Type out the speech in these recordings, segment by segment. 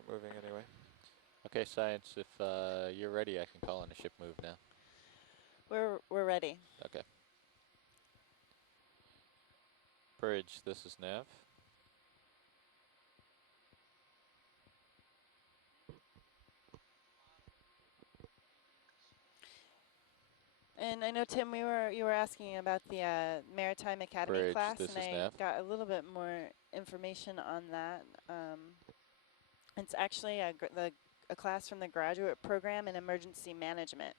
start moving anyway. Okay, Science, if you're ready, I can call in a ship move now. We're ready. Okay. Bridge, this is Nav. And I know, Tim, you were asking about the Maritime Academy Bridge, class, this and is I Nav. got a little bit more information on that. It's actually a class from the graduate program in emergency management,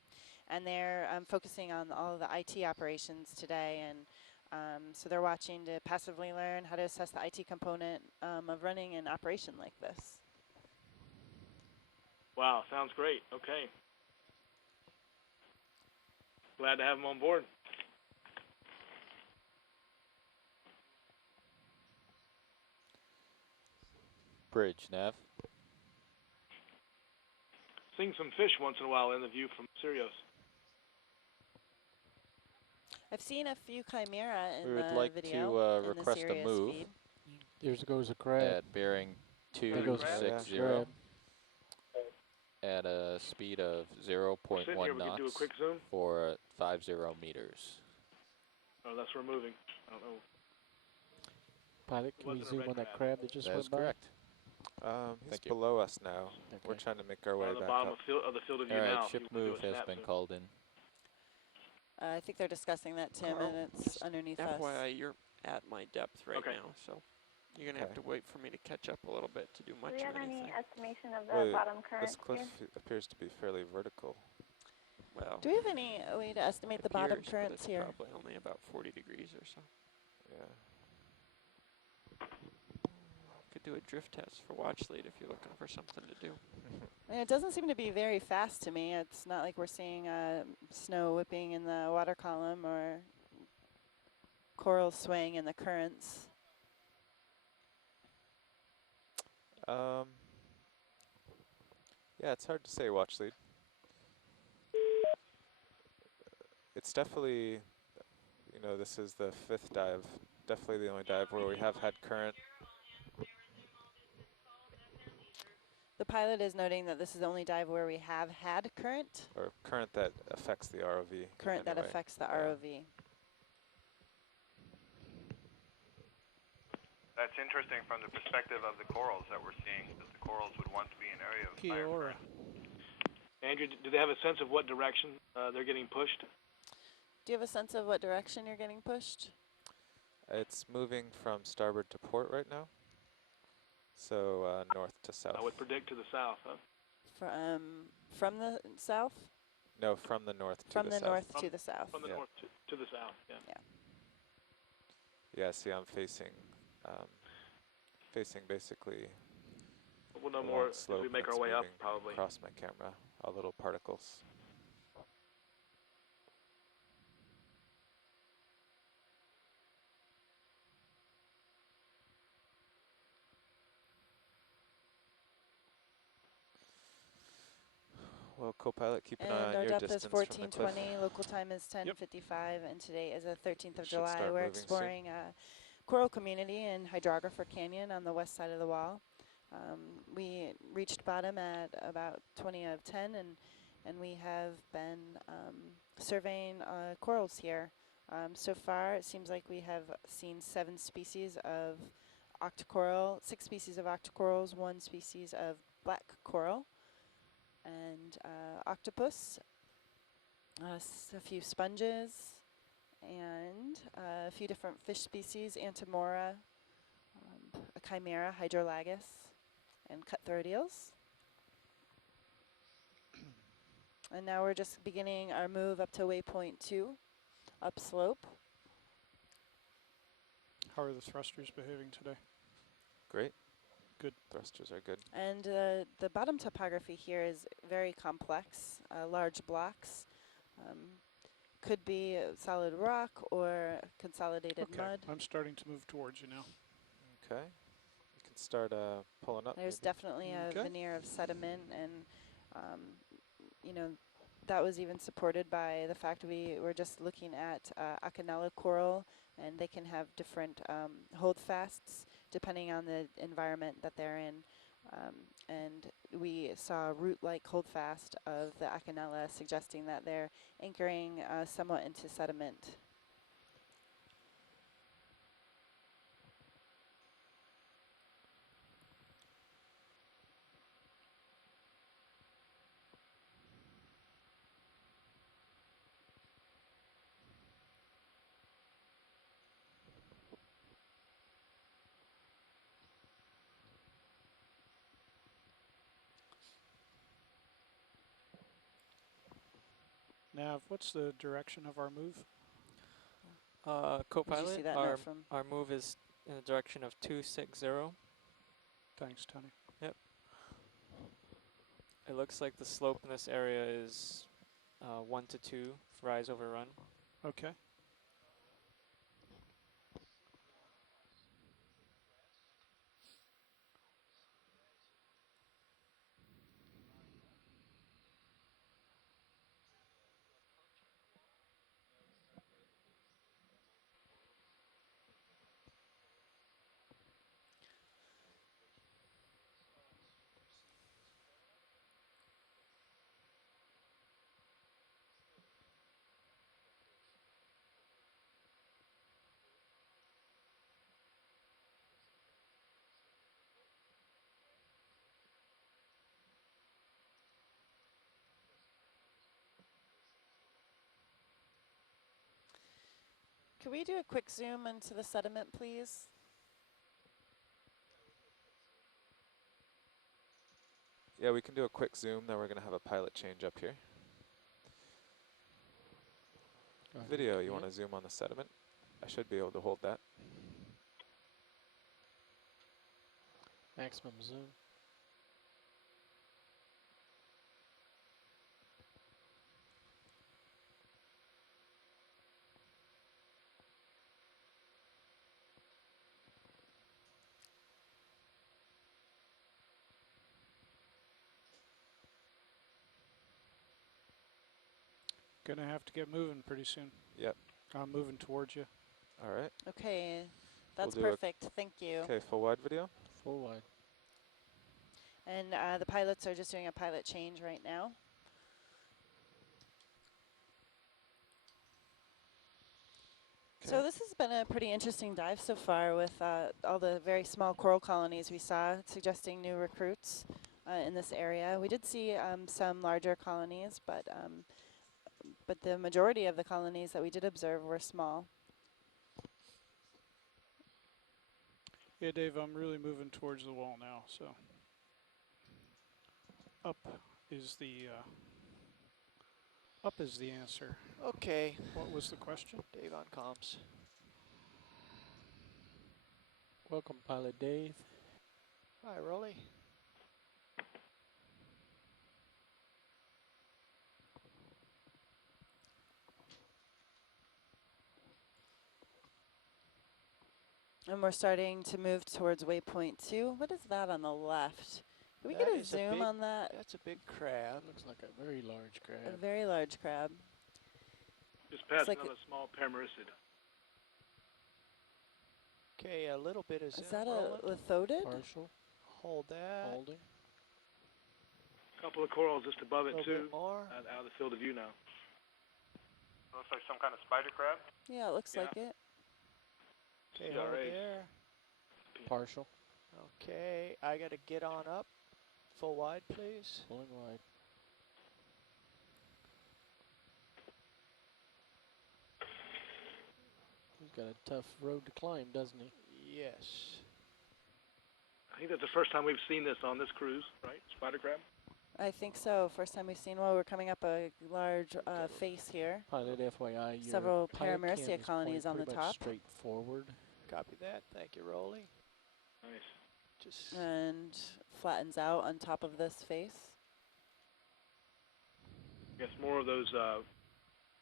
and they're focusing on all of the IT operations today, and so they're watching to passively learn how to assess the IT component of running an operation like this. Wow, sounds great. Okay. Glad to have them on board. Bridge, Nav. Seeing some fish once in a while in the view from Sirius. I've seen a few chimera in We would the like video to in the request a Sirius move. feed. There goes a crab. At bearing There goes 260 crab. at a speed of 0.1 Sitting here, we could do a knots quick zoom. for 50 meters. Oh, that's removing. I don't know. Pilot, can we Wasn't a zoom red on that crab. crab that just That went is by? correct. He's Thank you. below us now. Okay. We're trying to make our way On the back bottom up. of the field of view All now. right, if you ship wanna do move a has snap been zoom. called in. I think they're discussing that, Tim, Carl, and it's just underneath us. FYI, you're at my depth right Okay. now, so you're going to have to wait for me to catch up a little bit to do much Do we of have any anything. estimation of the Wait, bottom current this cliff here? appears to be fairly vertical. Well, Do we have any way to estimate it the bottom appears, but currents it's here? probably only about 40 degrees or so. Yeah. Could do a drift test for watch lead if you're looking for something to do. I mean, it doesn't seem to be very fast to me. It's not like we're seeing snow whipping in the water column or coral swaying in the currents. Yeah, it's hard to say, watch lead. It's definitely, you know, this is the 5th dive. Definitely the only dive where we have had current. The pilot is noting that this is the only dive where we have had current. Or current that affects the ROV. Current that anyway. affects the Yeah. ROV. That's interesting from the perspective of the corals that we're seeing, because the corals would want to be an area of Kia fire ora. current. Andrew, do they have a sense of what direction they're getting pushed? Do you have a sense of what direction you're getting pushed? It's moving from starboard to port right now. So north to south. I would predict to the south, huh? From the south? No, from the north to From the the south. north to the south. From the Yeah. north to the south, yeah. Yeah. Yeah, see, I'm facing basically We'll know a more long as slope we make that's our way up, moving probably. across my camera, all little particles. Well, co-pilot, keep an eye And on our your depth is distance from the cliff. 1420, local time is 10:55, and today is the 13th of Should July. start We're moving soon. exploring a coral community in Hydrographer Canyon on the west side of the wall. We reached bottom at about 20 of 10, and we have been surveying corals here. So far, it seems like we have seen 7 species of octocoral, 6 species of octocorals, 1 species of black coral, and octopus, a few sponges, and a few different fish species, Antimora, a chimera, Hydrolagus, and cutthroat eels. And now we're just beginning our move up to waypoint 2, upslope. How are the thrusters behaving today? Great. Good. Thrusters are good. And the bottom topography here is very complex, large blocks. Could be solid rock or consolidated Okay, mud. I'm starting to move towards you now. Okay. You can start pulling up. There's maybe. definitely a Okay. veneer of sediment, and you know, that was even supported by the fact we were just looking at Okeanos coral, and they can have different holdfasts depending on the environment that they're in. And we saw root-like holdfast of the Acanella, suggesting that they're anchoring somewhat into sediment. Nav, what's the direction of our move? Did you see Co-pilot, that note from? our move is in the direction of 260. Thanks, Tony. Yep. It looks like the slope in this area is 1 to 2 rise over run. Okay. Could we do a quick zoom into the sediment, please? Yeah, we can do a quick zoom, then we're going to have a pilot change up here. Video, you want to zoom on the sediment? I should be able to hold that. Maximum zoom. Gonna have to get moving pretty soon. Yep. I'm moving towards you. All right. Okay, that's We'll do perfect. Thank you. Okay, full wide video. Full wide. And the pilots are just doing a pilot change right now. So this has been a pretty interesting dive so far with all the very small coral colonies we saw, suggesting new recruits in this area. We did see some larger colonies, but the majority of the colonies that we did observe were small. Yeah, Dave, I'm really moving towards the wall now, so. Up is the answer. Okay, What was the question? Dave on comms. Welcome, Pilot Dave. Hi, Rolly. And we're starting to move towards waypoint 2. What is that on the left? Can we That get a is a zoom big- on that? That's a big crab. Looks like a very large A crab. very large crab. Just past like another small parameriscid. Okay, a little bit of Is zoom, that a Roland. lithodid? Partial. Hold that. Holding. Couple of corals just above A it little too, bit more. out of the field of view now. Looks like some kind of spider crab. Yeah, it looks Yeah. like it. Okay, hold CRA. there. Partial. Okay, I gotta get on up. Full wide, please. Pulling wide. He's got a tough road to climb, doesn't he? Yes. I think that's the first time we've seen this on this cruise, right? Spider crab. I think so. First time we've seen one. We're coming up a large face here. Pilot, FYI, your Several pilot Parameristia cam is colonies on the pointed pretty much top. straight forward. Copy that. Thank you, Rolly. Nice. Just And flattens out on top of this face. I guess more of those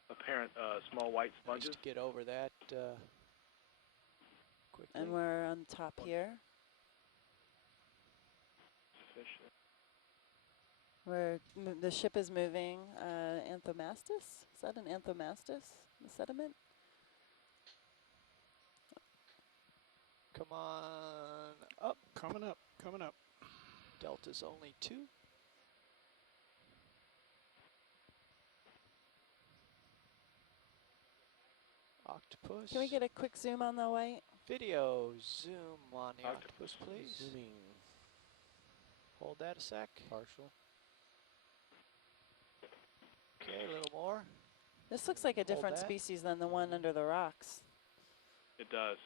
apparent small white nice sponges. to get over that quickly. And we're on top here. Fish. Where the ship is moving Anthomastus? Is that an Anthomastus, the sediment? Come on up. Coming up, coming up. Delta's only 2. Octopus. Can we get a quick zoom on the white? Video zoom on the octopus, Octopus. please? Zooming. Hold that a sec. Partial. Okay, a little more. This looks like a Hold different that. species than the one under the rocks. It does.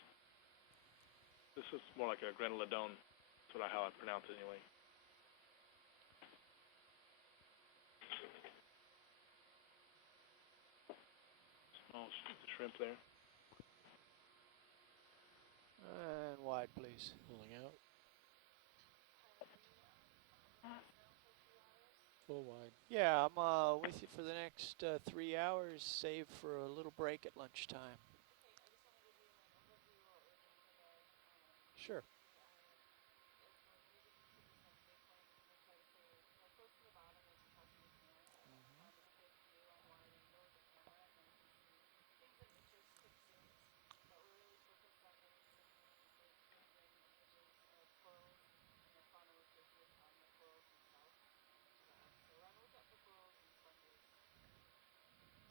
This is more like a granulodon. That's how I pronounce it anyway. Small shrimp there. And wide, please. Pulling out. Full wide. Yeah, I'm with you for the next 3 hours, save for a little break at lunchtime. Sure.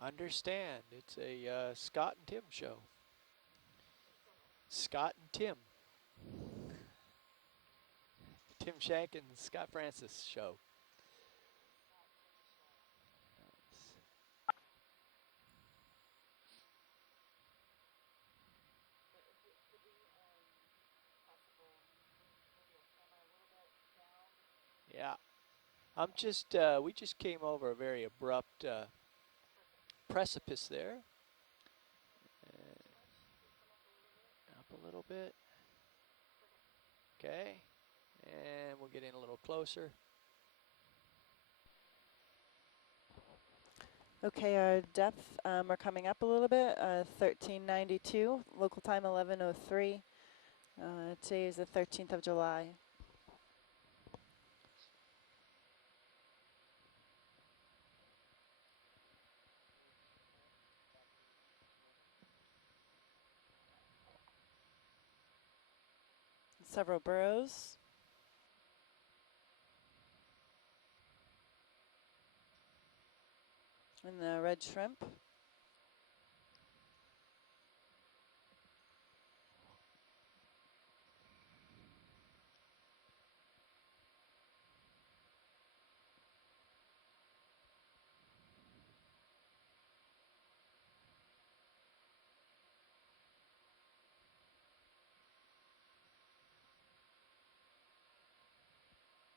Understand, it's a Scott and Tim show. Scott and Tim. Tim Shank and Scott Francis show. Yeah, we just came over a very abrupt precipice there. Up a little bit. Okay, and we'll get in a little closer. Okay, our depth, we're coming up a little bit, 1392, local time 11:03. Today is the 13th of July. Several burrows. And the red shrimp.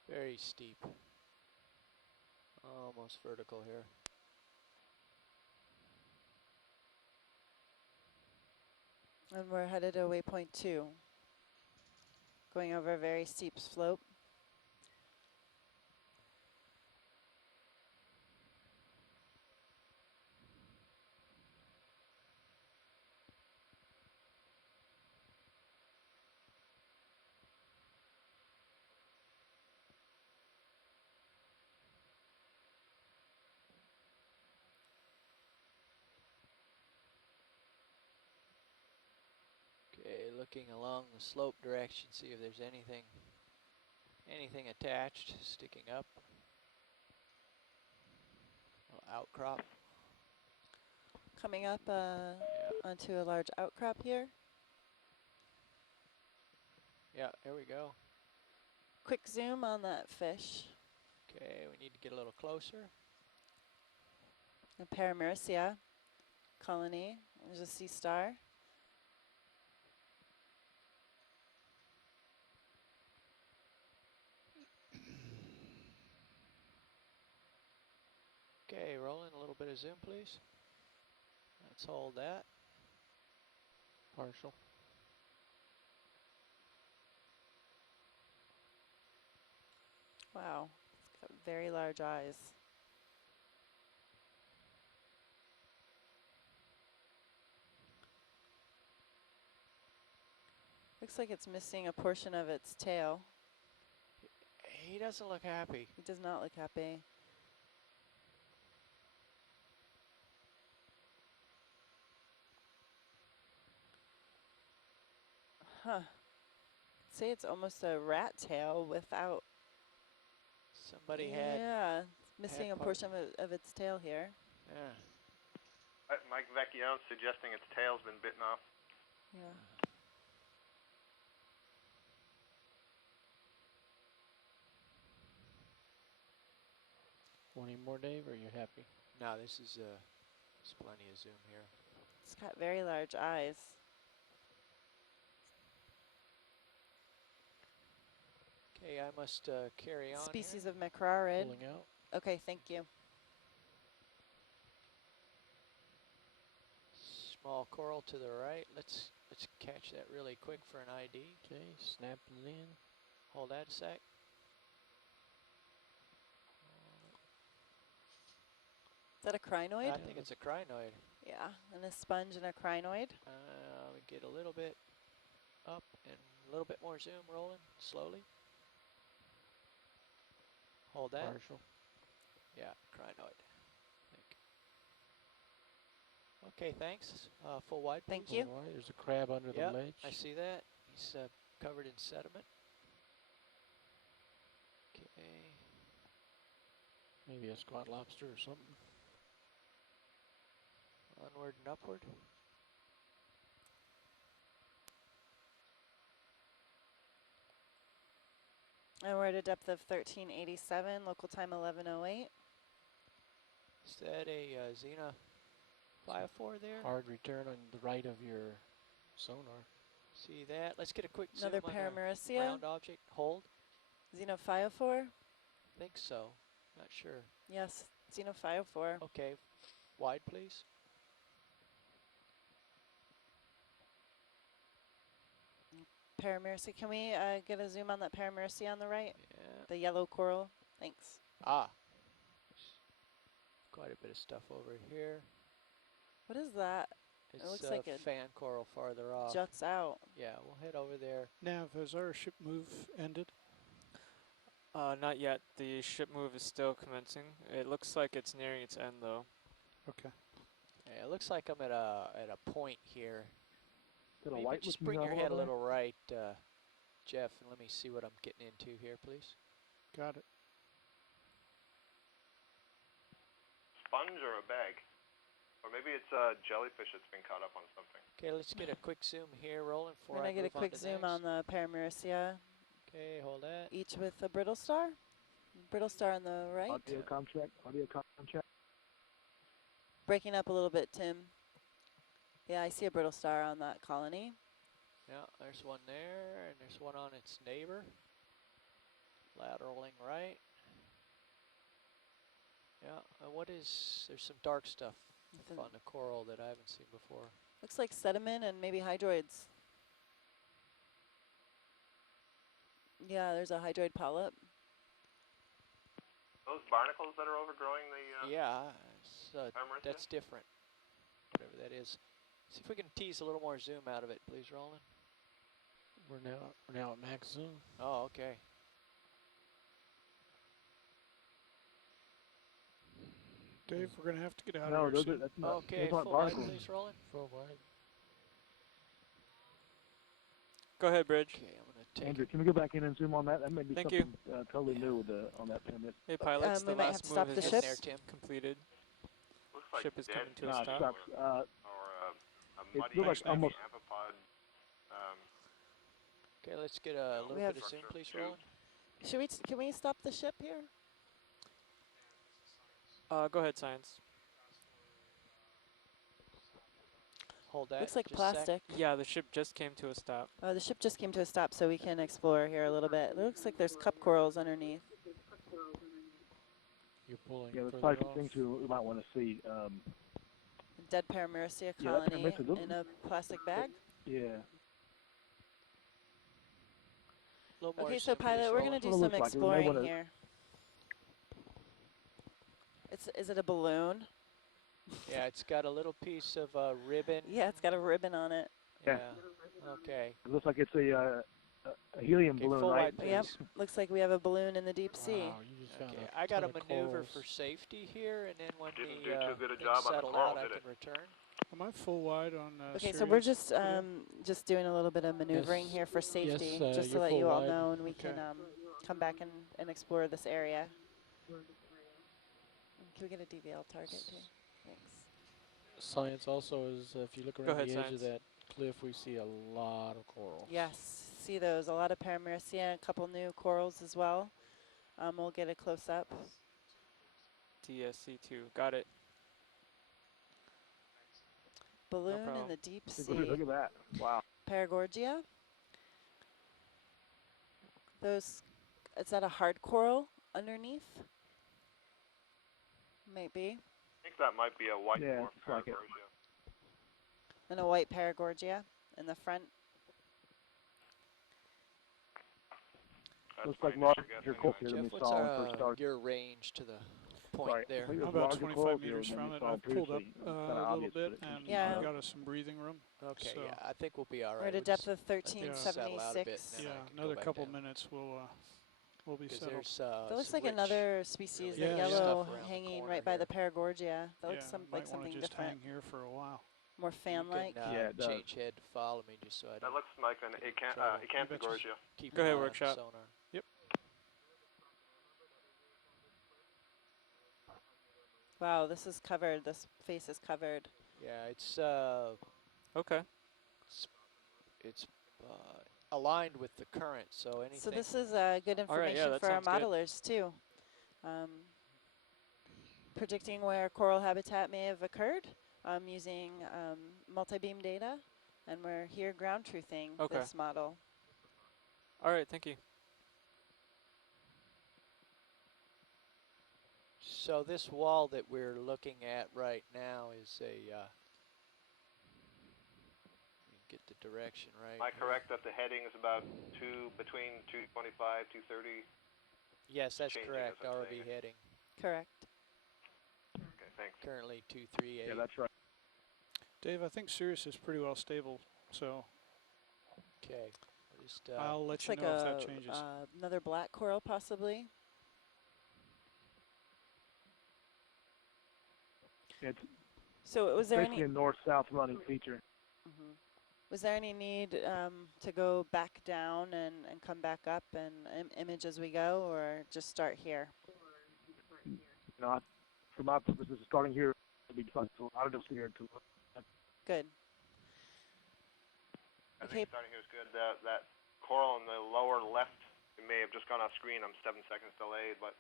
Very steep. Almost vertical here. And we're headed to waypoint 2. Going over a very steep slope. Okay, looking along the slope direction, see if there's anything attached, sticking up. Little outcrop. Coming up onto a large outcrop here. Yeah, there we go. Quick zoom on that fish. Okay, we need to get a little closer. A Paramyrcia colony. There's a sea star. Okay, rolling a little bit of zoom, please. Let's hold that. Partial. Wow, it's got very large eyes. Looks like it's missing a portion of its tail. He doesn't look happy. He does not look happy. Huh. I'd say it's almost a rat tail without Somebody had. Yeah, it's missing a part. portion of its tail here. Yeah. Mike Vecchione's suggesting its tail's been bitten off. Yeah. 20 more, Dave, or are you happy? No, this is there's plenty of zoom here. It's got very large eyes. Okay, I must carry on. Species here. of macrarid. Pulling out. Okay, thank you. Small coral to the right. Let's catch that really quick for an ID. Okay, snapping it in. Hold that a sec. Is that a crinoid? I think it's a crinoid. Yeah, and a sponge and a crinoid. We get a little bit up and a little bit more zoom rolling slowly. Hold that. Partial. Yeah, crinoid. Okay, thanks. Full wide. Thank please. you. All right, there's a crab under Yep, the ledge. I see that. He's covered in sediment. Okay. Maybe a squat lobster or something. Onward and upward. And we're at a depth of 1387, local time 11:08. Is that a Xena 5-4 there? Hard return on the right of your sonar. See that? Let's get a quick Another zoom on a Paramaricia. round object. Hold. Xeno504. Think so. Not sure. Yes, Xeno504. Okay. Wide, please. Paramaricia. Can we get a zoom on that Paramaricia on the right? Yeah. The yellow coral. Thanks. Ah. Quite a bit of stuff over here. What is that? It's looks like a fan coral farther off. Juts out. Yeah, we'll head over there. Nav, has our ship move ended? Not yet. The ship move is still commencing. It looks like it's nearing its end, though. Okay. Yeah, it looks like I'm at a point here. Got a Maybe white just looking bring your level head a over there? little right, Jeff, and let me see what I'm getting into here, please. Got it. Sponge or a bag? Or maybe it's a jellyfish that's been caught up on something. Okay, let's get a quick zoom here, rolling We're before going I to get a move quick on to zoom next. on the Paramaricia, Okay, hold that. each with a brittle star. Brittle star on the right. Audio contract. Breaking up a little bit, Tim. Yeah, I see a brittle star on that colony. Yeah, there's one there, and there's one on its neighbor. Lateraling right. Yeah, there's some dark stuff on the coral that I haven't seen before. Looks like sediment and maybe hydroids. Yeah, there's a hydroid polyp. Those barnacles that are overgrowing the Yeah, Paramaricia? that's different. Whatever that is. See if we can tease a little more zoom out of it, please, Roland. We're now at max zoom. Oh, okay. Dave, we're going to have to get out No, of here those are, soon. that's not, Okay, those aren't full wide, barnacles. please, Roland. Full wide. Go ahead, Bridge. Okay, I'm gonna take Andrew, it. can we go back in and zoom on that? That may be Thank you. something totally new with on that pyramid. Hey, pilots, we the might have last to stop move the has ship. There, Tim. completed. Looks like Ship is dead coming to a fish stop. Stops. or a It muddy looks like almost- amphipod. Okay, let's get a little have bit of zoom, please, two. Roland. Should we? Can we stop the ship here? Go ahead, Science. Hold that. Looks like just a sec. plastic. Yeah, the ship just came to a stop. The ship just came to a stop, so we can explore here a little bit. It looks like there's cup corals underneath. You're pulling Yeah, there's further probably some off. things we might want to see. Dead Paramaricia Yeah, that colony Paramaricia looks- in a plastic bag. Yeah. A little more Okay, so zoom, please, pilot, we're going Roland. to do Well, it some looks like it. We may exploring wanna- here. Is it a balloon? Yeah, it's got a little piece of ribbon. Yeah, it's got a ribbon on it. Yeah. Okay. It looks like it's a helium Okay, balloon, full right? wide, please. Yep, looks like we have a balloon in the deep sea. Wow, you just found Okay, a I got to ton of maneuver corals. for safety here, and then when Didn't the do too good a things job on the settle coral, out, I did can it? return. Am I full wide on Okay, so we're Sirius just today? doing a little bit of maneuvering Yes. here for safety, Yes, just to you're let you full all wide. know, and we Okay. can come back and explore this area. Can we get a DVL target too? Thanks. Science also is, if you look Go around ahead, the edge of Science. that cliff, we see a lot of corals. Yes, see those. A lot of Paramecia, a couple new corals as well. We'll get a close up. DSC2, got it. Balloon in problem. the deep sea. Look at that. Wow. Paragorgia. Those, is that a hard coral underneath? Might be. I think that might be a white Yeah, dwarf it's like it. Paragorgia. And a white Paragorgia in the front. That's Looks my like initial larger guess coral anyway. here than Jeff, we what's saw when we first started. your range to the point Right. there? I think it I'm was about larger 25 corals here meters than from we it. saw I've pulled up previously. It's kinda a little obvious, bit, but it's and Yeah. I've got us some breathing room. Okay, So yeah, I think we'll be all right. We're at a We'll depth just of let things settle out a bit, 1376. and then I yeah, can go another back couple down. minutes we'll be Because settled. there's That looks some like rich another species, Yeah, the yeah. yellow stuff around the hanging corner right by the here. Paragorgia. That looks Yeah, like might want something to just different, hang here for a while. more You fan-like. can Yeah, it does. change head to follow me just so I That don't looks like an Try to- Acanthogorgia. keep Go an ahead, eye on the Workshop. sonar. Wow, this is covered. This face is covered. Yeah, it's Okay. aligned with the current, so anything. So this is good All right, yeah, information that for our sounds good. modelers too. Predicting where coral habitat may have occurred using multi-beam data, and we're here ground truthing Okay. this model. All right, thank you. So this wall that we're looking at right now is a. Get the direction right. Am I here. correct that the heading is about between 225, 230? Yes, that's changing correct. as I'm ROV saying it. heading. Correct. Okay, thanks. Currently 238. Yeah, that's right. Dave, I think Sirius is pretty well stable, so Okay. Just I'll let Looks you like know if that changes. another black coral possibly. It's So was there basically any a north-south running feature. was there any need to go back down and come back up and image as we go, or just start here? You know, for my purposes, starting here would be fun. So I don't know here to look. Good. I Okay. think starting here is good. That coral in the lower left, it may have just gone off screen. I'm 7 seconds delayed, but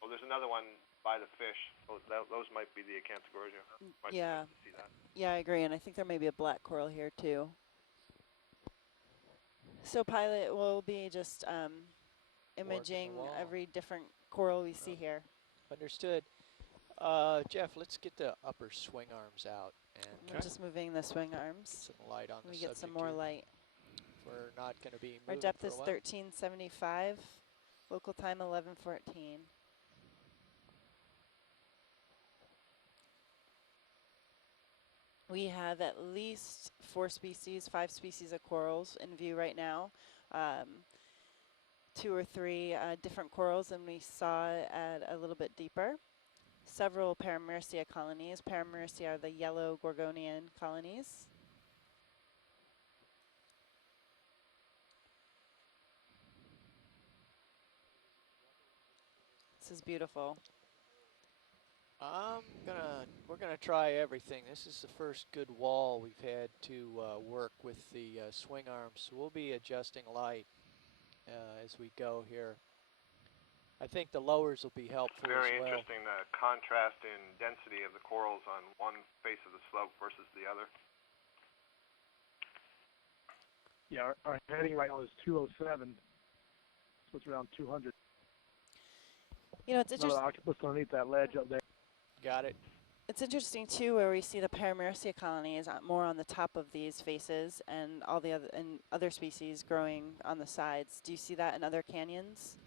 well, there's another one by the fish. Those might be the Acanthogorgia. Might be Yeah. nice to see that. Yeah, I agree, and I think there may be a black coral here too. So pilot will be just imaging wall. every different coral we see here. understood. Jeff, let's get the upper swing arms out and We're just moving the swing arms. some light on We the get subject some more here. light. We're not going to be Our moving depth for is a while. 1375, local time 11:14. We have at least 5 species of corals in view right now. 2 or 3 different corals than we saw at a little bit deeper. Several Paramecia colonies. Paramecia are the yellow Gorgonian colonies. This is beautiful. We're gonna try everything. This is the first good wall we've had to work with the swing arms. So we'll be adjusting light as we go here. I think the lowers will be helpful Very as well. interesting, the contrast in density of the corals on one face of the slope versus the other. Yeah, our heading right now is 207. So it's around 200. You know, it's Another interesting. octopus underneath that ledge up there. Got it. It's interesting too, where we see the Paramecia colonies more on the top of these faces, and all the other species growing on the sides. Do you see that in other canyons?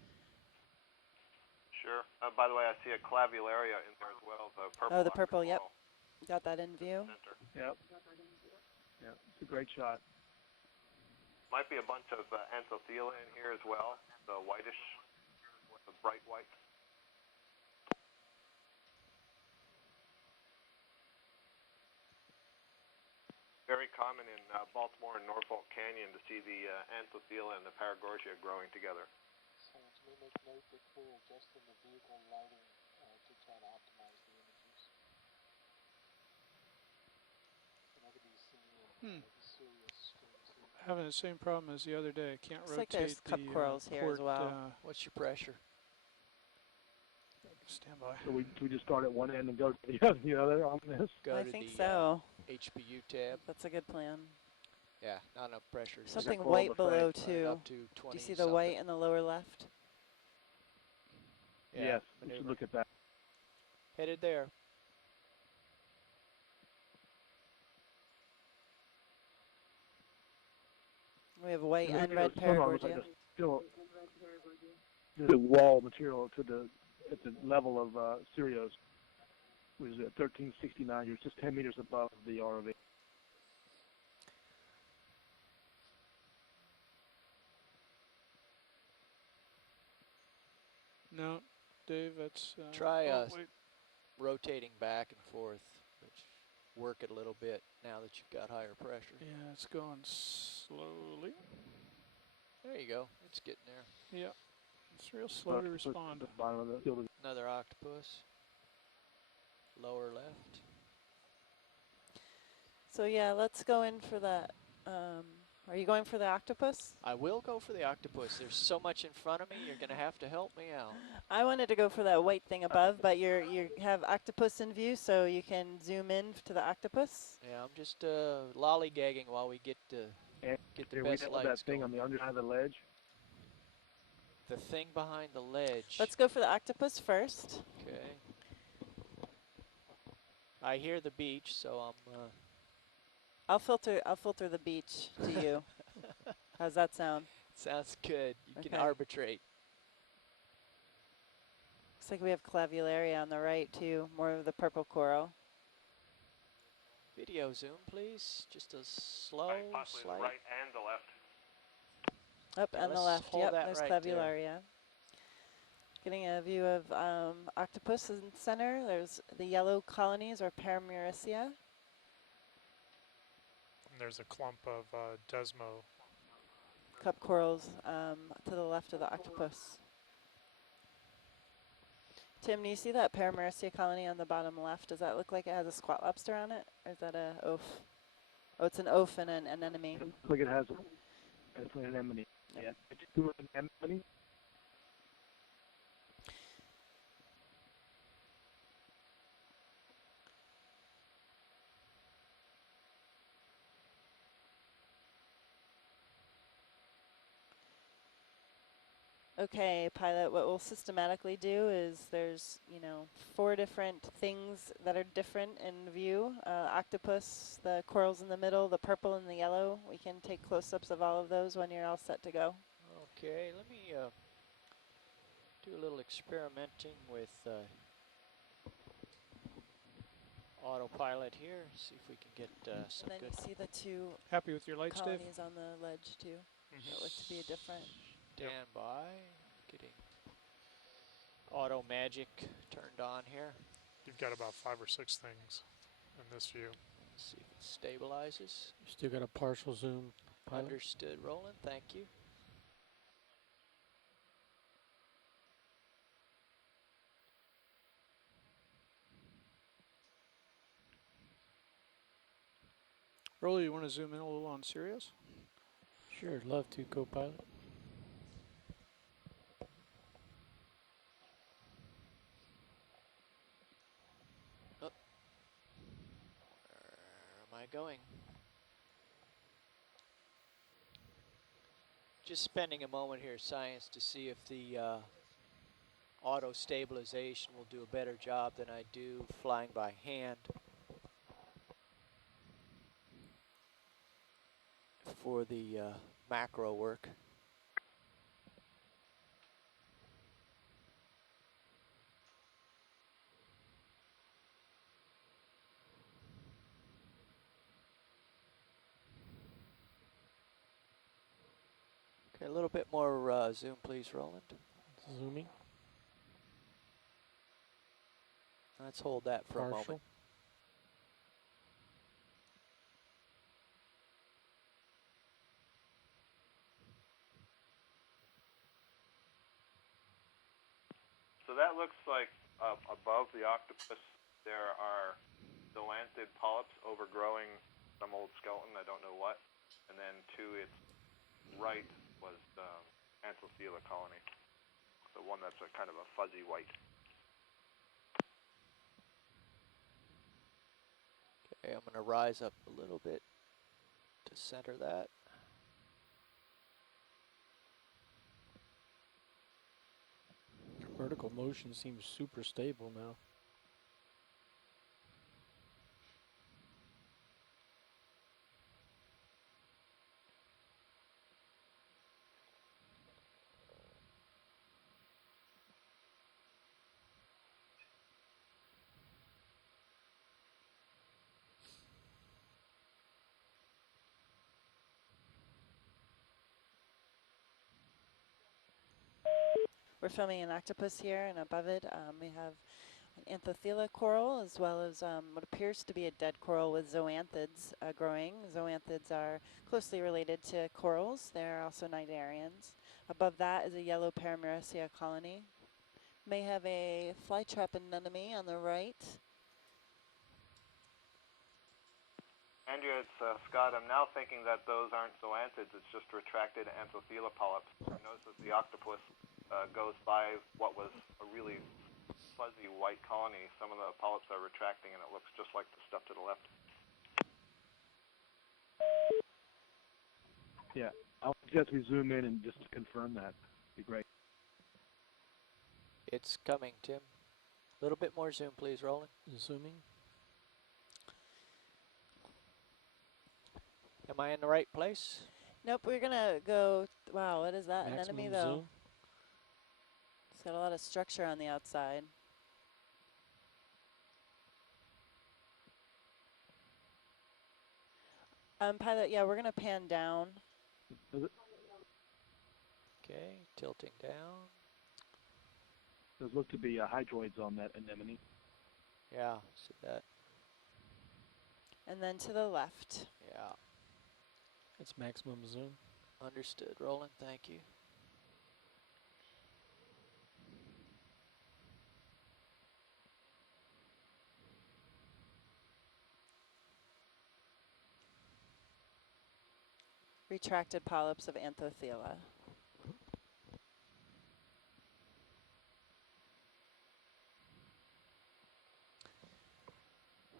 Sure. By the way, I see a clavularia in there as well. The purple. Oh, the octopus purple. Yep, coral got that in view. center. Yep. Yeah, it's a great shot. Might be a bunch of anthothelia in here as well. The whitish, the bright white. Very common in Baltimore and Norfolk Canyon to see the anthothelia and the Paragorgia growing together. Having the same problem as the other day. I can't Looks like rotate there's cup the corals here port. as well. What's your pressure? Stand by. So we just start at one end and go to the other on this? Go I to think the so. HPU tab. That's a good plan. Yeah, not enough pressure. Like a Something coral white buffet. below Run it too. up to Do 20 you see the something. white in the lower left? Yeah, Yes, we should maneuver. look at that. Headed there. We have white And and then red the sonar looks like Paragorgia. there's still the wall material to the at the level of Sirius, which is at 1369. You're just 10 meters above the ROV. No, Dave, that's... Try oh, wait. rotating back and forth. Which work it a little bit now that you've got higher pressure. Yeah, it's going slowly. There you go. It's getting there. Yeah, it's real slow to respond. At the bottom of the field. Another octopus. Lower left. So yeah, let's go in for that. Are you going for the octopus? I will go for the octopus. There's so much in front of me, you're going to have to help me out. I wanted to go for that white thing above, but you have octopus in view, so you can zoom in to the octopus. Yeah, I'm just lollygagging while we get the Here we best have lights that thing going. on the underside of the ledge. The thing behind the ledge. Let's go for the octopus first. Okay. I hear the beach, so I'm... I'll filter the beach to you. How's that sound? Sounds good. You can Okay. arbitrate. Looks like we have clavularia on the right too, more of the purple coral. Video zoom, please. Just a slow Possibly slide. the right and the left. Up Okay, and the let's left, hold yep, that there's right there. clavularia. Getting a view of octopus in the center. There's the yellow colonies, or Paramuricea. There's a clump of Desmo. Cup corals to the left of the octopus. Tim, do you see that Paramuricea colony on the bottom left? Does that look like it has a squat lobster on it? Or is that a oaf? Oh, it's an oaf and an anemone. Looks like it has an anemone. Yeah, two anemone. Okay, pilot, what we'll systematically do is there's, 4 different things that are different in view. Octopus, the corals in the middle, the purple and the yellow. We can take close-ups of all of those when you're all set to go. Okay, let me do a little experimenting with autopilot here. See if we can get some And then good... you see the 2 Happy with your lights, Dave? colonies on the ledge too. That look to be a different. Stand by. Getting auto magic turned on here. You've got about 5 or 6 things in this view. Let's see if it stabilizes. You still got a partial zoom, pilot? Understood, Roland. Thank you. Rolly, you want to zoom in a little on Sirius? Sure, love to, co-pilot. Where am I going? Just spending a moment here, science, to see if the auto stabilization will do a better job than I do flying by hand for the macro work. Okay, a little bit more zoom, please, Roland. Zooming. Let's hold that for a moment. Partial. that looks like above the octopus there are zoanthid polyps overgrowing some old skeleton, I don't know what. And then to its right was Anthophila colony, the one that's a kind of a fuzzy white. Okay, I'm going to rise up a little bit to center that. Vertical motion seems super stable now. We're filming an octopus here, and above it we have an Anthophila coral, as well as what appears to be a dead coral with zoanthids growing. Zoanthids are closely related to corals. They're also cnidarians. Above that is a yellow Paramericia colony. May have a flytrap anemone on the right. Andrea, it's Scott. I'm now thinking that those aren't zoanthids, it's just retracted Anthophila polyps. I noticed that the octopus goes by what was a really fuzzy white colony. Some of the polyps are retracting and it looks just like the stuff to the left. Yeah, I'll suggest we zoom in and just confirm that. Be great. It's coming, Tim. A little bit more zoom, please, Roland. Zooming. Am I in the right place? Nope, we're gonna go, wow, what is that? An Maximum enemy though? zoom. It's got a lot of structure on the outside. Pilot, yeah, we're gonna pan down. Okay, tilting down. There's look to be hydroids on that anemone. Yeah, see that? And then to the left. Yeah, It's maximum zoom. understood, Roland. Thank you. Retracted polyps of Anthophila.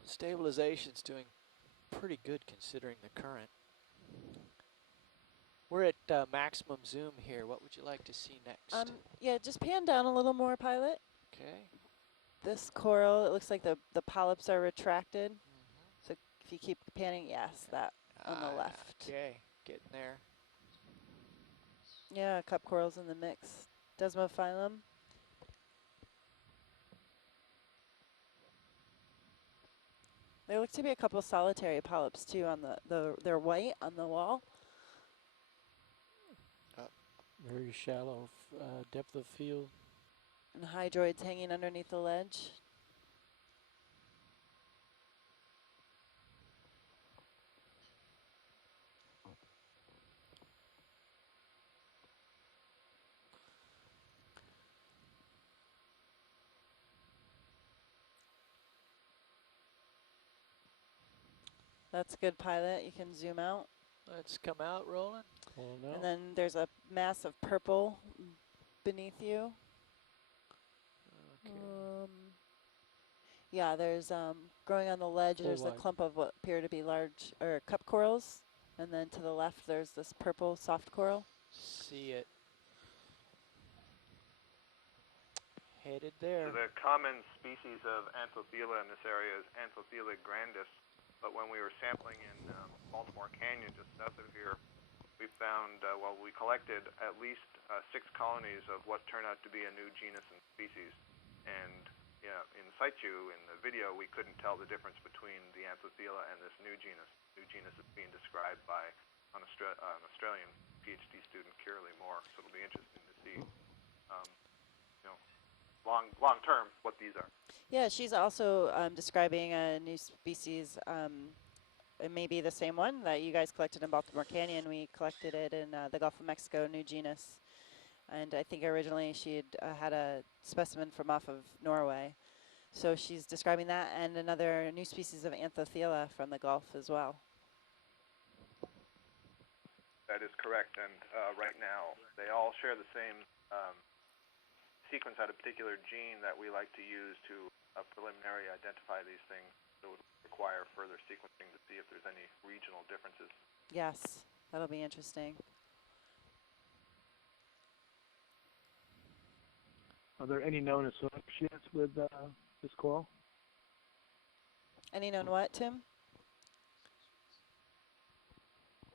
Stabilization's doing pretty good considering the current. We're at maximum zoom here. What would you like to see next? Yeah, just pan down a little more, Pilot. Okay. This coral, it looks like the polyps are retracted. So if you keep panning, yes, that on the left. Okay, getting there. Yeah, cup corals in the mix. Desmophilum. There look to be a couple solitary polyps too on they're white on the wall. Very shallow depth of field. And hydroids hanging underneath the ledge. That's good, Pilot. You can zoom out. Let's come out, Roland. Oh no. And then there's a mass of purple beneath you. Okay. Yeah, there's growing on the ledge, Full there's a white. clump of what appear to be large or cup corals. And then to the left, there's this purple soft coral. See it. Headed there. So the common species of Anthophila in this area is Anthophila grandis, but when we were sampling in Baltimore Canyon, just south of here, we found, we collected at least 6 colonies of what turned out to be a new genus and species. And yeah, in situ, in the video, we couldn't tell the difference between the Anthophila and this new genus. New genus is being described by an Australian PhD student, Kiralee Moore, so it'll be interesting to see, long term, what these are. Yeah, she's also describing a new species. It may be the same one that you guys collected in Baltimore Canyon. We collected it in the Gulf of Mexico, new genus. And I think originally she had a specimen from off of Norway. So she's describing that and another new species of Anthothela from the Gulf as well. That is correct, and right now they all share the same sequence out a particular gene that we like to use to preliminary identify these things. So it would require further sequencing to see if there's any regional differences. Yes, that'll be interesting. Are there any known associates with this coral? Any known what, Tim?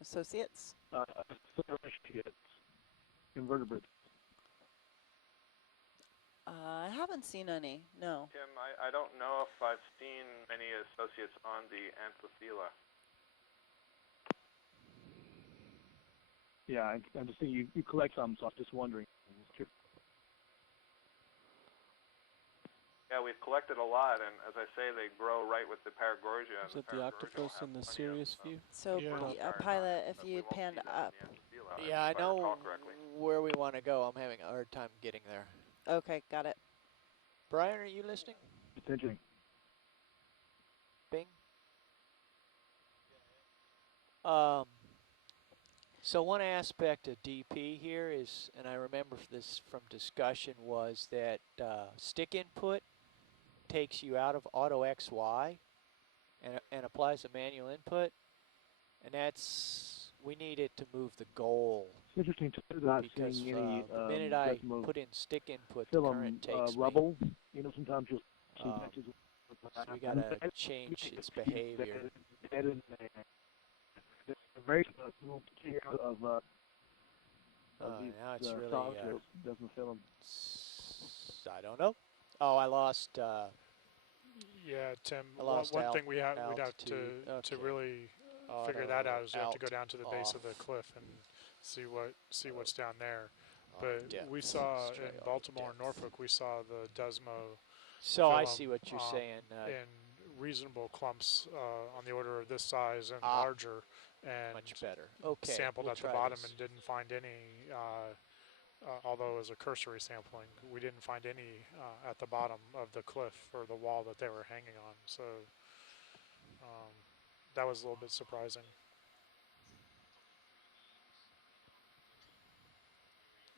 Associates? Associates, invertebrates. I haven't seen any, no. Tim, I don't know if I've seen many associates on the Anthothela. Yeah, I'm just saying you collect some, so I'm just wondering. Yeah, we've collected a lot, and as I say, they grow right with the Paragorgia. Is it the octopus in the Sirius view? So, Yeah. Pilot, if you panned up. Yeah, I know where we want to go. I'm having a hard time getting there. Okay, got it. Brian, are you listening? Attention. Bing. So one aspect of DP here is, and I remember this from discussion, was that stick input takes you out of auto XY and applies a manual input, and we need it to move the goal. It's interesting too not because seeing any the minute I put in stick input, the current takes rubble. You know, sometimes you'll see patches. So we gotta change its behavior. Very little of now it's really doesn't fill them. I don't know. Oh, I lost. Yeah, Tim. I lost One thing we'd have altitude. to really figure that out is you have to go down to the base of the cliff and see what's down there. But we saw in Baltimore and Norfolk, we saw the Desmo. So I see what you're saying. In reasonable clumps on the order of this size and larger, and much better. Okay, sampled we'll at the bottom and didn't find any. Although it was a cursory sampling, we didn't find any at the bottom of the cliff or the wall that they were hanging on. So that was a little bit surprising.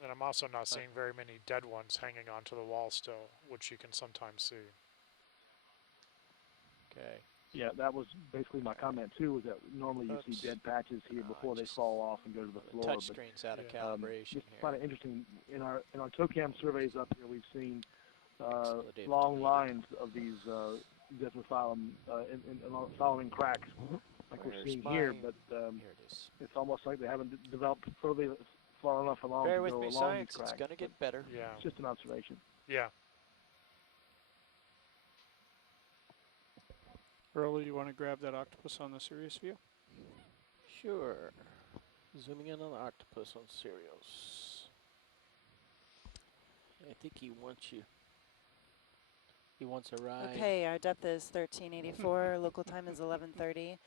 And I'm also not seeing very many dead ones hanging onto the wall still, which you can sometimes see. Okay. Yeah, that was basically my comment too. Was that normally you see dead patches here before they fall off and go to the floor. Touch screen's out of calibration it's here. kind of interesting. In our TOCAM surveys up here, we've seen long lines of these Desmophyllum following cracks, like we're seeing here. But here it is. It's almost like they haven't developed further far enough along Bear to with go me, along science. these cracks. It's gonna get better. Yeah. It's just an observation. Yeah. Early, you want to grab that octopus on the Sirius view? Sure. Zooming in on the octopus on Sirius. I think he wants you. He wants a ride. Okay, our depth is 1384. Local time is 11:30.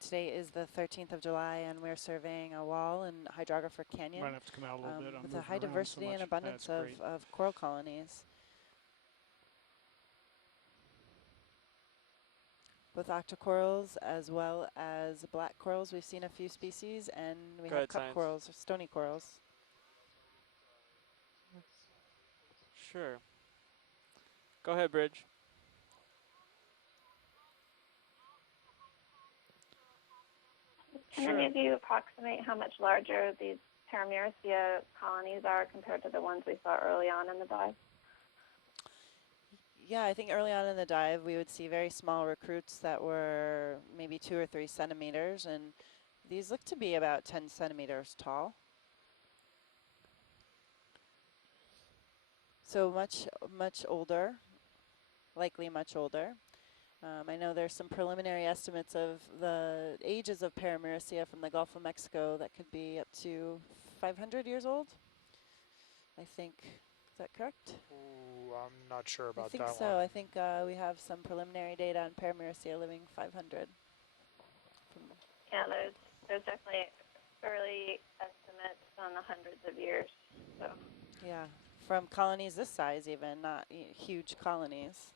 Today is the 13th of July, and we're surveying a wall in Hydrographer Canyon Might have to come out a little bit. with a high diversity and abundance of coral colonies. Both octocorals as well as black corals. We've seen a few species, and we have cup corals, or stony corals. Sure. Go ahead, Bridge. Can any of you approximate how much larger these Paramuricea colonies are compared to the ones we saw early on in the dive? Yeah, I think early on in the dive we would see very small recruits that were maybe 2 or 3 centimeters, and these look to be about 10 centimeters tall. So much older, likely much older. I know there's some preliminary estimates of the ages of Paramuricea from the Gulf of Mexico that could be up to 500 years old, I think. Is that correct? Ooh, I'm not sure about that one. I think so. I think we have some preliminary data on Paramuricea living 500. Yeah, there's definitely early estimates on the hundreds of years. So. Yeah, from colonies this size even, not huge colonies.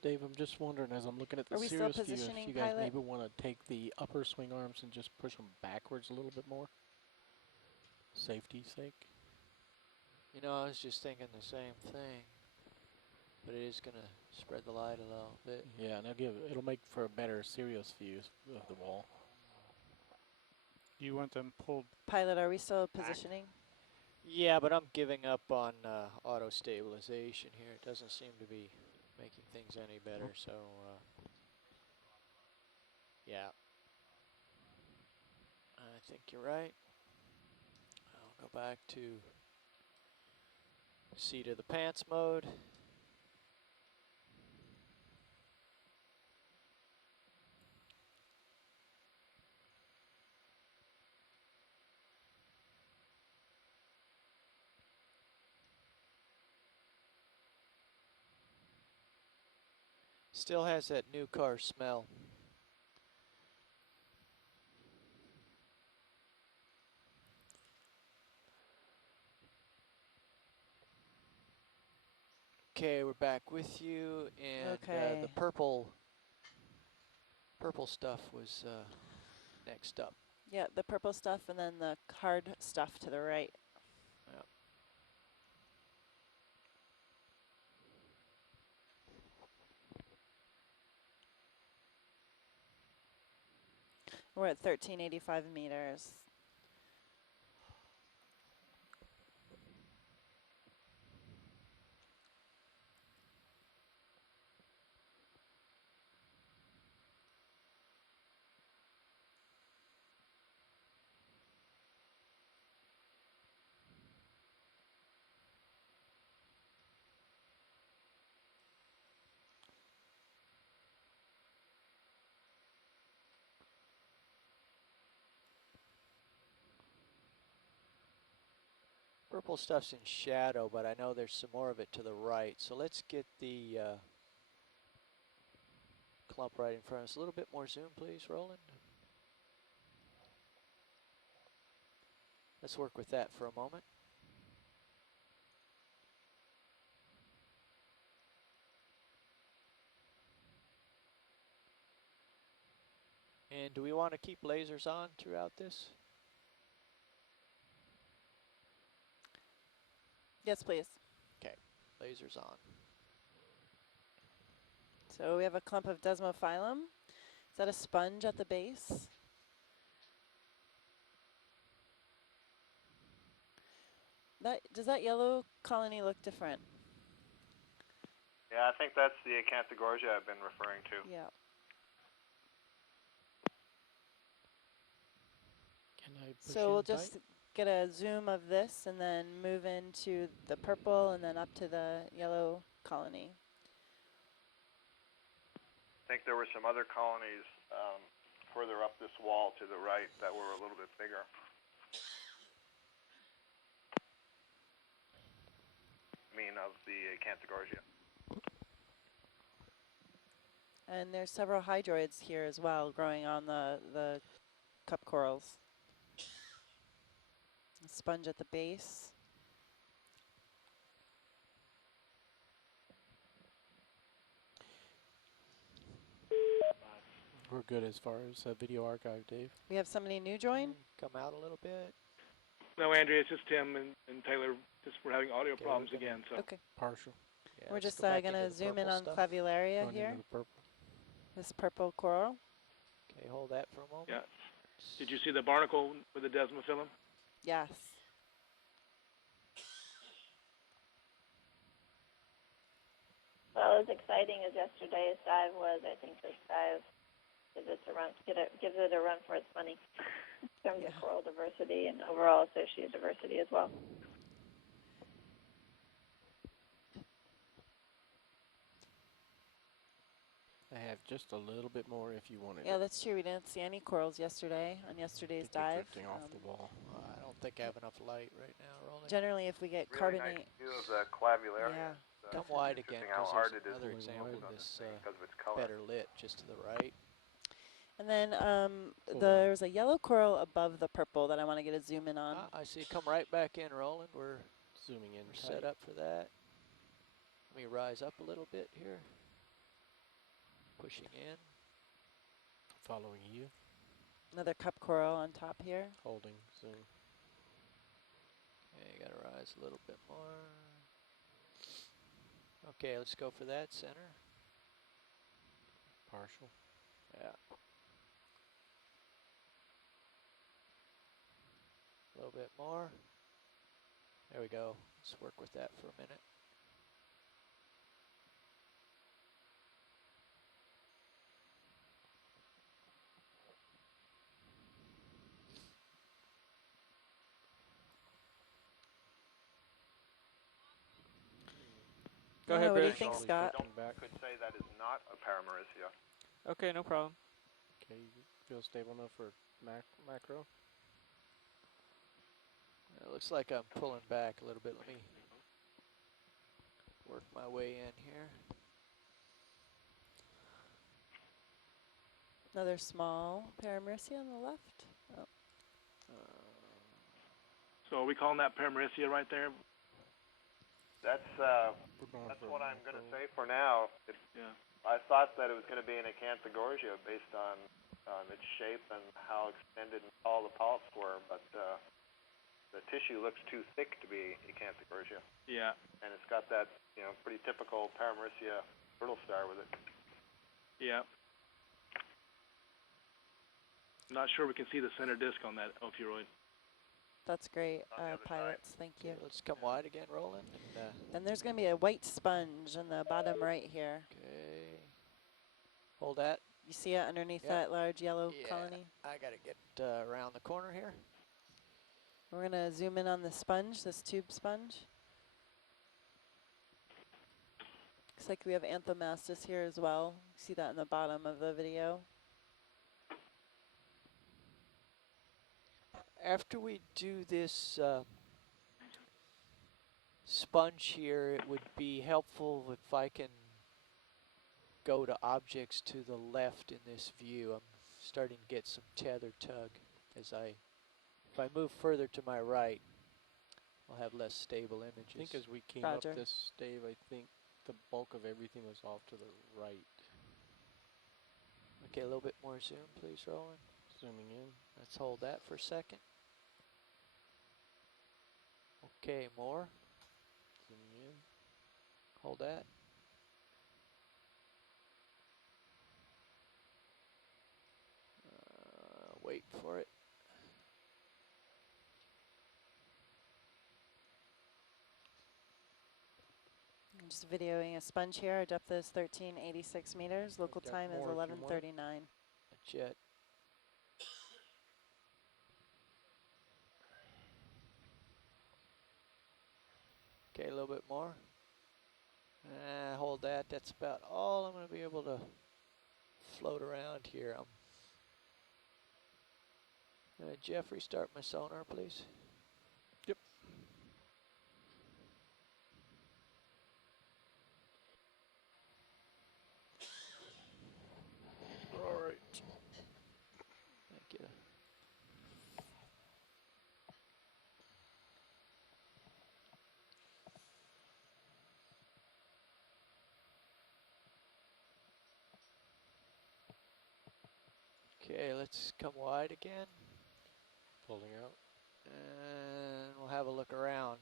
Dave, I'm just wondering, as I'm looking at the Are we still Sirius view, if positioning, you guys pilot? maybe want to take the upper swing arms and just push them backwards a little bit more? Safety's sake. You know, I was just thinking the same thing, but it is going to spread the light a little bit. Yeah, and it'll make for a better Sirius view of the wall. You want them pulled? Pilot, are we still positioning? Yeah, but I'm giving up on auto stabilization here. It doesn't seem to be making things any better, so yeah. I think you're right. I'll go back to seat of the pants mode. Still has that new car smell. Okay, we're back with you, and Okay. the purple stuff was next up. Yeah, the purple stuff and then the hard stuff to the right. Yep. We're at 1385 meters. Purple stuff's in shadow, but I know there's some more of it to the right. So let's get the clump right in front of us. A little bit more zoom, please, Roland. Let's work with that for a moment. And do we want to keep lasers on throughout this? Yes, please. Okay, lasers on. So we have a clump of Desmophyllum. Is that a sponge at the base? Does that yellow colony look different? Yeah, I think that's the Acanthogorgia I've been referring to. Yeah. Can I push So we'll in just tight? get a zoom of this and then move into the purple and then up to the yellow colony. I think there were some other colonies further up this wall to the right that were a little bit bigger. I mean, of the Acanthogorgia. And there's several hydroids here as well growing on the cup corals. A sponge at the base. We're good as far as video archive, Dave. We have somebody new join? Come out a little bit. No, Andrea, it's just Tim and Taylor. We're having audio Okay, problems again. So Okay. Partial. Yeah, We're let's just go back going into to the zoom in purple on stuff. Clavularia Going here. into the purple. This purple coral. Okay, hold that for a moment. yeah. Did you see the barnacle with the Desmophyllum? Yes. Well, as exciting as yesterday's dive was, I think this dive gives it a run for its money in terms of coral diversity and overall associated diversity as well. I have just a little bit more if you wanted Yeah, it. that's true. We didn't see any corals yesterday on yesterday's You're dive. drifting off the wall. I don't think I have enough light right now, Roland. Generally, if we get Really carbonate. nice view of the Clavularia. Yeah. It's Come wide again, interesting how because hard there's it is another to example focus of on this this thing because of its color. better lit just to the right. And then there's a yellow coral above the purple that I want to get a zoom in on. I see. Come right back in, Roland. We're zooming in. We're set up for that. Let me rise up a little bit here. Pushing in. Following you. Another cup coral on top here. Holding zoom. Okay, you gotta rise a little bit more. Okay, let's go for that center. Partial. Yeah. A little bit more. There we go. Let's work with that for a minute. Go ahead, What do you British. think, Scott? Could say that is not a Paramerissia. Okay, no problem. Okay, you feel stable enough for macro? It looks like I'm pulling back a little bit. Let me work my way in here. Another small Paramerissia on the left. Oh. So are we calling that Paramerissia right there? That's what I'm going to say for now. Yeah. I thought that it was going to be an Acanthogorgia based on its shape and how extended and tall the polyps were, but the tissue looks too thick to be Acanthogorgia. Yeah. And it's got that, pretty typical Paramerissia brittle star with it. Yeah. Not sure we can see the center disc on that ophiuroid. That's great, pilots. Thank you. Okay, let's come wide again, Roland. And there's going to be a white sponge in the bottom right here. Okay. Hold that. You see it underneath that large yellow colony? I got to get around the corner here. We're going to zoom in on the sponge, this tube sponge. Looks like we have Anthomastus here as well. See that in the bottom of the video. After we do this sponge here, it would be helpful if I can go to objects to the left in this view. I'm starting to get some tether tug if I move further to my right, I'll have less stable images. I think as we came up this stave, I think the bulk of everything was off to the right. Okay, a little bit more zoom, please, Roland. Zooming in. Let's hold that for a second. Okay, more. Zooming in. Hold that. Wait for it. I'm just videoing a sponge here. Our depth is 1386 meters. Local time is 11:39. Jet. Okay, a little bit more. Hold that. That's about all I'm going to be able to float around here. Jeffrey, start my sonar, please. Yep. All right. Thank you. Okay, let's come wide again. Pulling out. And we'll have a look around.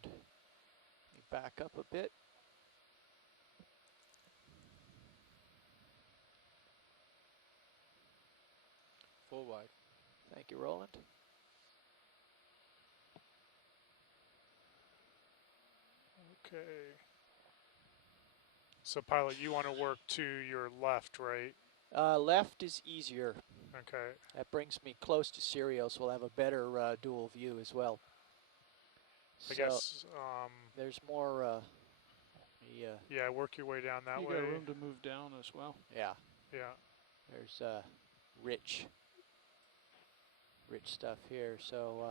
Back up a bit. Full wide. Thank you, Roland. Okay. So, pilot, you want to work to your left, right? Left is easier. Okay. That brings me close to Serial, so we'll have a better dual view as well. I guess. There's more. Yeah, work your way down that way. You got room to move down as well. Yeah. Yeah. There's rich stuff here. So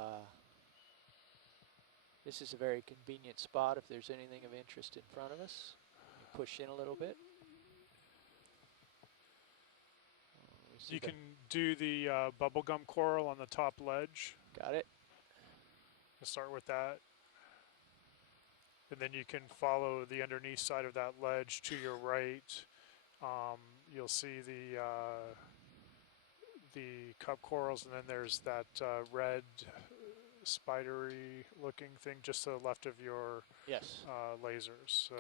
this is a very convenient spot if there's anything of interest in front of us. push in a little bit. You can do the bubblegum coral on the top ledge. Got it. We'll start with that. And then you can follow the underneath side of that ledge to your right. You'll see the cup corals, and then there's that red spidery looking thing just to the left of your lasers. So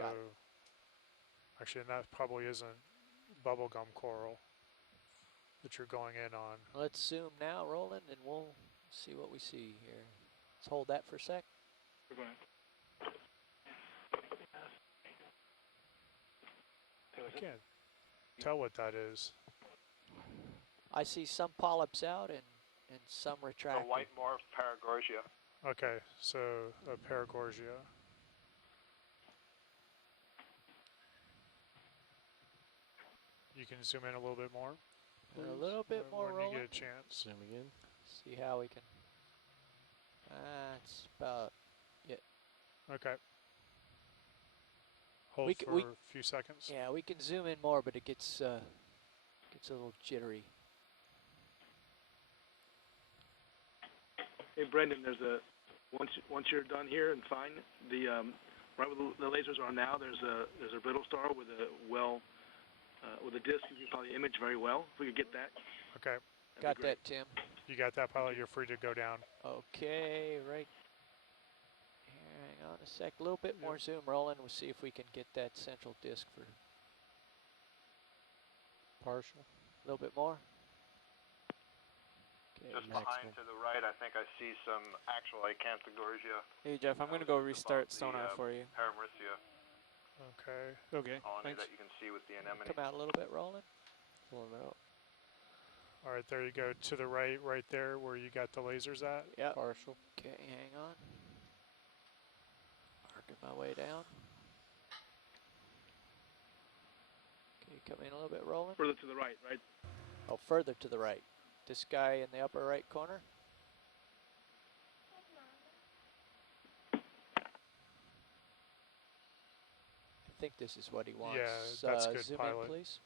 actually, and that probably isn't bubblegum coral that you're going in on. Let's zoom now, Roland, and we'll see what we see here. Let's hold that for a sec. We're going. I can't tell what that is. I see some polyps out and some retracting. The white morph paragorgia. Okay, so a paragorgia. You can zoom in a little bit more. A little bit more, when Roland. you get a chance. Zooming in. See how we can. It's about it. Okay. Hold for a few seconds. Yeah, we can zoom in more, but it gets a little jittery. Hey, Brendan, there's a once you're done here and fine, the right where the lasers are now, there's a brittle star with a with a disc. You can probably image very well. If we could get that. Okay. Got that, Tim. You got that, pilot. You're free to go down. Okay, right. Here, hang on a sec. A little bit more zoom, Roland. We'll see if we can get that central disc for partial. A little bit more. Okay, just behind to the right, I think I see some actual Acanthogorgia. Hey Jeff, I'm gonna go restart sonar for you. Paramycia. Okay. Okay. Colony Thanks. that you can see with the anemone. Come out a little bit, Roland. Pulling out. All right, there you go. To the right, right there where you got the lasers at. Yeah. Partial. Okay, hang on. Working my way down. Okay, come in a little bit, Roland. Further to the right, right? Oh, further to the right. This guy in the upper right corner. I think this is what he wants. Yeah, that's good, zoom pilot. in, please.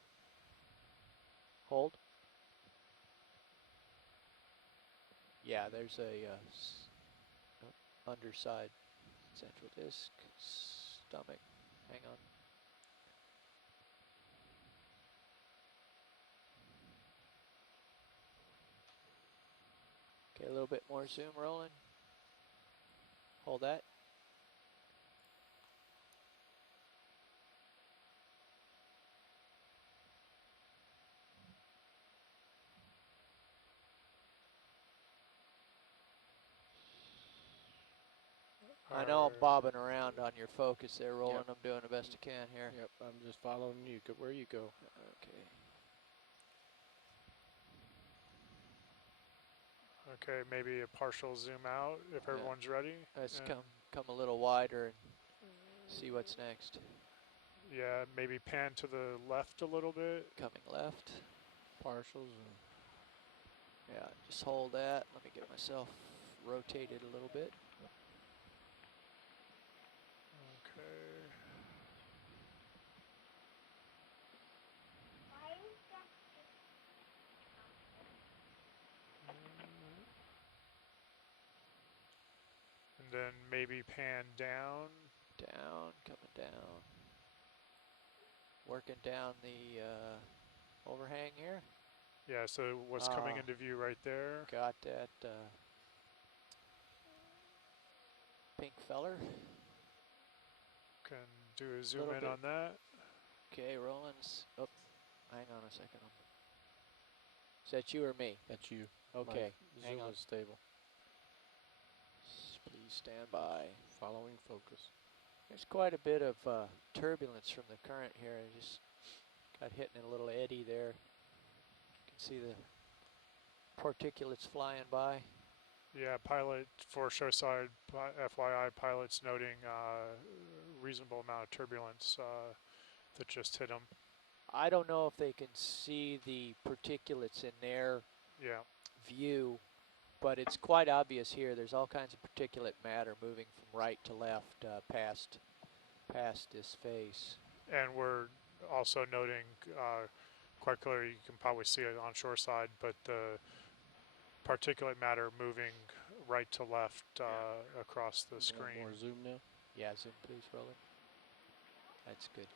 Hold. Yeah, there's a underside central disc, stomach. Hang on. Okay, a little bit more zoom, Roland. Hold that. I know I'm bobbing around on your focus there, Roland. Yep. I'm doing the best I can here. Yep, I'm just following you. Go where you go. Okay. Okay, maybe a partial zoom out if everyone's ready. Let's come a little wider and see what's next. Yeah, maybe pan to the left a little bit. Coming left. Partial zoom. Yeah, just hold that. Let me get myself rotated a little bit. Okay. And then maybe pan down. Down, coming down. Working down the overhang here. Yeah, so what's coming into view right there? Got that pink feller. Can do a zoom in on that. Okay, Roland's. Oh, hang on a second. Is that you or me? That's you. Okay, My hang zoom on. is stable. Please stand by. Following focus. There's quite a bit of turbulence from the current here. I just got hit in a little eddy there. You can see the particulates flying by. Yeah, pilot for show side, FYI, pilot's noting reasonable amount of turbulence that just hit him. I don't know if they can see the particulates in their view, but it's quite obvious here. There's all kinds of particulate matter moving from right to left past this face. And we're also noting quite clearly, you can probably see it on shore side, but the particulate matter moving right to left across the screen. More zoom now? Yeah, zoom please, Roland. That's good.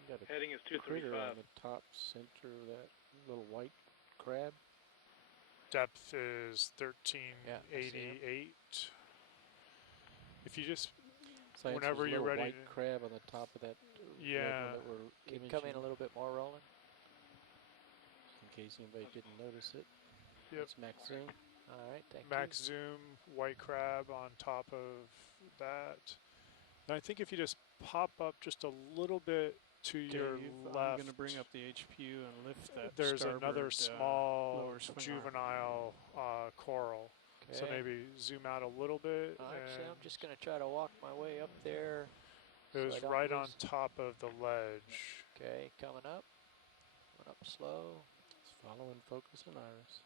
You got a Heading is critter 235. on the top center of that little white crab. Depth is 1388. If you just, Science whenever was a you're little ready white to, crab on the top of that red one that we're Can you come in a little bit more, Roland? in case anybody didn't notice it. Yep. It's max zoom. All right, thank max zoom, white crab on top of that. And I think if you just pop up just a little bit to your left, I'm going to bring up the HPU and lift that. There's another starboard, small lower swing arm. juvenile coral. you. So maybe zoom out a little bit. Actually, I'm just going to try to walk my way up there. It was right on top of the ledge. Okay, coming up. Coming up slow. Just follow and focus on Iris.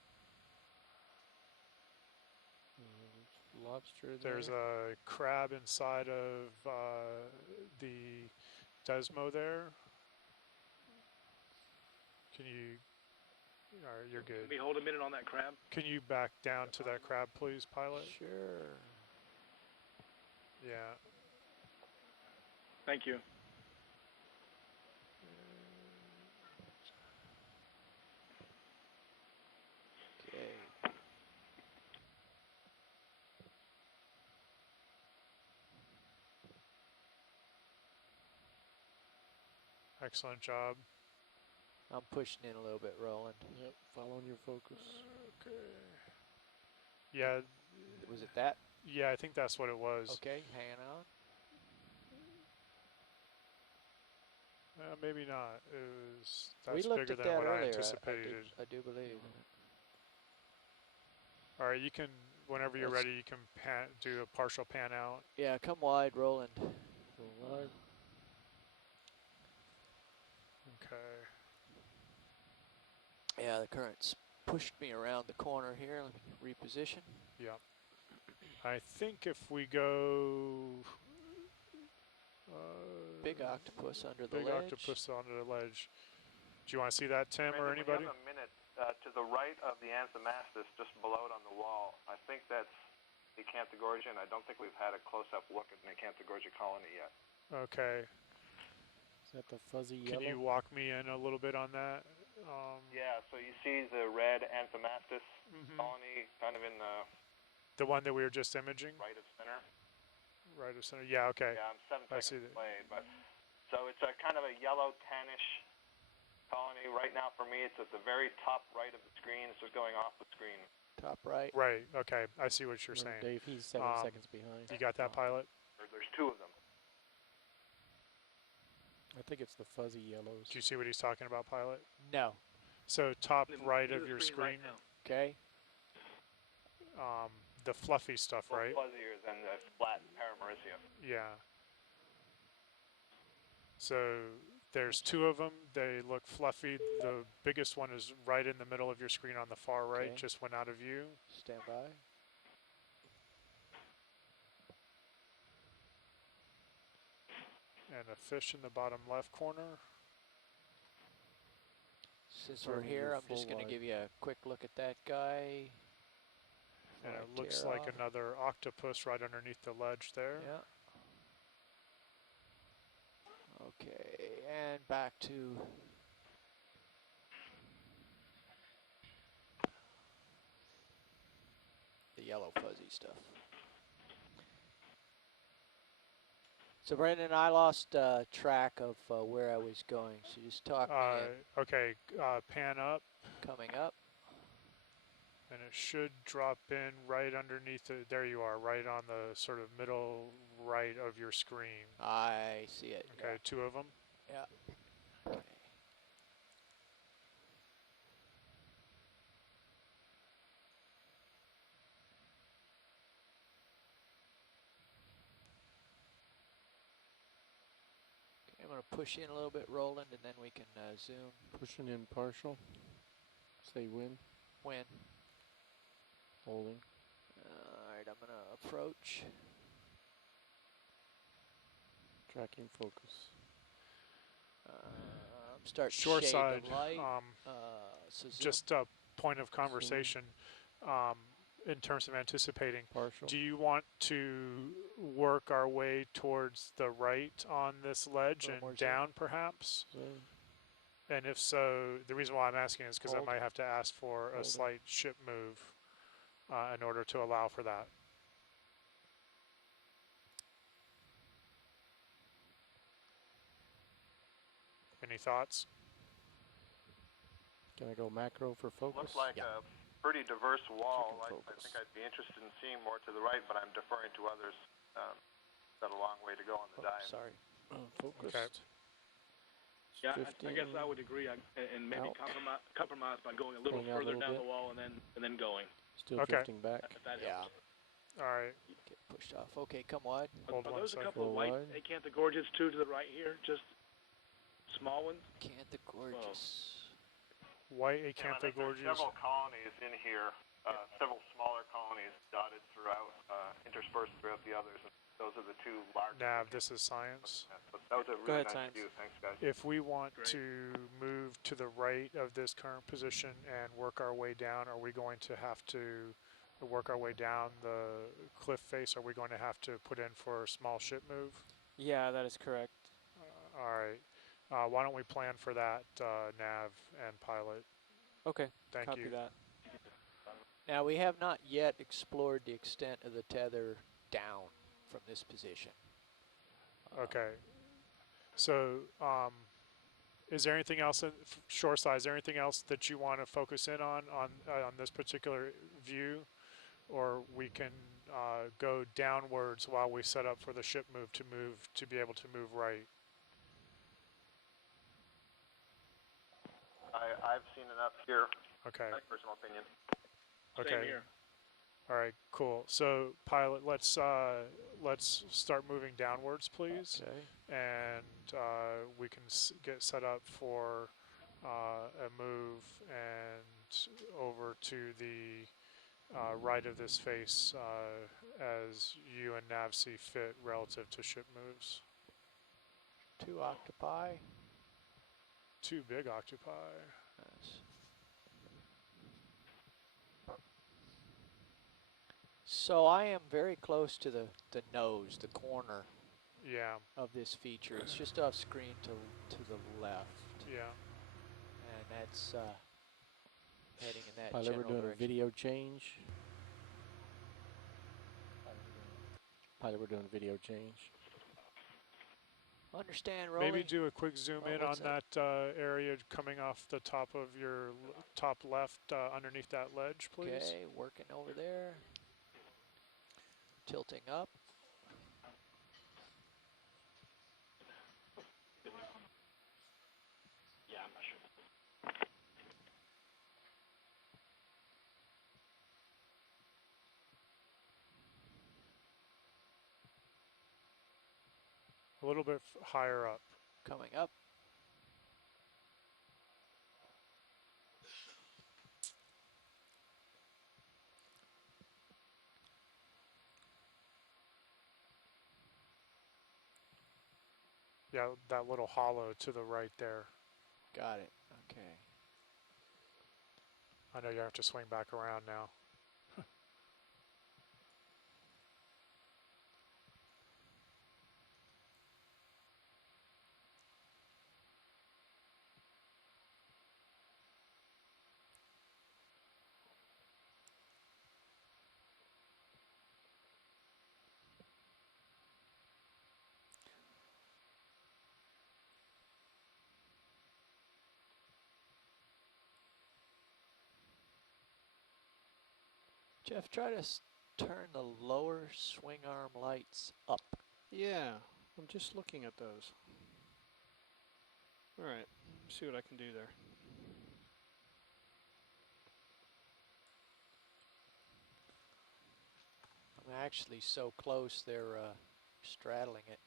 Lobster there. There's a crab inside of the Desmo there. Can you? All right, you're good. Let me hold a minute on that crab. Can you back down to that crab, please, pilot? Sure. Yeah. Thank you. Okay. Excellent job. I'm pushing in a little bit, Roland. Yep, following your focus. Okay. Yeah. Was it that? Yeah, I think that's what it was. Okay, hanging on. Maybe not. It was. That's We looked bigger at than that what earlier. I anticipated. I do believe. All right, you can. Whenever you're ready, you can do a partial pan out. Yeah, come wide, Roland. Go wide. Okay. Yeah, the current's pushed me around the corner here. Let me reposition. Yeah. I think if we go big octopus under the ledge. Big octopus under the ledge. Do you want to see that, Tim, or anybody? We have a minute to the right of the Anthomastus, just below it on the wall. I think that's the Acanthogorgia, and I don't think we've had a close-up look at an Acanthogorgia colony yet. Okay. Is that the fuzzy Can yellow? you walk me in a little bit on that? Yeah, so you see the red Anthomastus colony kind of in the one that we were just imaging? Right of center. Right of center. Yeah, okay. Yeah, I'm 7 I see seconds that. delayed, but so it's a kind of a yellow tannish colony. Right now for me it's at the very top right of the screen. It's just going off the screen. Top right. Right, okay. I see what you're saying. Dave, he's 7 seconds behind. You got that, pilot? There's 2 of them. I think it's the fuzzy yellows. Do you see what he's talking about, pilot? No. So top right of your screen. Okay. The fluffy stuff, right? Fuzzier than the flat Paramaricia. Yeah. So there's 2 of them. They look fluffy. The biggest one is right in the middle of your screen on the far right. Okay. Just went out of view. Stand by. And a fish in the bottom left corner. Since we're here, I'm just going to give you a quick look at that guy. And it looks like another octopus right underneath the ledge there. Yeah. Okay, and back to the yellow fuzzy stuff. So Brendan, I lost track of where I was going, so just talk me in. Okay, pan up. Coming up. And it should drop in right underneath the, there you are, right on the sort of middle right of your screen. I see it. Okay, yeah. 2 of them. Yeah. Okay. I'm going to push in a little bit, Roland, and then we can zoom. Pushing in partial. Say win. Win. Holding. Alright, I'm going to approach. Tracking focus. I'm starting to Shore shade side, the light. So zoom. just a point of conversation in terms of anticipating. Partial. Do you want to work our way towards the right on this ledge Little more and zoom. down perhaps? Zoom. And if so, the reason why I'm asking is because I Hold. might have to ask for a Hold it. slight ship move in order to allow for that. Any thoughts? Can I go macro for focus? Looks like Yeah. a pretty diverse wall. I focus. think I'd be interested in seeing more to the right, but I'm deferring to others. Got a long way to go on the dive. Sorry. Focused. Okay. Yeah, I 15 guess I would agree, and maybe out. compromise by going a little Pulling out a further little down bit. the wall and then going. Still Okay. drifting back. If that Yeah. helps. All right. Get pushed off. Okay, come wide. Hold Are one those a second. couple of Go white wide. acantha gorges too to the right here? Just small ones? Can't the gorgeous. White Yeah, I acantha think there's gorges. several colonies in here, several smaller colonies dotted throughout, interspersed throughout the others. And those are the two large. Nav, this is science. But that was a Go really ahead, nice Science. view. Thanks, guys. If we want Great. to move to the right of this current position and work our way down, are we going to have to work our way down the cliff face? Are we going to have to put in for a small ship move? Yeah, that is correct. All right. Why don't we plan for that, Nav and Pilot? Okay, Thank copy you. that. Now we have not yet explored the extent of the tether down from this position. Okay. So, is there anything else in shore side? Is there anything else that you want to focus in on this particular view, or we can go downwards while we set up for the ship move to be able to move right? I've seen enough here. Okay. My personal opinion. Okay. Same here. All right. Cool. So, Pilot, let's start moving downwards, please. Okay. And we can get set up for a move and over to the right of this face as you and Nav see fit relative to ship moves. 2 octopi. 2 big octopi. Yes. So I am very close to the nose, the corner Yeah. of this feature. It's just off screen to the left. Yeah. And that's heading in that Pilot, we're general doing direction. a video change. Pilot, we're doing a video change. Understand, rolling. Maybe do a quick zoom Oh, in on what's that? that area coming off the top of your top left underneath that ledge, please. Okay, working over there. Tilting up. Yeah, I'm not sure. A little bit higher up. Coming up. Yeah, that little hollow to the right there. Got it. Okay. I know you have to swing back around now. Jeff, try to turn the lower swing arm lights up. Yeah, I'm just looking at those. All right, see what I can do there. I'm actually so close they're straddling it.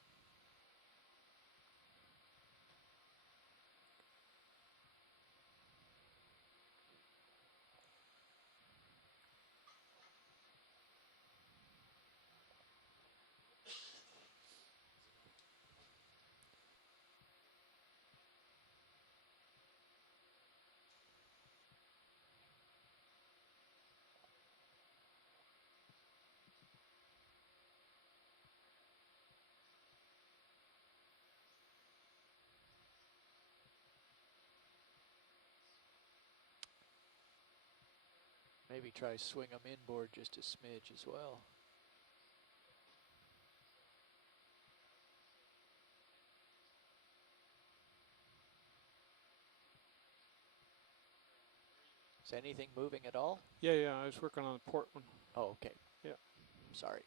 Maybe try swing them inboard just a smidge as well. Is anything moving at all? Yeah, I was working on the port one. Oh, okay. Yeah. Sorry.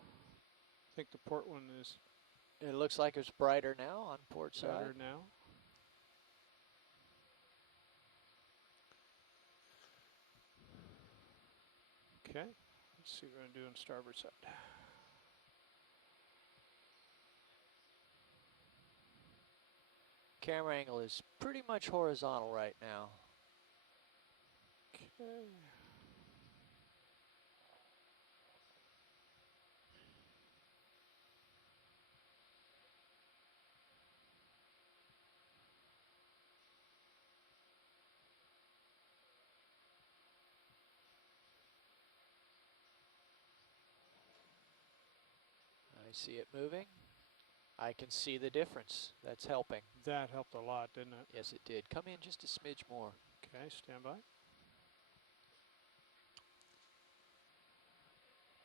I think the port one is It looks like it's brighter now on port better side. now. Okay, let's see what I'm doing starboard side. Camera angle is pretty much horizontal right now. Okay. I see it moving. I can see the difference. That's helping. That helped a lot, didn't it? Yes, it did. Come in just a smidge more. Okay, stand by.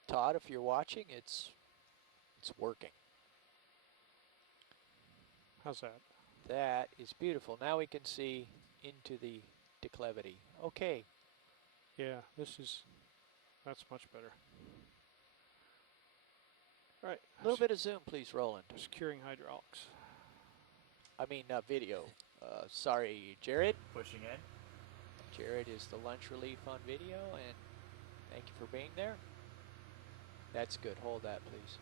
Todd, if you're watching, it's working. How's that? That is beautiful. Now we can see into the declivity. Okay. Yeah, that's much better. Right. A little bit of zoom, please, Roland. Securing hydraulics. I mean, video. Sorry, Jared. Pushing in. Jared is the lunch relief on video, and thank you for being there. That's good. Hold that, please.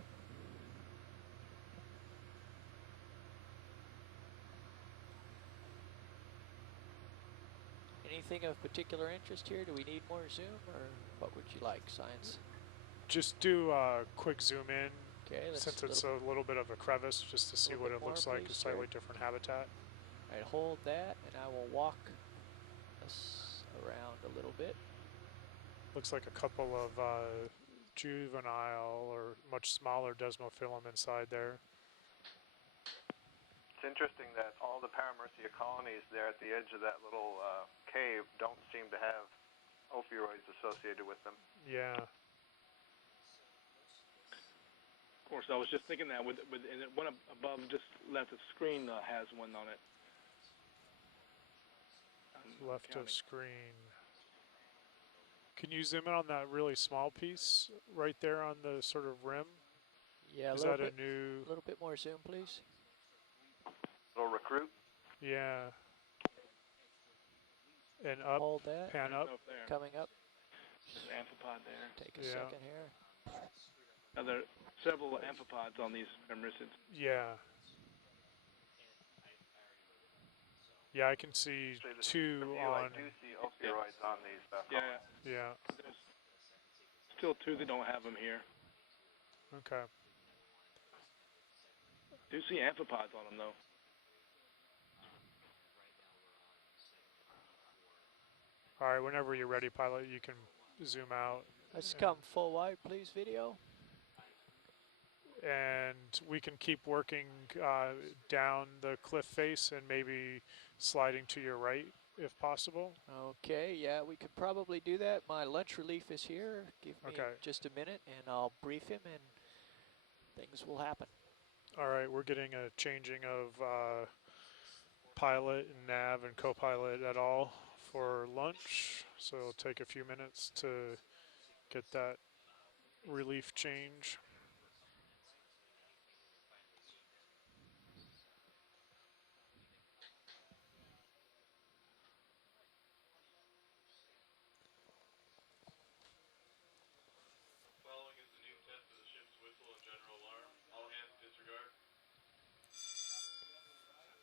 Anything of particular interest here? Do we need more zoom, or what would you like, Science? Just do a quick zoom in, Okay, since it's a little bit of a crevice, just to see what it looks like, please, a slightly Jared. different habitat. All right, hold that, and I will walk us around a little bit. Looks like a couple of juvenile or much smaller desmophyllum inside there. It's interesting that all the Paramercia colonies there at the edge of that little cave don't seem to have ophiuroids associated with them. Yeah. Of course, I was just thinking that with and one above, just left of screen has one on it. Left of screen. Can you zoom in on that really small piece right there on the sort of rim? Yeah, Is that a new? A little bit more zoom, please. Little recruit. Yeah. And up. Hold that. Pan up. Coming up. There's an amphipod there. Take a second here. Now there are several amphipods on these Paramercids. Yeah. Yeah, I can see two on. I do see ophiuroids on these. Yeah. Yeah. There's still two that don't have them here. Okay. Do see amphipods on them though. All right, whenever you're ready, pilot, you can zoom out. Let's come full wide, please, video. And we can keep working down the cliff face and maybe sliding to your right if possible. Okay, yeah, we could probably do that. My lunch relief is here. Give me just a minute and I'll brief him and things will happen. All right, we're getting a changing of pilot and nav and co-pilot at all for lunch. So it'll take a few minutes to get that relief change.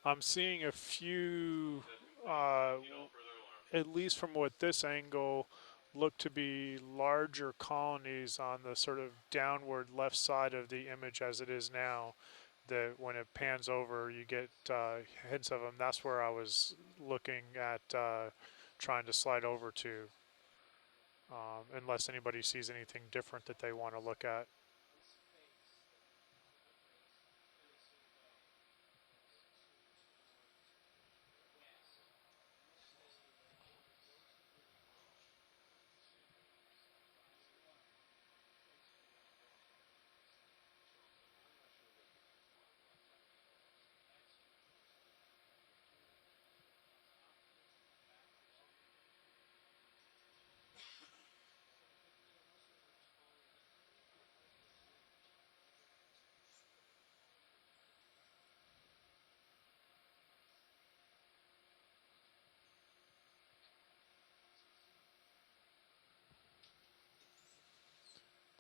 I'm seeing a few, at least from what this angle, look to be larger colonies on the sort of downward left side of the image as it is now. That when it pans over, you get hints of them. That's where I was looking at trying to slide over to, unless anybody sees anything different that they want to look at.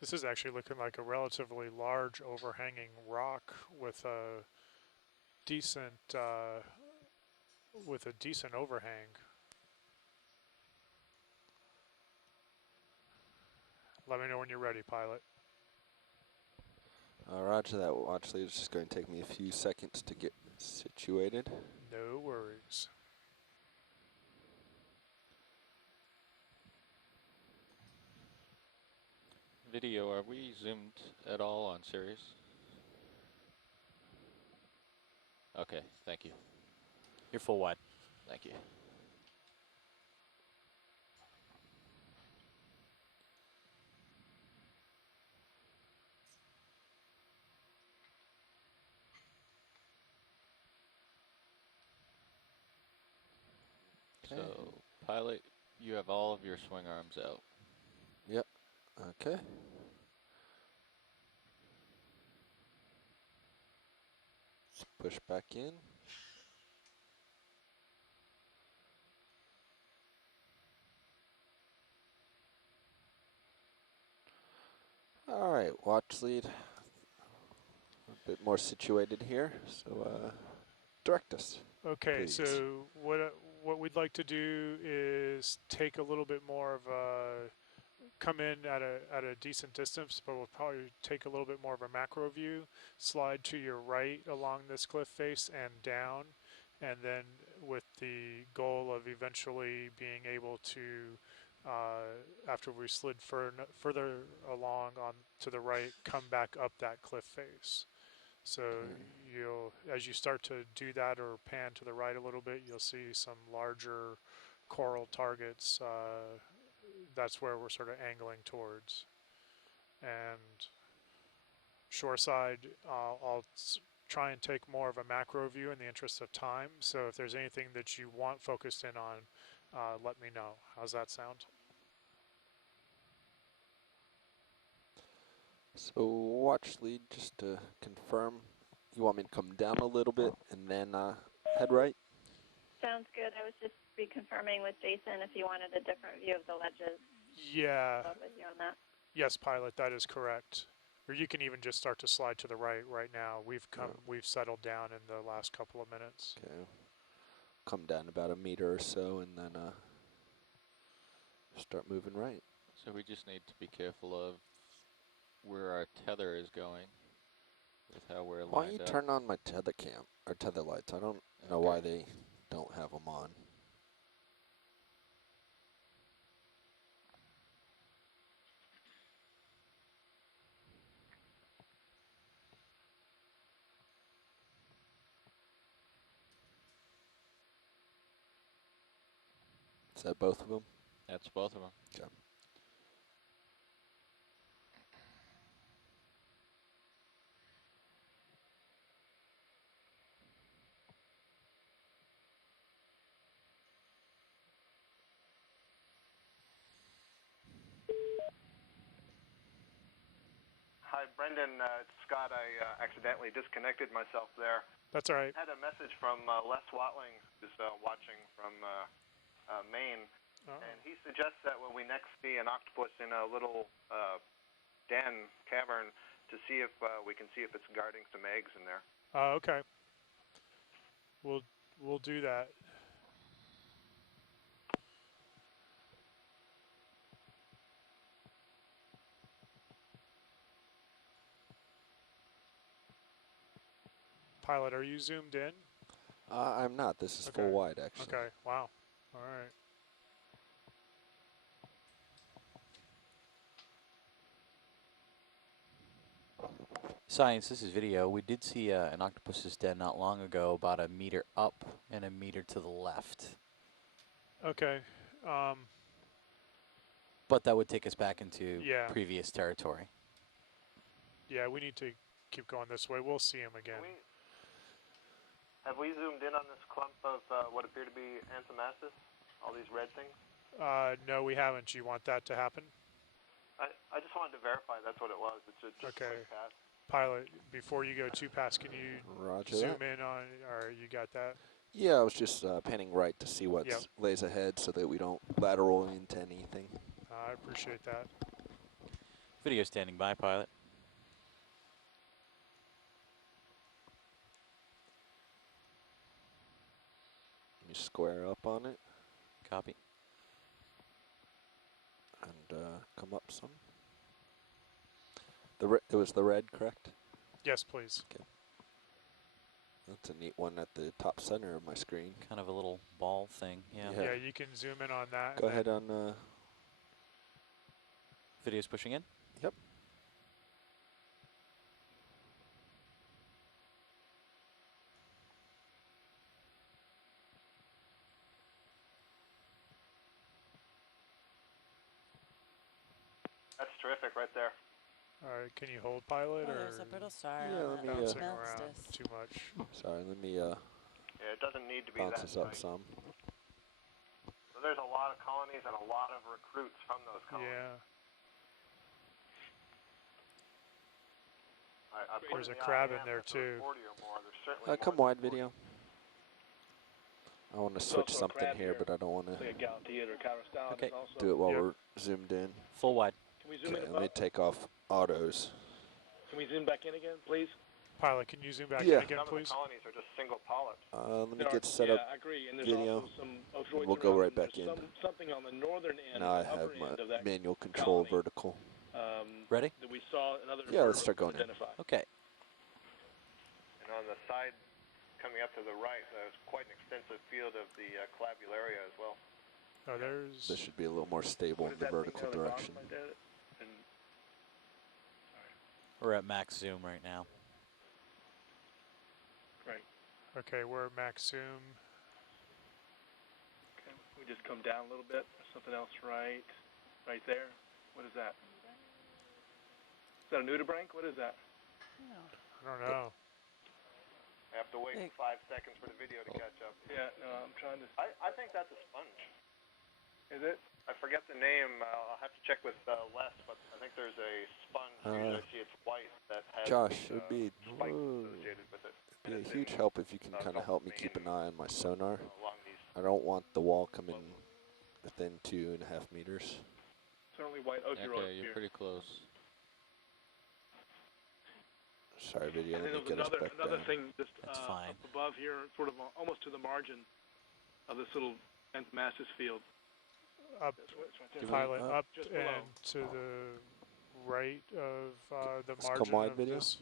This is actually looking like a relatively large overhanging rock with a decent overhang. Let me know when you're ready, pilot. Roger that, watch lead. It's just going to take me a few seconds to get situated. No worries. Video, are we zoomed at all on Sirius? Okay, thank you. You're full wide. Thank you. Okay. So, pilot, you have all of your swing arms out. Yep. Okay. Let's push back in. All right, watch lead. A bit more situated here, so direct us. Okay, please. so what we'd like to do is take a little bit more of a come in at a decent distance, but we'll probably take a little bit more of a macro view, slide to your right along this cliff face and down, and then with the goal of eventually being able to, after we slid further along on to the right, come back up that cliff face. So you'll, as you start to do that or pan to the right a little bit, you'll see some larger coral targets. That's where we're sort of angling towards. And shoreside, I'll try and take more of a macro view in the interest of time. So if there's anything that you want focused in on, let me know. How's that sound? So watch lead, just to confirm, you want me to come down a little bit and then head right? Sounds good. I was just reconfirming with Jason if he wanted a different view of the ledges. Yeah. I'll with you on that. Yes, pilot, that is correct. Or you can even just start to slide to the right now. We've settled down in the last couple of minutes. Okay. Come down about a meter or so and then start moving right. So we just need to be careful of where our tether is going with how we're lined up. Why don't you turn on my tether cam, or tether lights? I don't know why they don't have them on. Is that both of them? That's both of them. Okay. Hi, Brendan. It's Scott. I accidentally disconnected myself there. That's all right. I had a message from Les Watling, who's watching from Maine, and he suggests that when we next see an octopus in a little den cavern, to see if we can see if it's guarding some eggs in there. Okay. We'll do that. Pilot, are you zoomed in? I'm not. This is full wide, actually. Okay, wow. All right. Science, this is video. We did see an octopus's den not long ago, about a meter up and a meter to the left. Okay. But that would take us back into previous territory. Yeah, we need to keep going this way. We'll see him again. Have we zoomed in on this clump of what appear to be Anthomastus? All these red things? No, we haven't. You want that to happen? I just wanted to verify that's what it was. It's just okay. a quick pass. Pilot, before you go too past, can you zoom in on, or you got that? Yeah, I was just panning right to see what lays ahead so that we don't lateral into anything. I appreciate that. Video standing by, pilot. You square up on it Copy. and come up some. It was the red, correct? Yes, please. Okay. That's a neat one at the top center of my screen. Kind of a little ball thing, yeah. Yeah, you can zoom in on that. Go ahead on. Video's pushing in? Yep. That's terrific right there. All right, can you hold pilot Oh, or there's a brittle star Yeah, on let me, that bouncing mouth around disc. too much? Sorry, let me Yeah, it doesn't need to be bounce that this up tight. some. So there's a lot of colonies and a lot of recruits from those colonies. Yeah. I put There's in a the crab in IAM there that there too. were 40 or more. There's certainly Come more wide than 40. video. I want to There's switch also a something crab here, but I don't want to It's like a Galatiid or Carousel. Okay. There's also, do it while Yep. we're zoomed in. Full wide. Can we zoom Okay, in let me above? take off autos. Can we zoom back in again, please? Pilot, can you zoom back Yeah. in again, Some of please? the colonies are just single polyps. Let me There get are, set yeah, up. I agree. And there's video, also some and Otroids we'll go around right them. back There's in. something on the northern end, Now I the have upper my end of that manual control colony, vertical. Ready? that we saw another Yeah, let's start vertebrate going. identify. Okay. And on the side, coming up to the right, there's quite an extensive field of the Clabularia as well. Oh, there's... This should be a little more stable What in is the that thing vertical down at the bottom direction. right there? And We're at max zoom right now. right. Okay, we're at max zoom. Okay. We just come down a little bit. Something else right there. What is that? Is that a nudibranch? What is that? No. I don't know. I have to wait Hey. 5 seconds for the video to catch up. Yeah, no, I'm trying to. I think that's a sponge. Is it? I forget the name. I'll have to check with Les, but I think there's a sponge. Usually I see it's white that has Josh, it'd be spikes associated with it. be a And it's huge in, help if you can kind of Gulf help of me keep Maine, an eye on my sonar. along these. I don't want the wall coming within 2.5 meters. Certainly white Okeanos Okay, you're here. pretty close. Sorry, video. And Let then me there get was us back another down. thing just That's fine. up above here, sort of almost to the margin of this little Masses field. Up, It's right there. pilot, up. up Just below. and to the right of the Let's come margin wide of video. this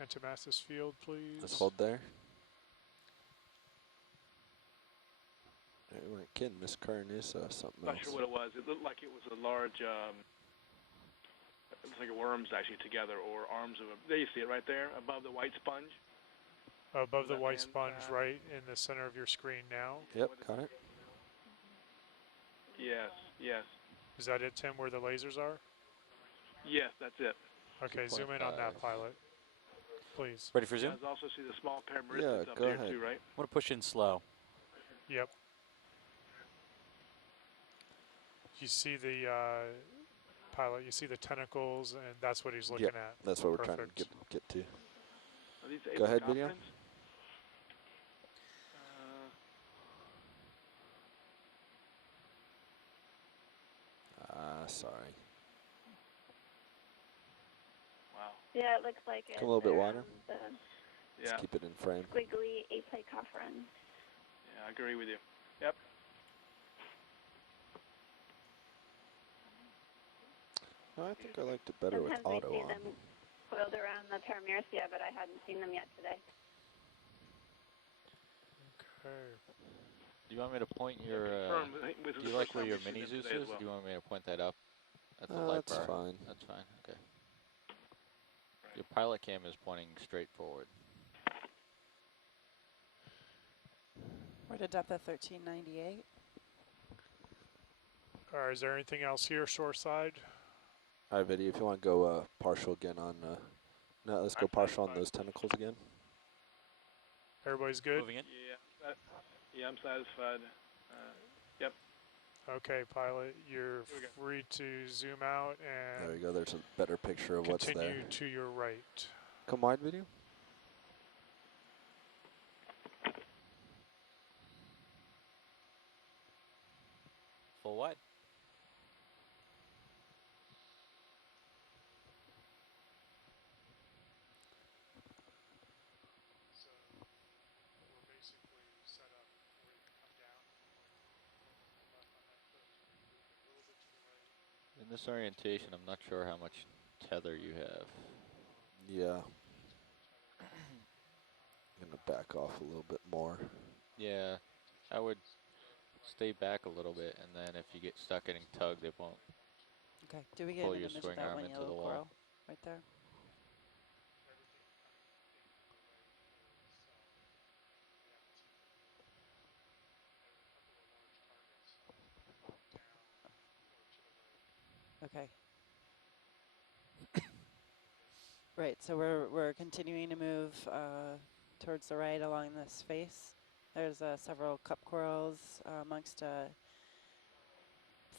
Antimastis field, please. Let's hold there. Hey, we weren't kidding. This current is something Not else. sure what it was. It looked like it was a large, it looks like worms actually together, or arms of a, there you see it right there, above the white sponge. Above the white left-hand sponge, side. right in the center of your screen now. Yep, got it. Yes, yes. Is that it, Tim, where the lasers are? Yes, that's it. Okay, zoom in on that, pilot. Please. Ready for You zoom? guys also see the small Yeah, parameristids up go there ahead. too, right? I'm going to push in slow. Yep. You see the pilot, you see the tentacles, and that's what he's looking Yep, at. that's what we're trying to Perfect. get to. Are these Go ahead, video. Apis Sorry. Wow. Yeah, it looks like it. Come a little bit They're, wider. The Yeah. Let's keep it in frame. squiggly aplycophorans. Yeah, I agree with you. Yep. No, I think I liked it better with Sometimes auto we see on. them coiled around the paramecia, but I hadn't seen them yet today. Okay. Do you want me to point your, confirmed. I think this is do you the like first where time your we've seen mini them Zeus today as is? well. Do you want me to point that up at the light That's bar? fine. That's fine, okay. Your pilot cam is pointing straight forward. We're at a depth of 1398. All right, is there anything else here, shoreside? All right, video. If you want to go partial again on, no, let's go partial on those tentacles again. Everybody's good? Moving in. Yeah, I'm satisfied. Yep. Okay, pilot, you're Here we go. free to zoom out There you and go. There's a better picture of what's there. continue to your right. Come wide, video. Full wide. In this orientation, I'm not sure how much tether you have. Yeah. I'm gonna back off a little bit more. Yeah, I would stay back a little bit, and then if you get stuck getting tugged, it won't Okay. Do we get pull an your image of swing that arm one into yellow the wall. coral right there? Okay. Right, so we're continuing to move towards the right along this face. There's several cup corals amongst a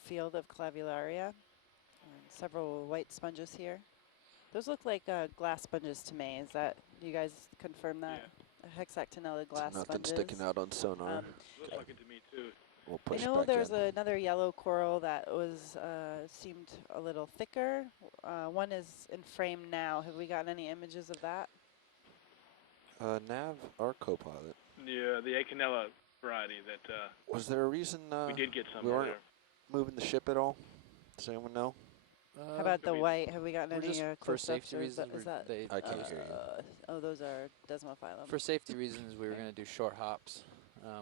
field of clavularia and several white sponges here. Those look like glass sponges to me. Is that, do you guys confirm that? Hexactinella glass Nothing sponges. sticking out on sonar. Looks like it to me too. We'll I push know back there's in. another yellow coral that was seemed a little thicker. One is in frame now. Have we gotten any images of that? Nav, our co-pilot. Yeah, the Acanella variety that Was there a reason we did get some we weren't earlier. moving the ship at all? Does anyone know? How about the white? Have we gotten we're any just for close-ups? safety Or is that, reasons, is that they I can't hear you. oh, those are desmophilum. for safety reasons, we were going to do short hops.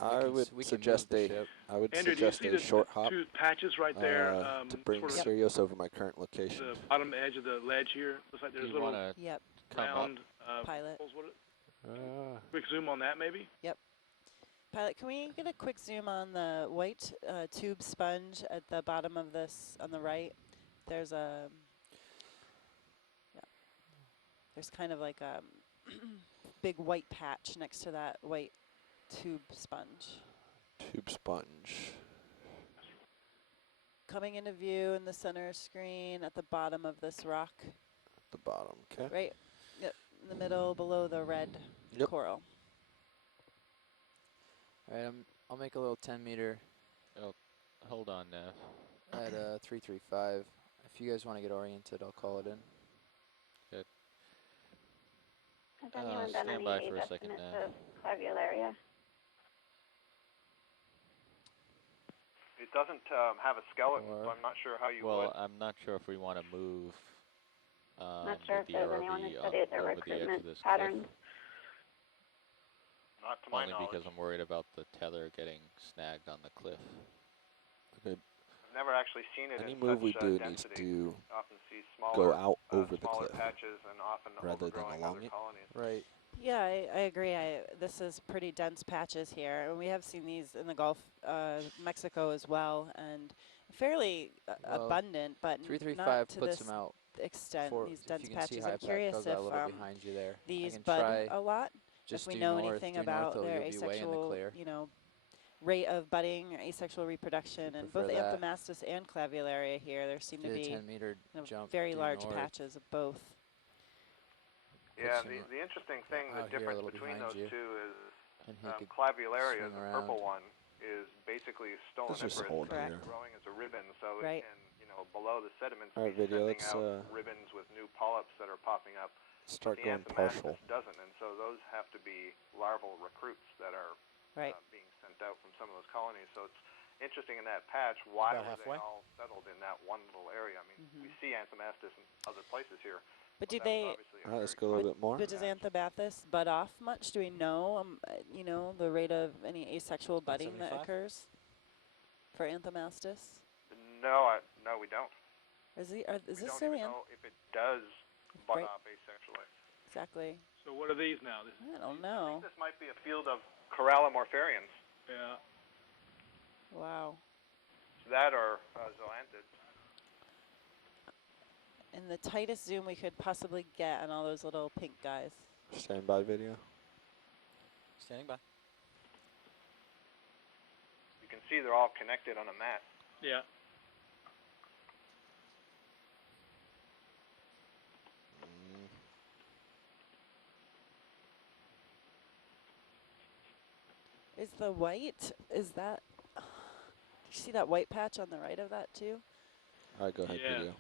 I would we can suggest move the a. ship. I would Andrew, do you suggest see a the short hop two patches right there? to bring sort of Sirius over my current location. the bottom edge of the ledge here. Looks like there's You little want to Yep. come round Pilot. holes. What quick zoom on that, maybe? Yep. Pilot, can we get a quick zoom on the white tube sponge at the bottom of this on the right? There's a, yeah, there's kind of like a big white patch next to that white tube sponge. Tube sponge. Coming into view in the center screen at the bottom of this rock. At the bottom, okay. Right, yep, in the middle below the red coral. All right, I'll make a little 10-meter. Oh, hold on, Nev. At 335. If you guys want to get oriented, I'll call it in. Good. Has anyone done Stand any by age for a second, estimates Nev. of clavularia? It doesn't have a skeleton, so I'm not sure how you Well, would. I'm not sure if we want to move Not sure with if the there's ROV anyone who studied their over the edge recruitment of this patterns. cliff. Not to my Only knowledge. because I'm worried about the tether getting snagged on the cliff. Okay. I've never actually seen it Any in move such we do needs density. to Often see smaller, go out over the smaller cliff patches and often rather than overgrowing along other it. colonies. Right. Yeah, I agree. This is pretty dense patches here, and we have seen these in the Gulf, Mexico as well, and fairly abundant, but not 335 to puts this them out. extent. These If dense you can see patches. high I'm curious I've if got a little behind you there. these I can bud try a lot. just If we due know north, anything due about north, their you'll be way in the asexual, clear. rate of budding, or asexual reproduction, and both prefer that. Anthomastus and Clavularia here. There seem to Do the be 10-meter jump very due large north. patches of both. Yeah, the interesting thing, the out here a difference little between behind those you. two is And he could Clavularia, swing the around. purple one, is basically Let's just stoloniferous, hold so here. it's growing as a ribbon, so Right. it can, below the sediments, All right, be video, sending let's out ribbons with new polyps that are popping up. start The going Anthomastus partial. doesn't, and so those have to be larval recruits that are being sent out from some of those colonies. So it's interesting in that patch, why About were halfway? they all settled in that one little area? I mean, we see Anthomastus in other places here. But do that was they? obviously All right, let's go a little bit more. But does Anthobathus bud off much? Do we know, the rate of any asexual budding that 75? occurs for Anthomastus? No, we don't. Is We this don't silly? even know if it does bud Right. off asexually. Exactly. So what are these now? I don't know. This might be a field of Corallimorpharians. Yeah. Wow. That or zoanthids. And the tightest zoom we could possibly get on all those little pink guys. Standby video. Standing by. You can see they're all connected on a mat. Yeah. Is the white? Is that? Do you see that white patch on the right of that too? All right, go ahead, Yeah. video.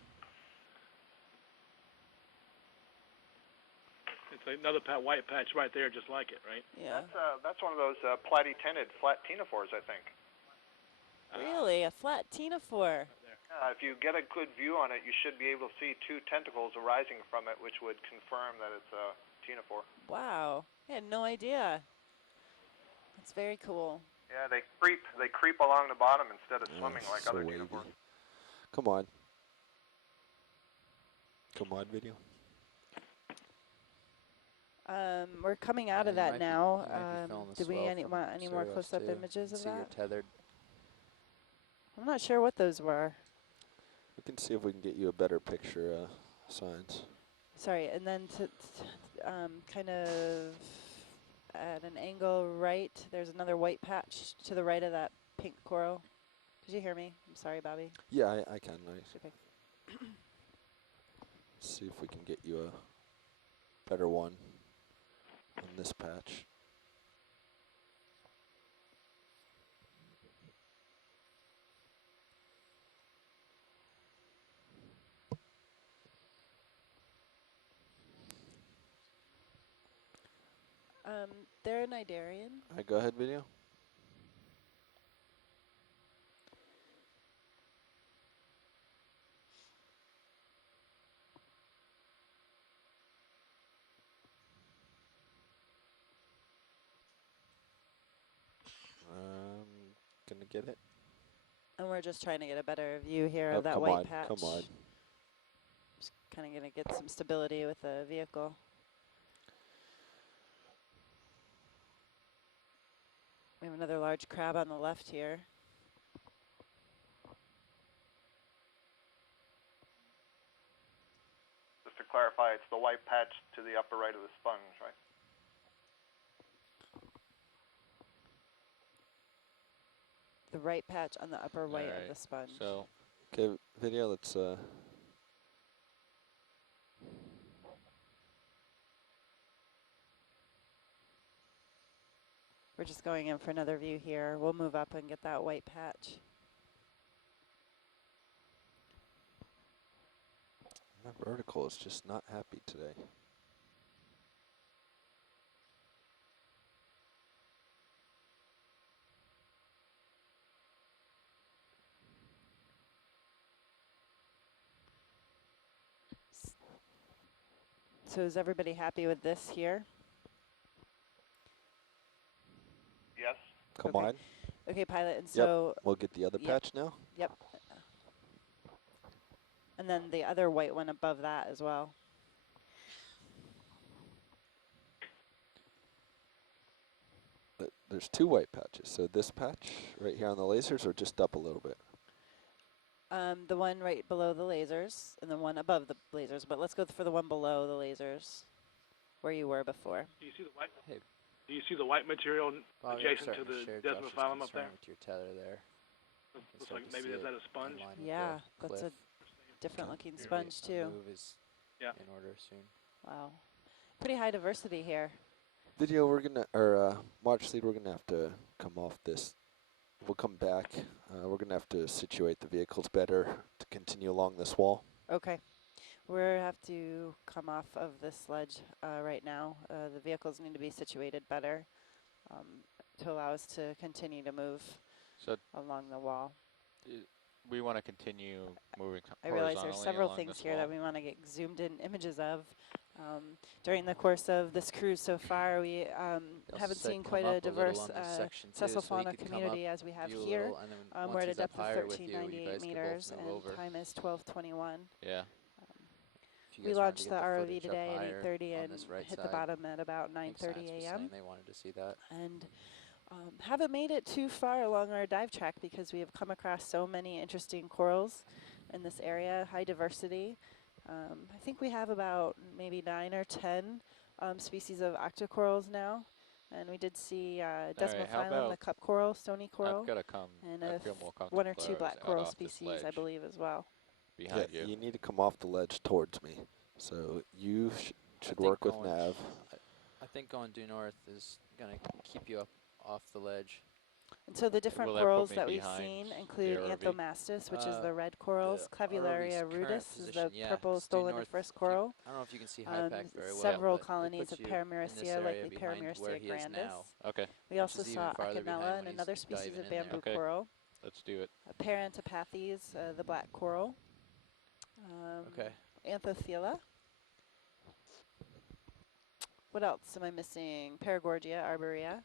It's another white patch right there, just like it, right? Yeah. That's one of those platytended flat ctenophores, I think. Really, a flat ctenophore. If you get a good view on it, you should be able to see two tentacles arising from it, which would confirm that it's a ctenophore. Wow, I had no idea. That's very cool. Yeah, they creep along the bottom instead of swimming like so other wavy. ctenophores. Come on. Come on, video. We're coming out Yeah, of that now. You might be filling the Do we swell want any more through us close-up too. images You of see you're that? tethered. I'm not sure what those were. We can see if we can get you a better picture, Signs. Sorry, and then to kind of at an angle right, there's another white patch to the right of that pink coral. Did you hear me? I'm sorry, Bobby. Yeah, I can. Okay. See if we can get you a better one on this patch. They're an Idarian. Go ahead, video. Gonna get it. And we're just trying to get a better view here Oh, of that come white on, patch. come on. Just kind of going to get some stability with the vehicle. We have another large crab on the left here. Just to clarify, it's the white patch to the upper right of the sponge, right? The right patch on the upper right Alright, of the sponge. so Okay, video. Let's. We're just going in for another view here. We'll move up and get that white patch. My vertical is just not happy today. So is everybody happy with this here? Yes. Come Okay. on. Okay, pilot, and so... We'll get the other patch now. Yep. And then the other white one above that as well. But there's two white patches. So this patch right here on the lasers, or just up a little bit? The one right below the lasers and the one above the lasers. But let's go for the one below the lasers, where you were before. Do you see the white? Hey. Do you see the white material Bobby, adjacent to the desmophyllum up there? With your tether there. Looks like maybe is that a sponge? Yeah, that's a different looking sponge too. Move is Yeah. in order soon. Wow. Pretty high diversity here. Video, we're gonna, or March lead, we're gonna have to come off this. We'll come back. We're gonna have to situate the vehicles better to continue along this wall. Okay. We have to come off of this ledge right now. The vehicles need to be situated better to allow us to continue to move along the wall. We want to continue moving I realize horizontally there's several along things this here wall. that we want to get zoomed in images of. During the course of this cruise so far, we haven't seen quite a diverse sessile community as we have here. We're at a depth of 1398 meters and time is 12:21. Yeah. We launched the ROV today at 8:30 and hit the bottom at about 9:30 a.m. They wanted to see that. And haven't made it too far along our dive track because we have come across so many interesting corals in this area, high diversity. I think we have about maybe 9 or 10 species of octocorals now. And we did see desmophyllum, the cup coral, stony coral, I've got to come. and I feel more comfortable one or two if I black was coral out off this species, I ledge believe, as well. behind Yeah, you. you need to come off the ledge towards me. So you should work with nav. I think going due north is going to keep you up off the ledge. And so the different Will that put corals me that we've behind seen the include ROV? Anthomastus, which is the red corals, the Clavularia ROV's current rudis is the position, purple it's due stolen north. first coral. I don't know if you can see high pack very well. Several but it colonies puts of you in this Paramyristia, area likely behind where Paramyristia he is grandis. now. Okay. We also is saw even farther behind Okeanos when and he's another species diving of in there. bamboo Okay. coral. Let's do it. Parantopathes, the black coral. Okay. Anthothela. What else am I missing? Paragorgia, arborea.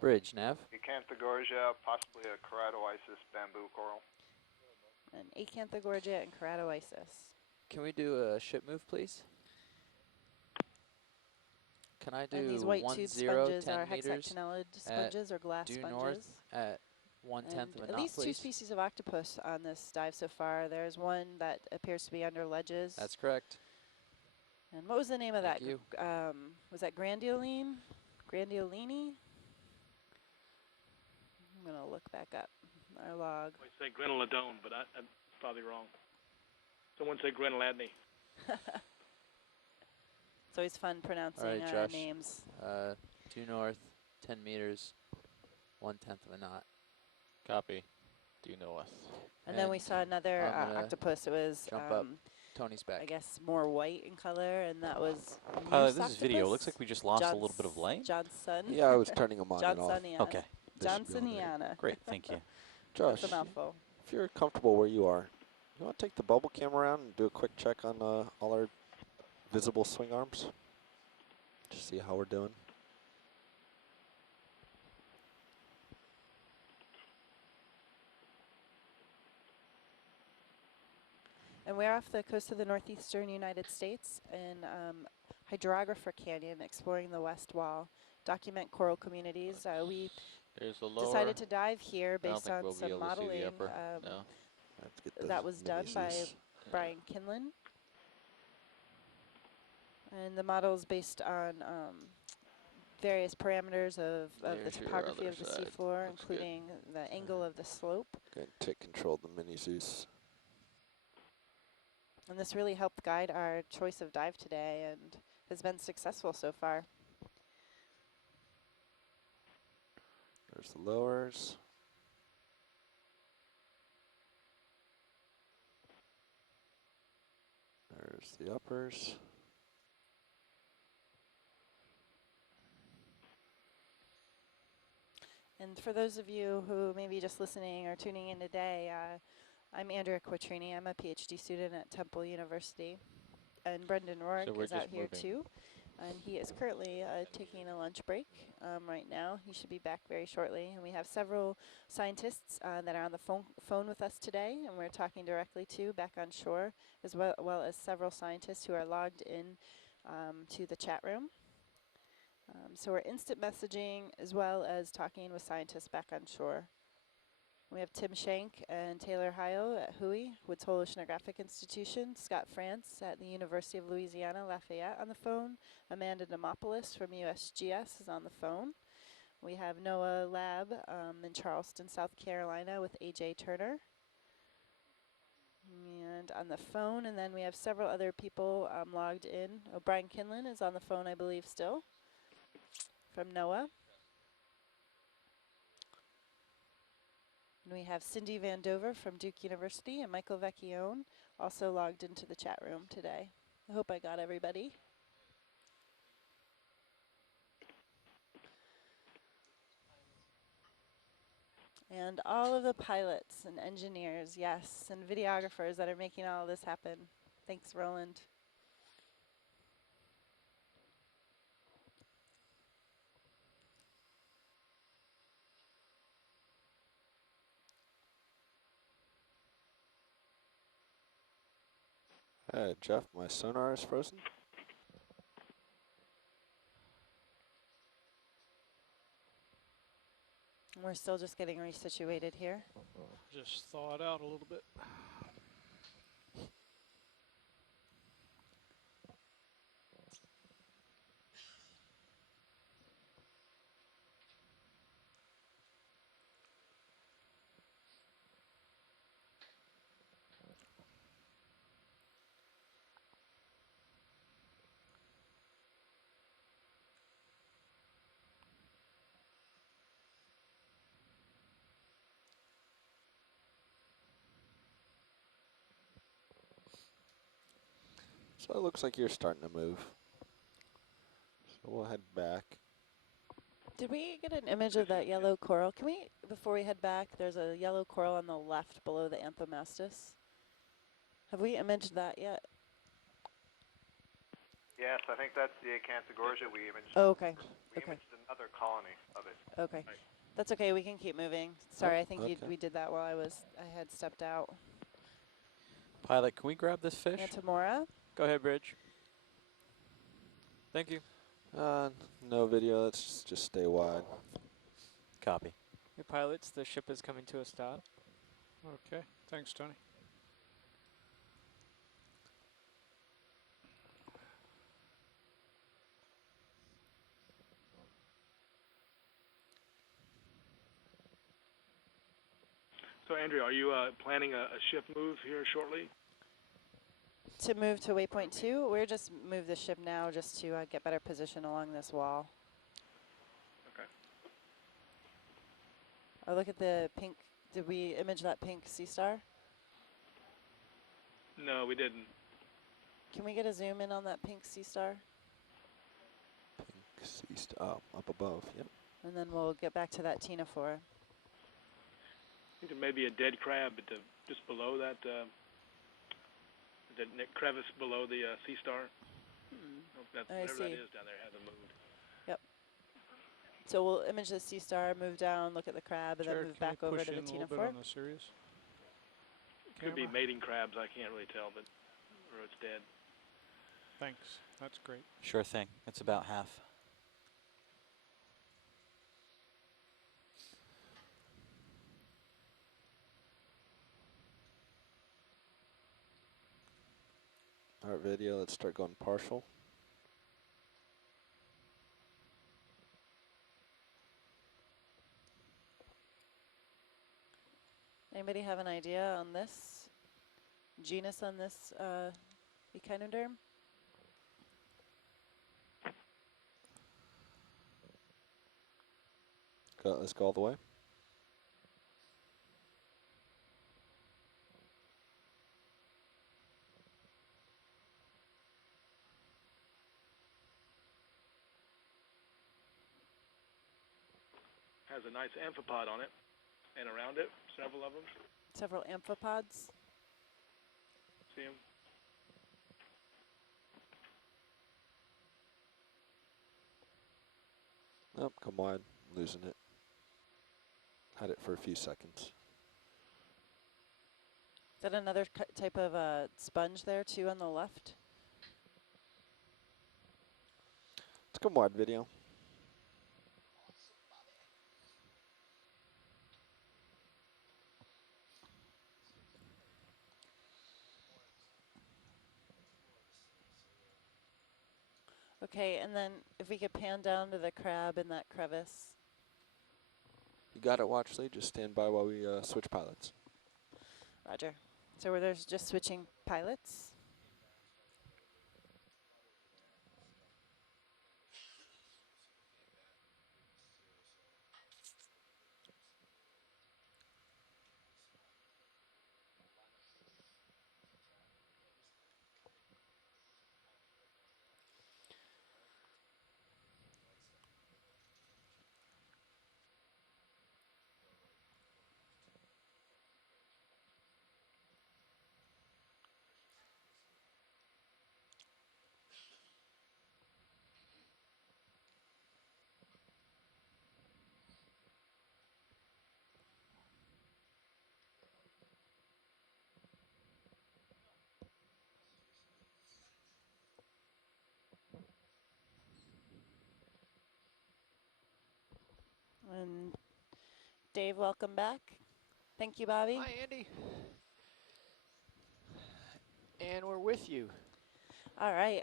Bridge, Nav. Acanthogorgia, possibly a keratoisis bamboo coral. And Acanthogorgia and keratoisis. Can we do a ship move, please? Can I do And these white 10, tube sponges 10 are meters hexactinellid sponges or glass due sponges. north at 1/10 of a at knot, least please? 2 species of octopus on this dive so far. There's one that appears to be under ledges. That's correct. And what was the name of Thank that? you. Was that Grandioline? Grandiolini? I'm going to look back up our log. I say Grenelodone, but I'm probably wrong. Someone said Greneladne. It's always fun pronouncing All right, Josh. names. Due north, 10 meters, 1/10 of a knot. Copy. Due north. And then we saw another I'm gonna octopus. It was, jump up. Tony's back. I guess, more white in color, and that was Pilot, moose this is video. It looks octopus. like we just lost a little bit of light. Johnson. Yeah, I was turning them on and off. Johnsoniana. Okay. Johnsoniana. Great, thank you. Josh, That's a mouthful. if you're comfortable where you are, you want to take the bubble cam around and do a quick check on all our visible swing arms? Just see how we're doing. And we're off the coast of the northeastern United States in Hydrographer Canyon, exploring the west wall. Document coral communities. We There's the lower. decided to dive here I don't based think on we'll be some able to see modeling the upper. No. Let's get the that was done by mini-Zeus. Brian Kinlan. And the model is based on various parameters of the There's your topography other of the side. seafloor, Looks good. including the angle of the slope. Going to take control of the mini Zeus. And this really helped guide our choice of dive today and has been successful so far. There's the lowers. There's the uppers. And for those of you who may be just listening or tuning in today, I'm Andrea Quattrini. I'm a PhD student at Temple University. And Brendan Rourke we're is out just here moving. too. And he is currently taking a lunch break right now. He should be back very shortly. And we have several scientists that are on the phone with us today, and we're talking directly to back on shore, as well as several scientists who are logged in to the chat room. So we're instant messaging as well as talking with scientists back on shore. We have Tim Shank and Taylor Hio at HUI, Woods Hole Oceanographic Institution, Scott France at the University of Louisiana Lafayette on the phone, Amanda Demopoulos from USGS is on the phone. We have NOAA Lab in Charleston, South Carolina with AJ Turner. And on the phone, and then we have several other people logged in. Brian Kinlan is on the phone, I believe, still, from NOAA. And we have Cindy Van Dover from Duke University and Michael Vecchione also logged into the chat room today. I hope I got everybody. And all of the pilots and engineers, yes, and videographers that are making all of this happen. Thanks, Roland. Jeff, my sonar is frozen. We're still just getting resituated here. Just thaw it out a little bit. So it looks like you're starting to move. So we'll head back. Did we get an image of that yellow coral? Can we, before we head back, there's a yellow coral on the left below the anthomastus. Have we imaged that yet? Yes, I think that's the Acanthogorgia we imaged. Oh, okay. We imaged another colony of it. Okay. Right. That's okay. We can keep moving. Sorry, I think okay. we did that while I had stepped out. Pilot, can we grab this fish? Antamora. Go ahead, Bridge. Thank you. No video. Let's just stay wide. Copy. Hey, pilots, the ship is coming to a stop. Okay. Thanks, Tony. So, Andrea, are you planning a shift move here shortly? To move to waypoint 2, we're just move the ship now just to get better position along this wall. Okay. Oh, look at the pink. Did we image that pink sea star? No, we didn't. Can we get a zoom in on that pink sea star? Pink sea star up above. Yep. And then we'll get back to that ctenophore. I think there may be a dead crab at just below that, the crevice below the sea star. That's I whatever that see. is down there hasn't moved. Yep. So we'll image the sea star, move down, look at the crab, and then Jared, move can back we over push to the in a little bit ctenophore. on the Sirius? Could be Camera? mating crabs. I can't really tell, but or it's dead. Thanks. That's great. Sure thing. It's about half. All right, video. Let's start going partial. Anybody have an idea on this genus on this echinoderm? Let's go all the way. Has a nice amphipod on it, and around it, several of them. Several amphipods. See them? Oh, come wide. Losing it. Had it for a few seconds. Is that another type of sponge there too on the left? Let's go wide, video. Okay, and then if we could pan down to the crab in that crevice. You got it, Watchley. Just stand by while we switch pilots. Roger. So we're there's just switching pilots. And Dave, welcome back. Thank you, Bobby. Hi, Andy. And we're with you. All right.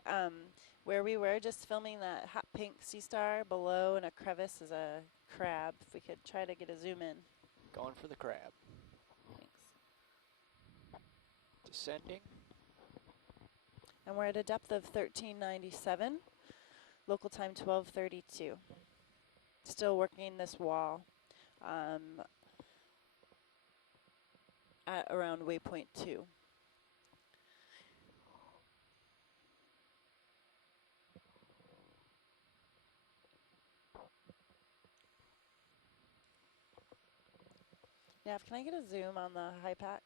Where we were just filming that hot pink sea star below in a crevice is a crab. If we could try to get a zoom in. Going for the crab. Thanks. Descending. And we're at a depth of 1397, local time 1232. Still working this wall at around waypoint 2. Nav, can I get a zoom on the high pack?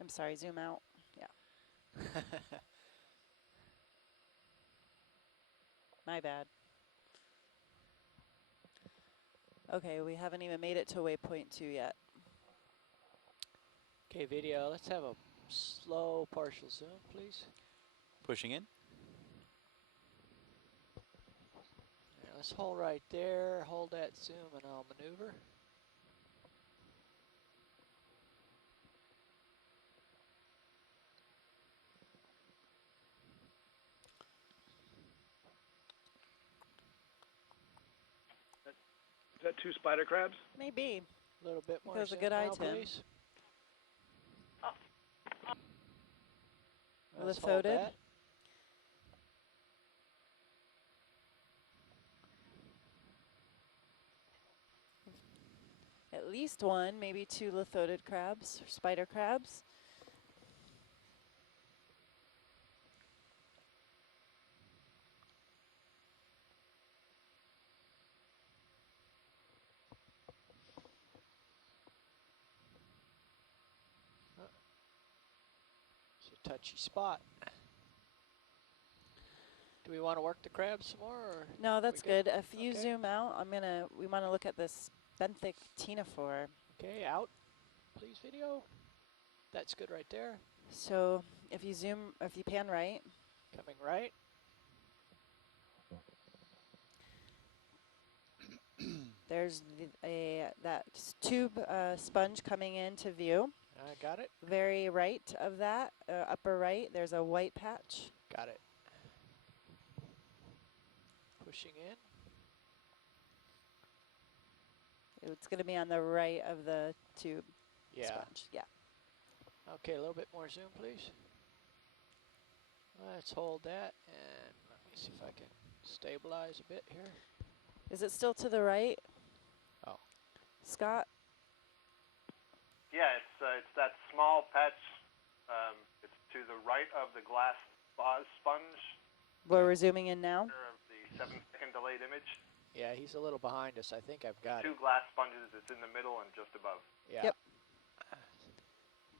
I'm sorry, zoom out. Yeah, my bad. Okay, we haven't even made it to waypoint 2 yet. Okay, video, let's have a slow partial zoom, please. Pushing in. Yeah, let's hold right there, hold that zoom, and I'll maneuver. Is that 2 spider crabs? Maybe. A little bit more That was a zoom good eye, now, Tim. please. Let's hold Lithoted. that. At least 1, maybe 2 lithoted crabs, or spider crabs. It's a touchy spot. Do we want to work the crabs some more? Or No, that's we good? good. If you Okay. zoom out, we want to look at this benthic ctenophore. Okay, out, please, video. That's good right there. So if you pan right, Coming right. there's that tube sponge coming into view. I got it. Very right of that, upper right, there's a white patch. Got it. Pushing in. It's going to be on the right of the tube Yeah. sponge. Yeah. Okay, a little bit more zoom, please. Let's hold that, and let me see if I can stabilize a bit here. Is it still to the right? Oh. Scott? Yeah, it's that small patch. It's to the right of the glass vase sponge. Where we're zooming in now? Of the 7-second delayed image. Yeah, he's a little behind us. I think I've got 2 it. glass sponges. It's in the middle and just above. Yeah. Yep.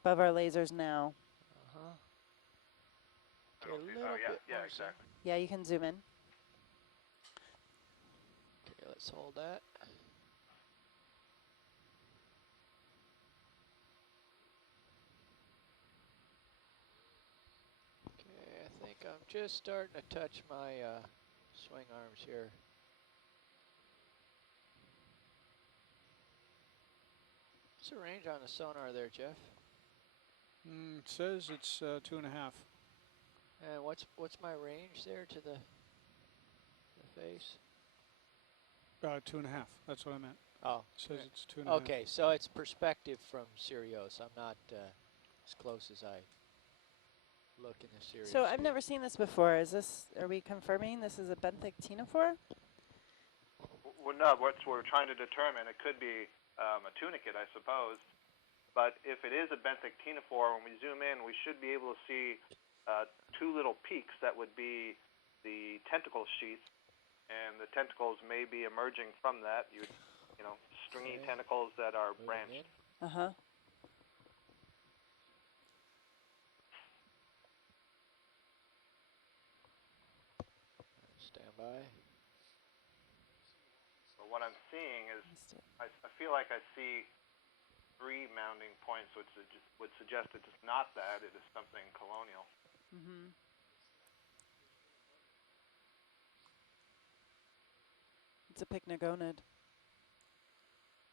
Above our lasers now. Uh-huh. I Okay, a don't see- little oh, yeah, bit yeah, more exactly. Yeah, you can zoom in. Okay, let's hold that. Okay, I think I'm just starting to touch my swing arms here. What's the range on the sonar there, Jeff? It says it's 2.5. And what's my range there to the face? 2.5. That's what I meant. Oh, It says it's 2.5. okay. So it's perspective from Sirius. I'm not as close as I look in the Sirius. So I've view. never seen this before. Are we confirming this is a benthic ctenophore? Well, no, what we're trying to determine, it could be a tunicate, I suppose. But if it is a benthic ctenophore, when we zoom in, we should be able to see 2 little peaks that would be the tentacle sheath, and the tentacles may be emerging from that. You know, stringy Okay. tentacles that are Moving branched. in. Uh-huh. Stand by. But what I'm seeing is, I feel like I see 3 mounding points, which would suggest it's not that. It is something colonial. Mm-hmm. It's a pycnogonid.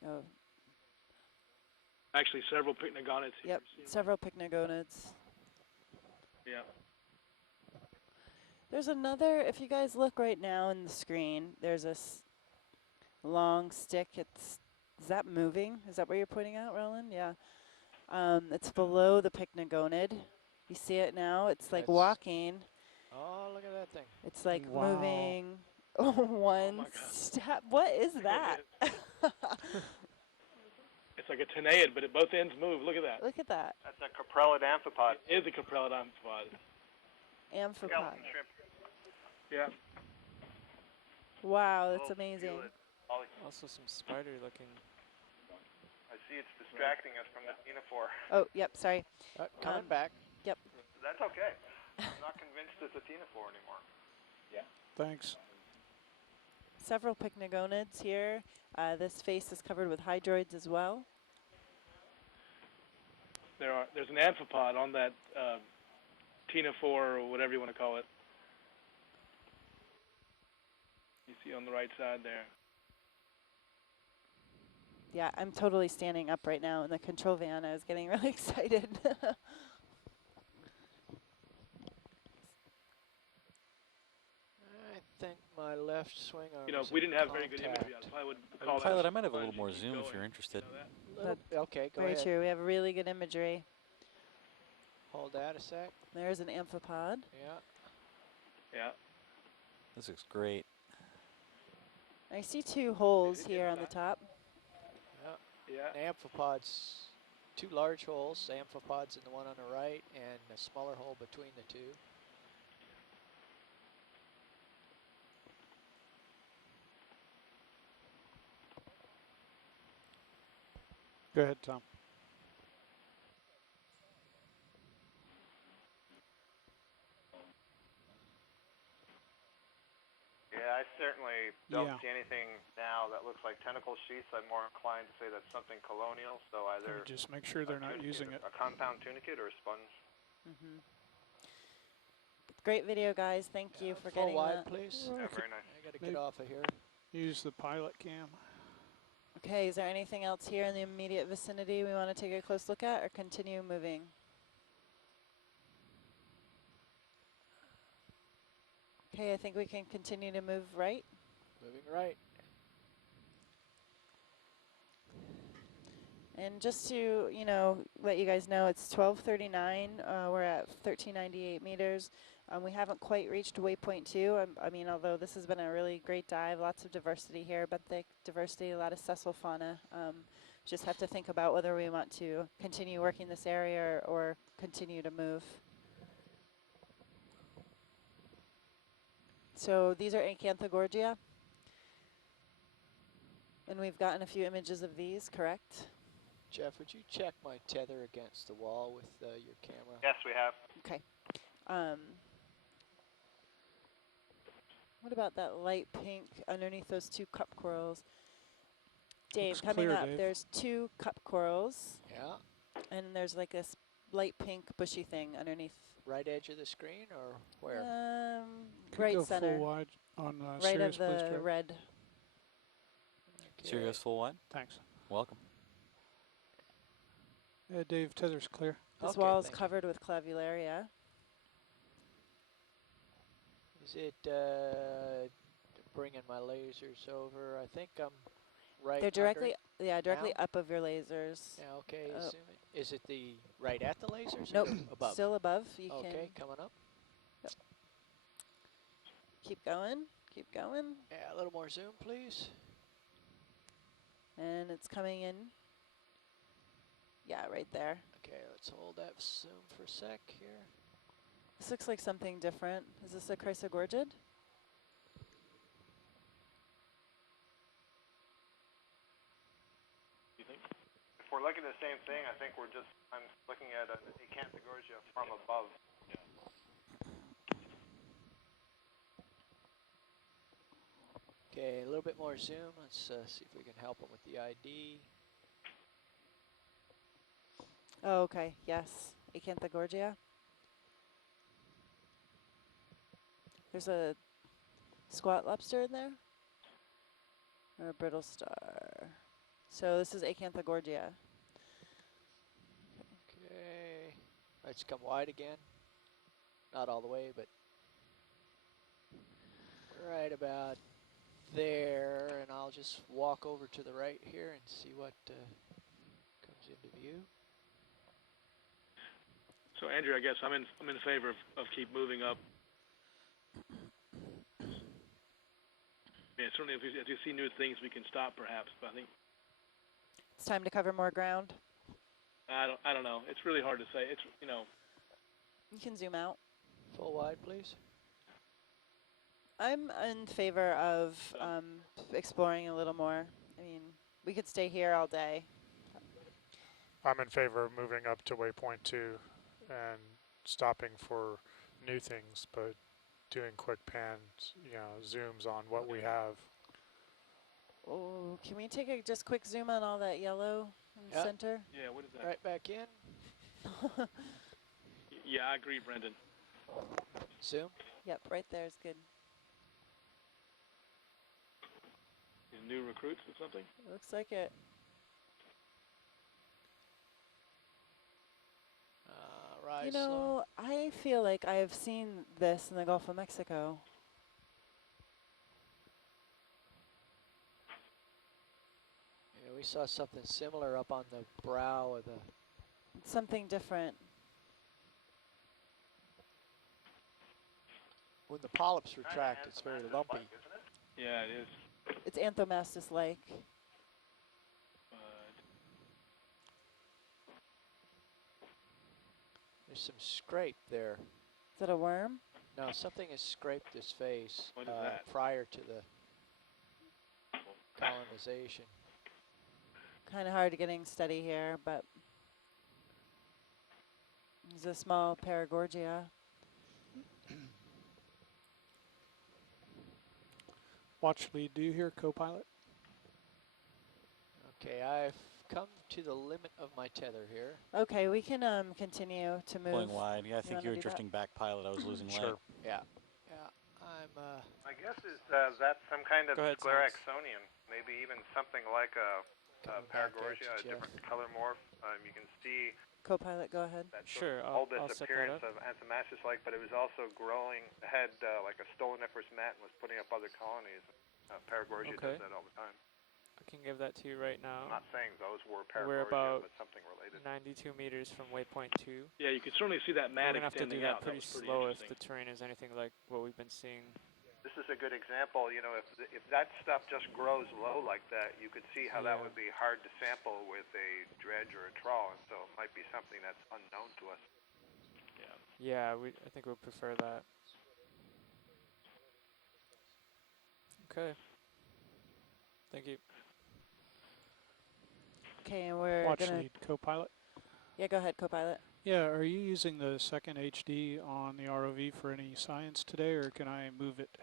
Oh, Actually, several pycnogonids here. yep, several pycnogonids. Yeah. There's another, if you guys look right now in the screen, there's a long stick. Is that moving? Is that what you're pointing out, Roland? Yeah. It's below the pycnogonid. You see it now? It's like walking. Oh, look at that thing. It's like Wow. moving one step. What is that? It's like a tenaid, but at both ends move. Look at that. Look at that. That's a caprellid amphipod. It is a caprellid amphipod. Amphipod. Skeleton shrimp. Yeah. Wow, that's Little amazing. violet poly. Also some spider looking. I see it's distracting us from the ctenophore. Oh, yep, sorry. Coming Um, back. Yep. That's okay. I'm not convinced it's a ctenophore anymore. Thanks. Several pycnogonids here. This face is covered with hydroids as well. There's an amphipod on that ctenophore or whatever you want to call it. You see on the right side there. Yeah, I'm totally standing up right now in the control van. I was getting really excited. I think my left swing arm. You know, is if we in didn't have very good contact. imagery, I probably would call Pilot, that. I might have a little more zoom if you're interested. Okay, go Very ahead. true. We have really good imagery. Hold that a sec. There's an amphipod. Yeah. Yeah. This looks great. I see two holes here on the top. Yeah. Amphipod's 2 large holes. Amphipod's in the one on the right, and a smaller hole between the 2. Go ahead, Tom. Yeah, I certainly don't Yeah. see anything now that looks like tentacle sheaths. I'm more inclined to say that's something colonial, so Let either me just make sure they're not using it. a compound tunicate or a sponge. Mm-hmm. Great video, guys. Thank you for Full getting wide, that. please. Yeah, very nice. I got to get off of here. Use the pilot cam. Okay, is there anything else here in the immediate vicinity we want to take a close look at or continue moving? Okay, I think we can continue to move right. Moving right. And just to, you know, let you guys know, it's 12:39. We're at 1398 meters. We haven't quite reached waypoint 2. I mean, although this has been a really great dive, lots of diversity here, benthic diversity, a lot of sessile fauna. Just have to think about whether we want to continue working this area or continue to move. So these are Acanthogorgia. And we've gotten a few images of these, correct? Jeff, would you check my tether against the wall with your camera? Yes, we have. Okay. What about that light pink underneath those 2 cup corals? Dave, Looks coming clear, up, Dave. there's 2 cup corals. Yeah. And there's like this light pink bushy thing underneath. Right edge of the screen or where? Could Right go center. full wide on Right Sirius, of please, the Greg. red. Okay. Sirius full wide? Thanks. Welcome. Dave, tether's clear. This Okay, wall is thank you. covered with clavularia. Is it bringing my lasers over? I think I'm right. They're directly, under it yeah, directly now? up of your lasers. Yeah. Okay. Oh. Assuming. Is it the right at the lasers? Nope, Or above. still above. You Okay, can coming up. keep going, keep going. Yeah, a little more zoom, please. And it's coming in. Yeah, right there. Okay, let's hold that zoom for a sec here. This looks like something different. Is this a chrysogorgid? If we're looking at the same thing, I think I'm looking at an Acanthogorgia from above. Okay, a little bit more zoom. Let's see if we can help them with the ID. Oh, okay, yes. Acanthogorgia. There's a squat lobster in there? Or a brittle star. So this is Acanthogorgia. Okay, let's come wide again. Not all the way, but right about there. And I'll just walk over to the right here and see what comes into view. So Andrew, I guess I'm in favor of keep moving up. Yeah, certainly if you see new things, we can stop perhaps. But I think It's time to cover more ground. I don't know. It's really hard to say. It's You can zoom out. Full wide, please. I'm in favor of exploring a little more. I mean, we could stay here all day. I'm in favor of moving up to waypoint 2 and stopping for new things, but doing quick pans, zooms on what we have. Oh, can we take a just quick zoom on all that yellow in the center? Yeah, what is that? Right back in. Yeah, I agree, Brendan. Zoom. Yep, right there is good. These new recruits or something? Looks like it. Rise You slow. know, I feel like I've seen this in the Gulf of Mexico. Yeah, we saw something similar up on the brow of the. Something different. When the polyps retract, it's very lumpy. Yeah, it is. It's Anthomastus Lake. There's some scrape there. Is that a worm? No, something has scraped his face What is that? prior to the colonization. Kind of hard getting steady here, but there's a small Paragorgia. Watch lead. Do you hear co-pilot? Okay, I've come to the limit of my tether here. Okay, we can continue to move. Pulling wide. Yeah, I think you were wanna do that? drifting back, pilot. I was losing light. Sure. Yeah, I'm My guess is that's some kind of Go ahead, scleraxonian, maybe even something like a coming back at Paragorgia, a you, Jeff. different color morph. You can see Co-pilot, go ahead. that Sure, sort of I'll bulbous set that appearance up. of Anthomastus-like, but it was also growing, had like a stoloniferous mat and was putting up other colonies. Paragorgia Okay. does that all the time. I can give that to you right I'm now. not saying those were We're Paragorgia, about but something related. 92 meters from waypoint 2. Yeah, you can certainly see that We're mat going to have to do extending that out. pretty That was pretty slow if interesting. the terrain is anything like what we've been seeing. This is a good example. If that stuff just grows low like that, you could see how that Yeah. would be hard to sample with a dredge or a trawl, and so it might be something that's unknown to us. Yeah, I think we'd prefer that. Okay. Thank you. Okay, and we're Watch gonna. lead. Co-pilot. Yeah, go ahead, co-pilot. Yeah, are you using the second HD on the ROV for any science today, or can I move it?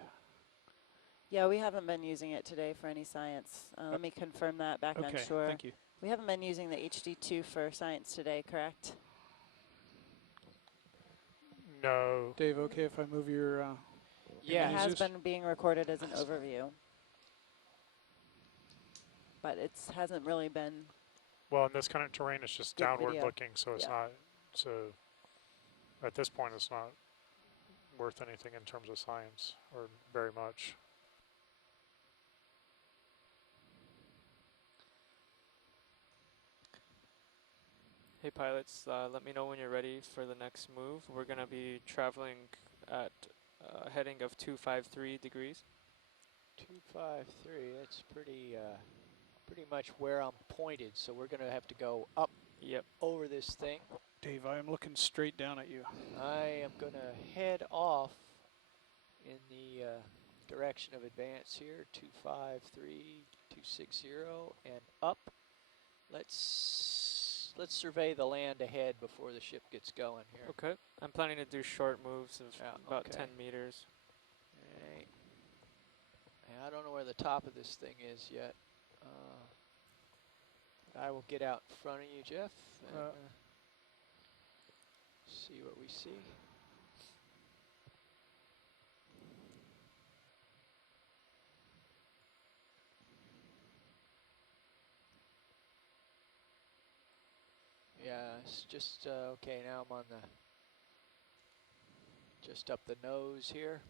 Yeah, we haven't been using it today for any science. Let me confirm that back on Okay, shore. thank you. We haven't been using the HD2 for science today, correct? No. Dave, okay if I move your Yeah, It has images? been being recorded as an overview. But it hasn't really been. Well, in this kind of terrain, it's just Good downward video. looking, so it's Yeah. not. So at this point, it's not worth anything in terms of science, or very much. Hey pilots, let me know when you're ready for the next move. We're going to be traveling at a heading of 253 degrees. 253. That's pretty much where I'm pointed. So we're gonna have to go up. Yep. Over this thing. Dave, I am looking straight down at you. I am gonna head off in the direction of advance here. 253, 260, and up. Let's survey the land ahead before the ship gets going here. Okay. I'm planning to do short moves of about okay. 10 meters. Alright. I don't know where the top of this thing is yet. I will get out in front of you, Jeff, and see what we see. Yeah, it's just, okay, now I'm on just up the nose here.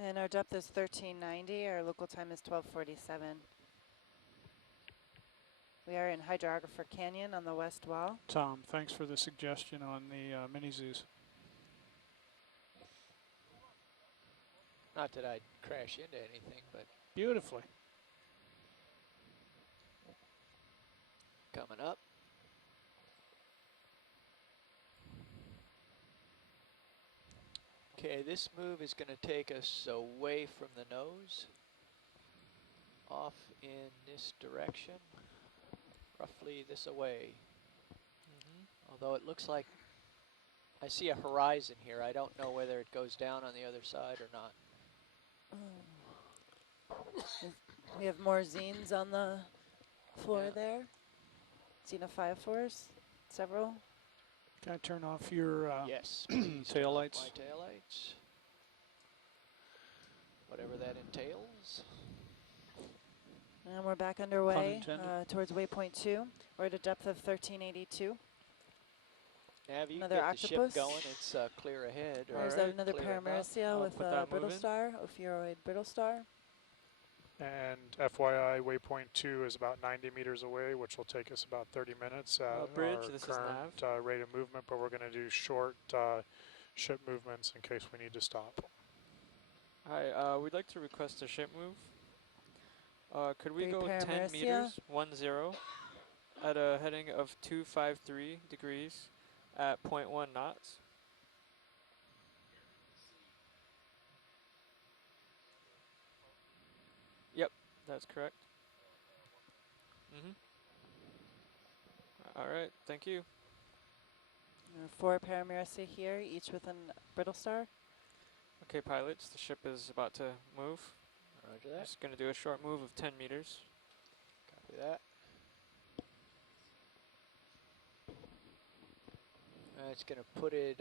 And our depth is 1390. Our local time is 1247. We are in Hydrographer Canyon on the west wall. Tom, thanks for the suggestion on the mini zoos. Not that I'd crash into anything, but Beautifully. coming up. Okay, this move is going to take us away from the nose, off in this direction, roughly this away. Although it looks like I see a horizon here. I don't know whether it goes down on the other side or not. We have more Zines on the floor there. Xena 5-4s, several. Can I turn off your Yes, please turn tail off lights? my tail lights. Whatever that entails. And we're back underway intended. towards waypoint 2. We're at a depth of 1382. Nav, you Another get octopus. the ship going. It's clear ahead. There's Alright, another clear enough. Paramaricia I'll with put a that brittle moving. star, Ophiuroid brittle star. And FYI, waypoint 2 is about 90 meters away, which will take us about 30 minutes at bridge, our this is current rate of movement, but we're going to do short ship movements in case we need to stop. Hi, we'd like to request a ship move. Could we 3 go 10 Paramaricia. meters, 10, at a heading of 253 degrees at 0.1 knots? Yep, that's correct. Alright, thank you. 4 Paramaricia here, each with a brittle star. Okay, pilots, the ship is about to move. Roger that. Just going to do a short move of 10 meters. Copy that. It's going to put it,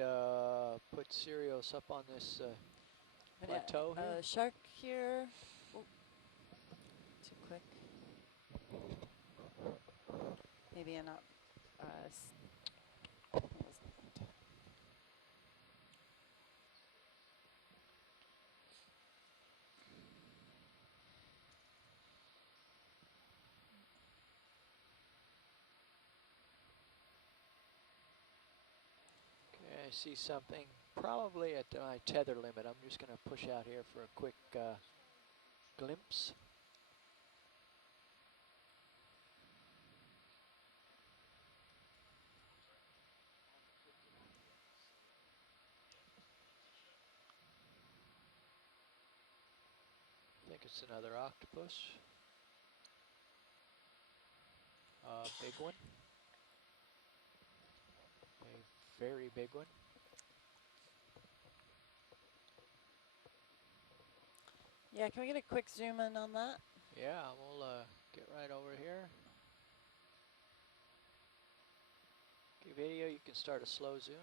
put Sirius up on this plateau here. Shark here. Oh. Too quick. Maybe a not. I see something probably at my tether limit. I'm just going to push out here for a quick glimpse. I think it's another octopus. Big one. A very big one. Yeah, can we get a quick zoom in on that? Yeah, we'll get right over here. Okay, video, you can start a slow zoom.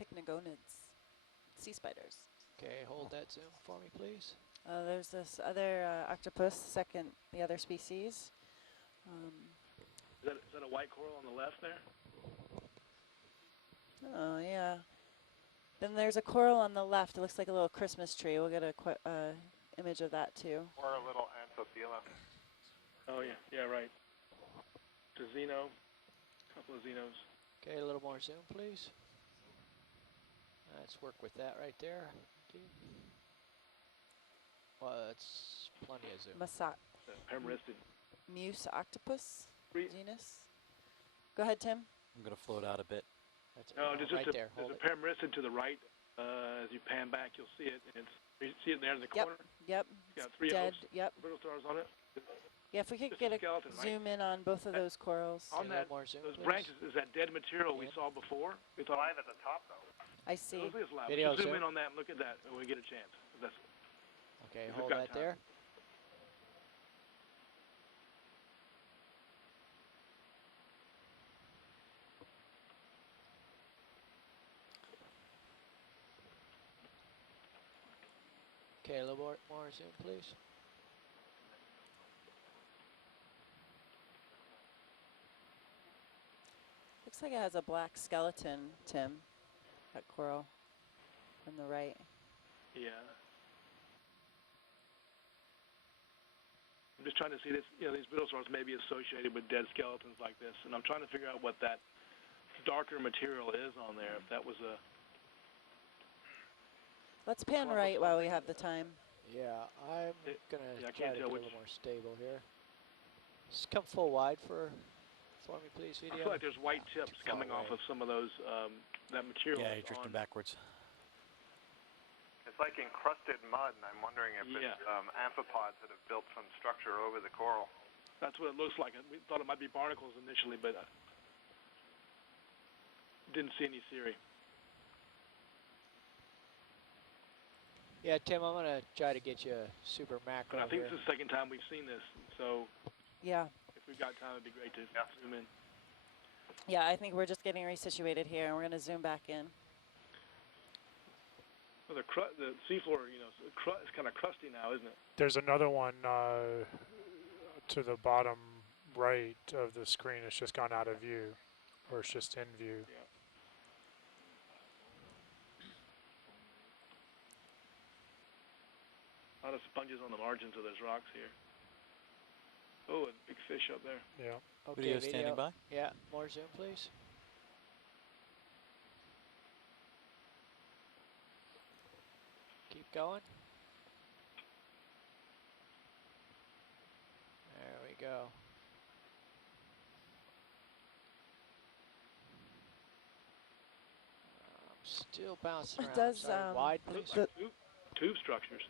Pycnogonids, sea spiders. Okay, hold that zoom for me, please. There's this other octopus, the other species. Is that a white coral on the left there? Oh, yeah. Then there's a coral on the left. It looks like a little Christmas tree. We'll get a image of that, too. Or a little Anthophila. Oh, yeah. Yeah, right. It's a Xeno. A couple of Xenos. Okay, a little more zoom, please. Let's work with that right there. Okay. Well, that's plenty of zoom. Paramarisid. Muse octopus genus. Go ahead, Tim. I'm going to float out a bit. That's No, just right there. there's Hold a it. Paramarisid to the right. As you pan back, you'll see it. And you see it there in the corner? Yep. It's got 3 dead. of those Yep. brittle stars on it. Yeah, if we could Just get a a skeleton, right? zoom in on both of those corals. On Okay, that, more zoom, those please. branches is that dead material we saw before. We thought Live at the top, though. I see. It looks like it's live. Video We should zoom zoom. in on that and look at that when we get a chance. That's, Okay, if we've hold got that time. there. Okay, a little more zoom, please. Looks like it has a black skeleton, Tim. That coral on the right. yeah. I'm just trying to see this. You know, these brittle stars may be associated with dead skeletons like this, and I'm trying to figure out what that darker material is on there. If that was a Let's pan right while we have the time. Yeah, I'm gonna I try can't to tell get a which. little more stable here. Just come full wide for me, please, I video. feel like there's white tips far coming off away. of some of those that material. Yeah, that's you're drifting on. backwards. like encrusted mud, and I'm wondering if Yeah. it's amphipods that have built some structure over the coral. That's what it looks like. We thought it might be barnacles initially, but didn't see any theory. Yeah, Tim, I'm gonna try to get you a super macro And I think here. this is the second time we've seen this, so Yeah. if we've got time, it'd be great to zoom in. Yeah, I think we're just getting resituated here, and we're going to zoom back in. Well, the seafloor, it's kind of crusty now, isn't it? There's another one to the bottom right of the screen. It's just gone out of view, or it's just in view. Yeah. A lot of sponges on the margins of those rocks here. Oh, a big fish up there. Yeah. Okay, Video standing by. Yeah, more zoom, please. Keep going. There we go. Still bouncing around. Does Sorry, wide, Looks please. like tube structures.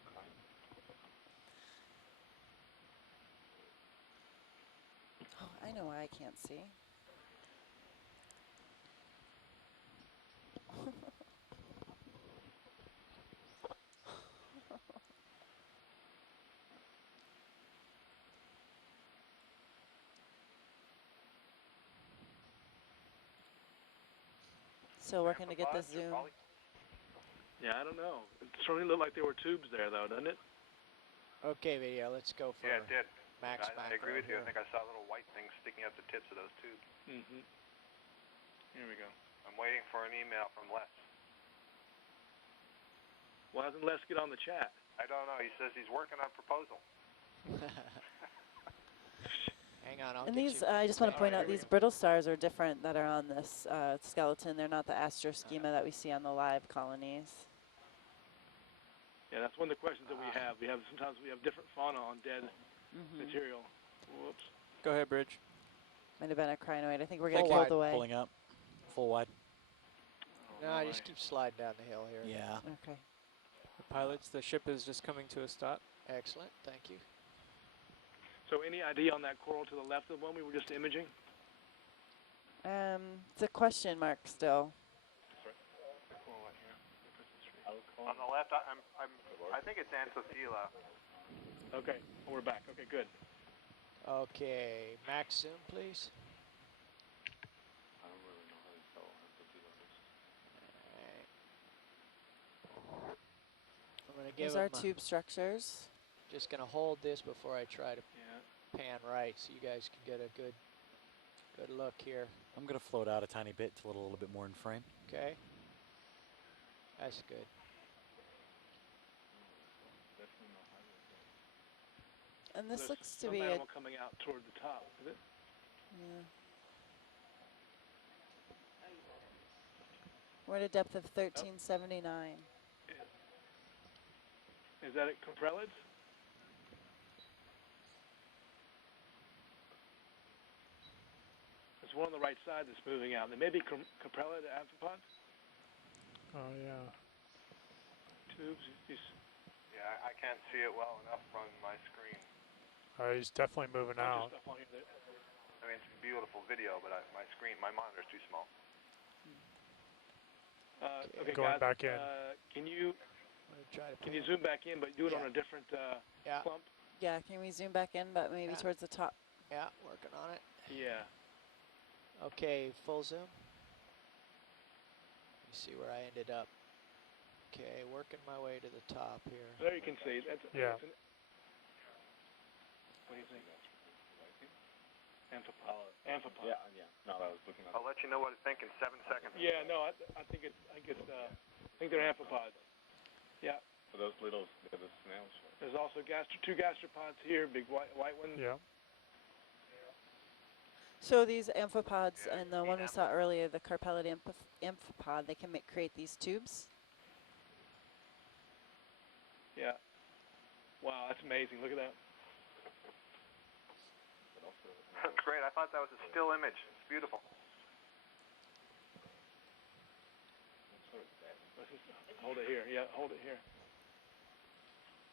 Oh, I know why I can't see. Still working to get this zoom. Yeah, I don't know. It certainly looked like there were tubes there, though, doesn't it? Okay, video, let's go for Yeah, it did. max I agree with you. here. I think I saw little white things sticking out the tips of those tubes. Mm-hmm. Here we go. I'm waiting for an email from Les. Why doesn't Les get on the chat? I don't know. He says he's working on a proposal. Hang on, I'll And get these, you. I just want to point Alright, out, here we these brittle stars are different that are on this skeleton. They're not the astroschema that we see on the live colonies. Yeah, that's one of the questions that we have. Sometimes we have different fauna on dead material. Whoops. Go ahead, Bridge. Might have been a crinoid. I think we're Full getting wide, pulled away. pulling up. Full wide. No, I just keep sliding down the hill here. Yeah. Okay. The pilots, the ship is just coming to a stop. Excellent, thank you. So any idea on that coral to the left of the one we were just imaging? It's a question mark still. On the left, I think it's Anthophila. Okay, we're back. Okay, good. Okay, max zoom, please. I don't really know how to tell I'm going to give These are them tube structures. just going to hold this before I try to pan right so you guys can get a good look here. I'm going to float out a tiny bit to a little bit more in frame. Okay. That's good. And this There's looks to some be a... animal coming out toward the top, is it? Yeah. We're at a depth of 1379. Is that it, coprelids? There's one on the right side that's moving out. There may be coprelid amphipods. Oh, yeah. Tubes. Yeah, I can't see it well enough from my screen. He's definitely moving out. Stuff on here that, I mean, it's a beautiful video, but my monitor's too small. okay, Going guys, back in. Can you Try to can you zoom back in, but do it on a different Yeah. clump? Yeah, can we zoom back in, but maybe Yeah. towards the top? Yeah, working on it. Yeah. Okay, full zoom. You see where I ended up. Okay, working my way to the top here. There you can see. That's, Yeah. That's what do you think? Amphipod. Amphipod. Yeah. No, I was looking at I'll let you know what I think in 7 seconds. Yeah. No, I think I think they're amphipods. Yeah. for those little, they're the snail shell. There's also two gastropods here, big white ones. Yeah. So these amphipods and the one we saw earlier, the carpellid amphipod, they can create these tubes? Yeah. Wow, that's amazing. Look at that. That's great. I thought that was a still image. It's beautiful. Hold it here. Yeah, hold it here.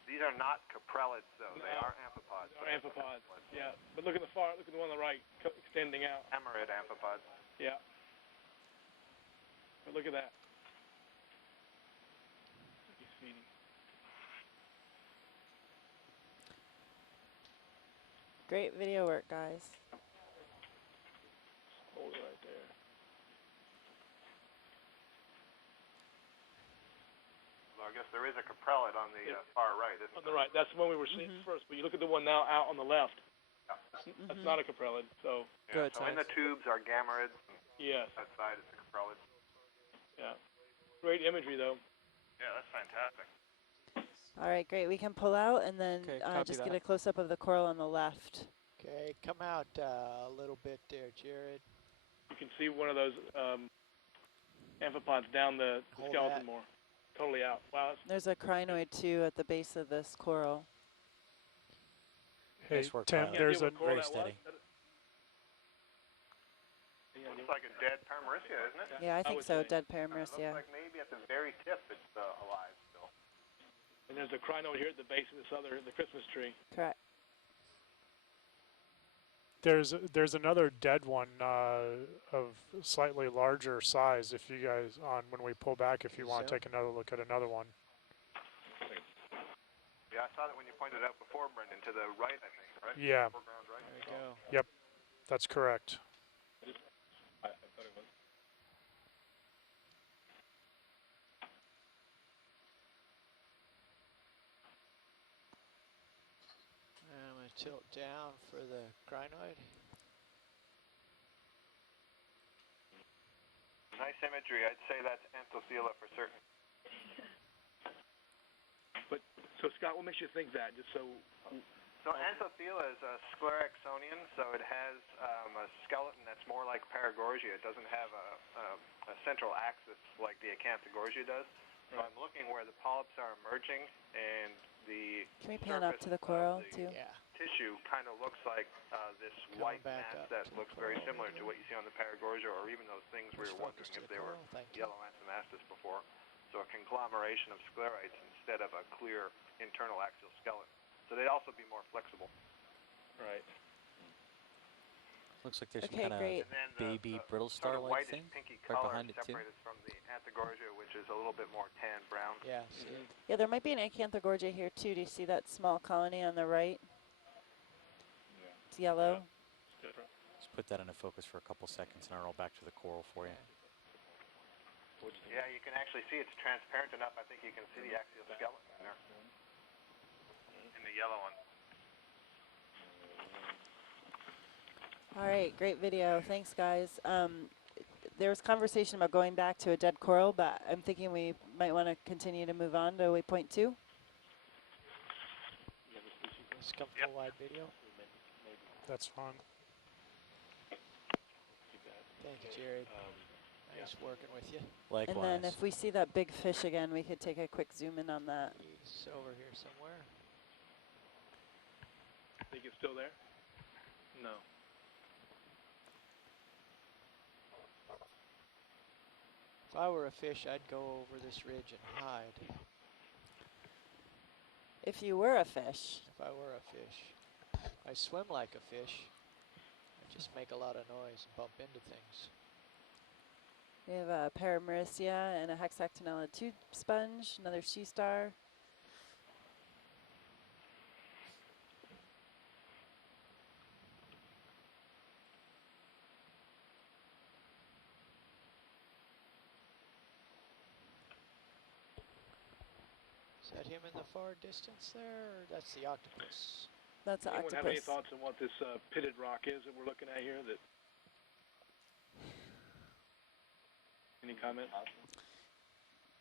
These are not caprellids, though. No. They are amphipods. They are amphipods. Yeah, but look at the far. Look at the one on the right, extending out. Amarid amphipods. Yeah. But look at that. He's feeding. Great video work, guys. Hold it right there. Well, I guess there is a caprellid on the far right, isn't On there? the right. That's the one we were seeing first. But you look at the one now out on the left. That's not a caprellid. So. Yeah, so in the tubes are gammarids. Yes. That side is the caprellid. Yeah. Great imagery, though. Yeah, that's fantastic. All right, great. We can pull out and then just get a close-up of the coral on the left. Okay, come out a little bit there, Jared. You can see one of those amphipods down the skeleton more. Totally out. Wow. There's a crinoid, too, at the base of this coral. Hey, Nice work, Tim, pilot. there's a very steady. Looks like a dead Paramerissia, isn't it? Yeah, I think so. say. Dead It Paramerissia. looks like maybe at the very tip it's alive still. And there's a crinoid here at the base of the Christmas tree. Correct. There's another dead one of slightly larger size. If you guys when we pull back, if you want to take another look at another one. Yeah, I saw that when you pointed out before, Brendan, to the right, I think, right? Yeah. Foreground right. There we go. Yep, that's correct. I thought it was. I'm going to tilt down for the crinoid. Nice imagery. I'd say that's Anthothela for certain. But so Scott, what makes you think that? Just so. So Anthothela is a scleraxonian, so it has a skeleton that's more like Paragorgia. It doesn't have a central axis like the Acanthogorgia does. So I'm looking where the polyps are emerging, and the Can we pan up to the coral, too? Yeah. tissue kind of looks like this white mass that looks very similar to what you see on the Paragorgia, or even those things we were wondering if they were yellow anthomastus before. So a conglomeration of sclerites instead of a clear internal axial skeleton. So they'd also be more flexible. Right. Looks like there's some Okay, kind great. of baby brittle Sort of star-like whitish thing pinky right color behind it too. separated from the Anthogorgia, which is a little bit more tan brown. Yeah, see. Yeah, there might be an Acanthogorgia here, too. Do you see that small colony on the right? Yeah. It's yellow. Different. Let's put that into focus for a couple seconds and I'll roll back to the coral for you. Yeah, you can actually see it's transparent enough. I think you can see the axial skeleton in there. In the yellow one. All right, great video. Thanks, guys. There was conversation about going back to a dead coral, but I'm thinking we might want to continue to move on to waypoint 2. Let's come full wide video. That's fun. Thank you, Jared. Nice working with you. Likewise. And then if we see that big fish again, we could take a quick zoom in on that. He's over here somewhere. Think it's still there? No. If I were a fish, I'd go over this ridge and hide. If you were a fish. If I were a fish. I swim like a fish. I just make a lot of noise and bump into things. We have a Paramerissia and a Hexactinella tube sponge, another she star. Is that him in the far distance there, or that's the octopus? That's an Anyone have any octopus. thoughts on what this pitted rock is that we're looking at here? That. Any comment?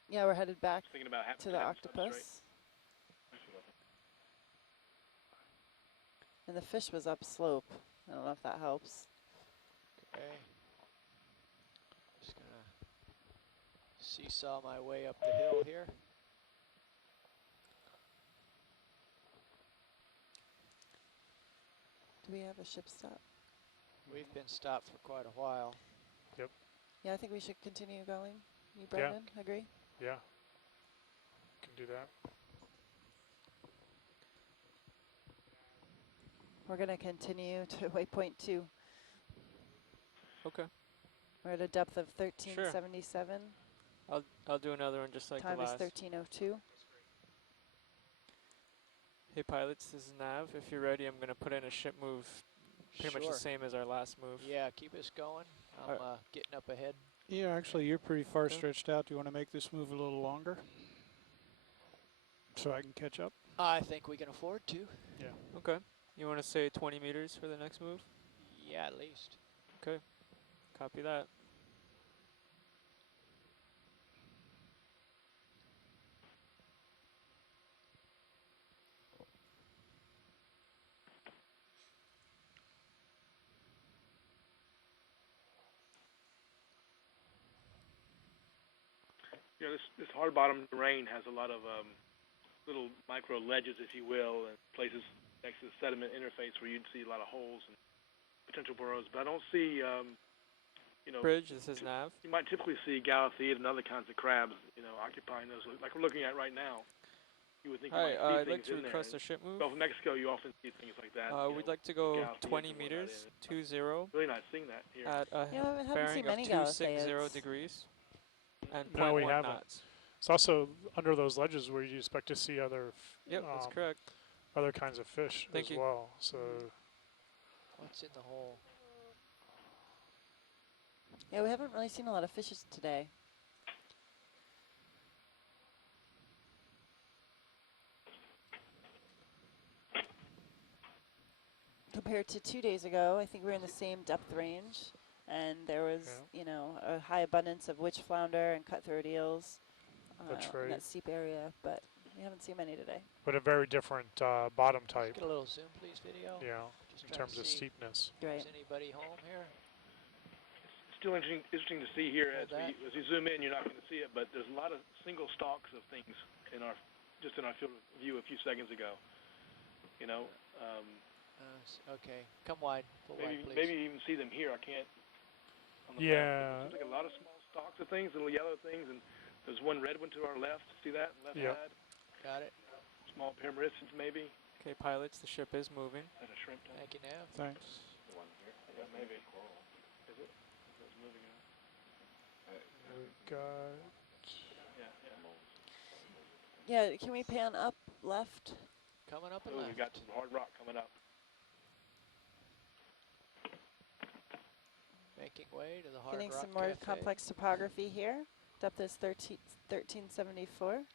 Yeah, we're headed back Thinking about to the octopus. And the fish was upslope. I don't know if that helps. Okay. Just gonna seesaw my way up the hill here. Do we have a ship stop? We've been stopped for quite a while. Yep. Yeah, I think we should continue going. You, Brendan, agree? Yeah. Can do that. We're going to continue to waypoint 2. Okay. We're at a depth of Sure. 1377. I'll do another one just like Time the is last. 1302. Hey pilots, this is Nav. If you're ready, I'm gonna put in a ship move, pretty much the same as our last move. Yeah, keep us going. I'm getting up ahead. Yeah, actually, you're pretty far stretched out. Do you want to make this move a little longer so I can catch up? I think we can afford to. Yeah. Okay. You want to say 20 meters for the next move? Yeah, at least. Okay. Copy that. You know, this hard bottom terrain has a lot of little micro ledges, if you will, and places next to the sediment interface where you'd see a lot of holes and potential burrows. But I don't see, you know, Bridge, this is Nav. you might typically see galatheid and other kinds of crabs, you know, occupying those, like we're looking at right now. You would think you might see I'd like things to in there. request a ship move. Gulf of Mexico, you often see things like that. We'd like to go 20 meters, 20. Really not seeing that here. At a haven't bearing seen of many 260 galatheids. degrees. And No, we 0.1 haven't. knots. It's also under those ledges where you expect to see other Yep, that's correct. other kinds of fish Thank as you. well. So What's in the hole? Yeah, we haven't really seen a lot of fishes today. Compared to 2 days ago, I think we were in the same depth range, and there was, you know, a high abundance of witch flounder and cutthroat eels in that steep area, but we haven't seen many today. but a very different bottom type. Get a little zoom, please, video. Yeah, Just in trying terms to of see steepness. Right. Is anybody home here? It's still interesting to see here as you zoom in. You're not going to see it, but there's a lot of single stalks of things in our field of view a few seconds ago. You know, okay, come wide, full wide, please. maybe you even see them here. I can't. On the Yeah. map. There's like a lot of small stalks of things, little yellow things, and there's one red one to our left. See that? Left side. Got it. Small pyramids, maybe. Okay, pilots, the ship is moving. That's a shrimp tank. Thank you, Nav. Thanks. The one here. Yeah, maybe. Is it? It's moving now. We've got. Yeah, can we pan up left? Coming up and Ooh, left. we've got some hard rock coming up. Making way to the hard Getting rock some more cafe. complex topography here. Depth is 1374.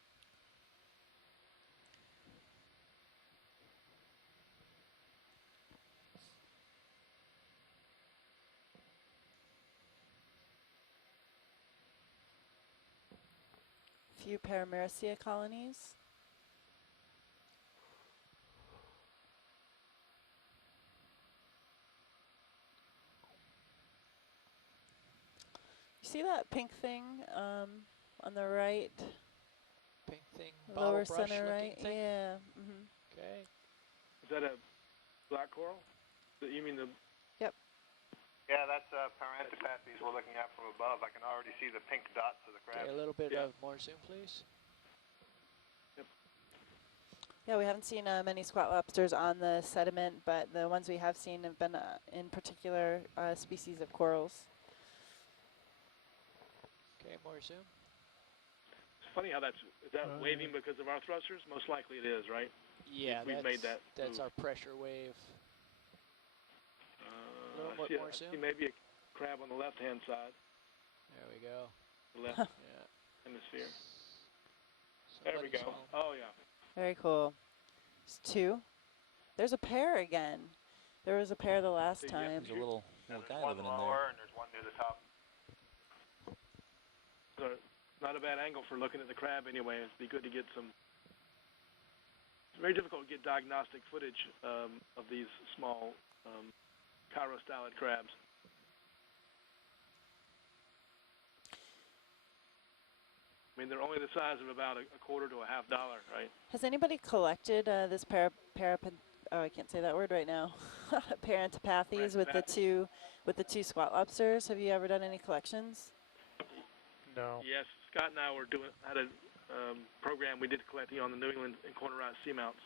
Few Paramaricia colonies. You see that pink thing on the right? Pink thing, Lower bottle brush center looking right? thing? Yeah. Okay. Is that a black coral? You mean the? Yep. Yeah, that's Parantipathes we're looking at from above. I can already see the pink dots of the crab. Okay, a little bit of more zoom, please. Yeah, we haven't seen many squat lobsters on the sediment, but the ones we have seen have been in particular species of corals. Okay, more zoom. It's funny how is that waving because of our thrusters? Most likely it is, right? Yeah, we've made that. That's move. our pressure wave. A little bit more zoom. See maybe a crab on the left-hand side. There we go. The left hemisphere. There we go. Oh, yeah. Very cool. It's 2. There's a pair again. There was a pair the last time. There's a little guy living in there. Lower and there's one near the top. So not a bad angle for looking at the crab anyway. It'd be good to get some. It's very difficult to get diagnostic footage of these small chirostylid crabs. I mean, they're only the size of about a quarter to a $50, right? Has anybody collected this oh, I can't say that word right now. Parantipathes with the two squat lobsters. Have you ever done any collections? No. Yes, Scott and I had a program we did collecting on the New England and corner-rise seamounts.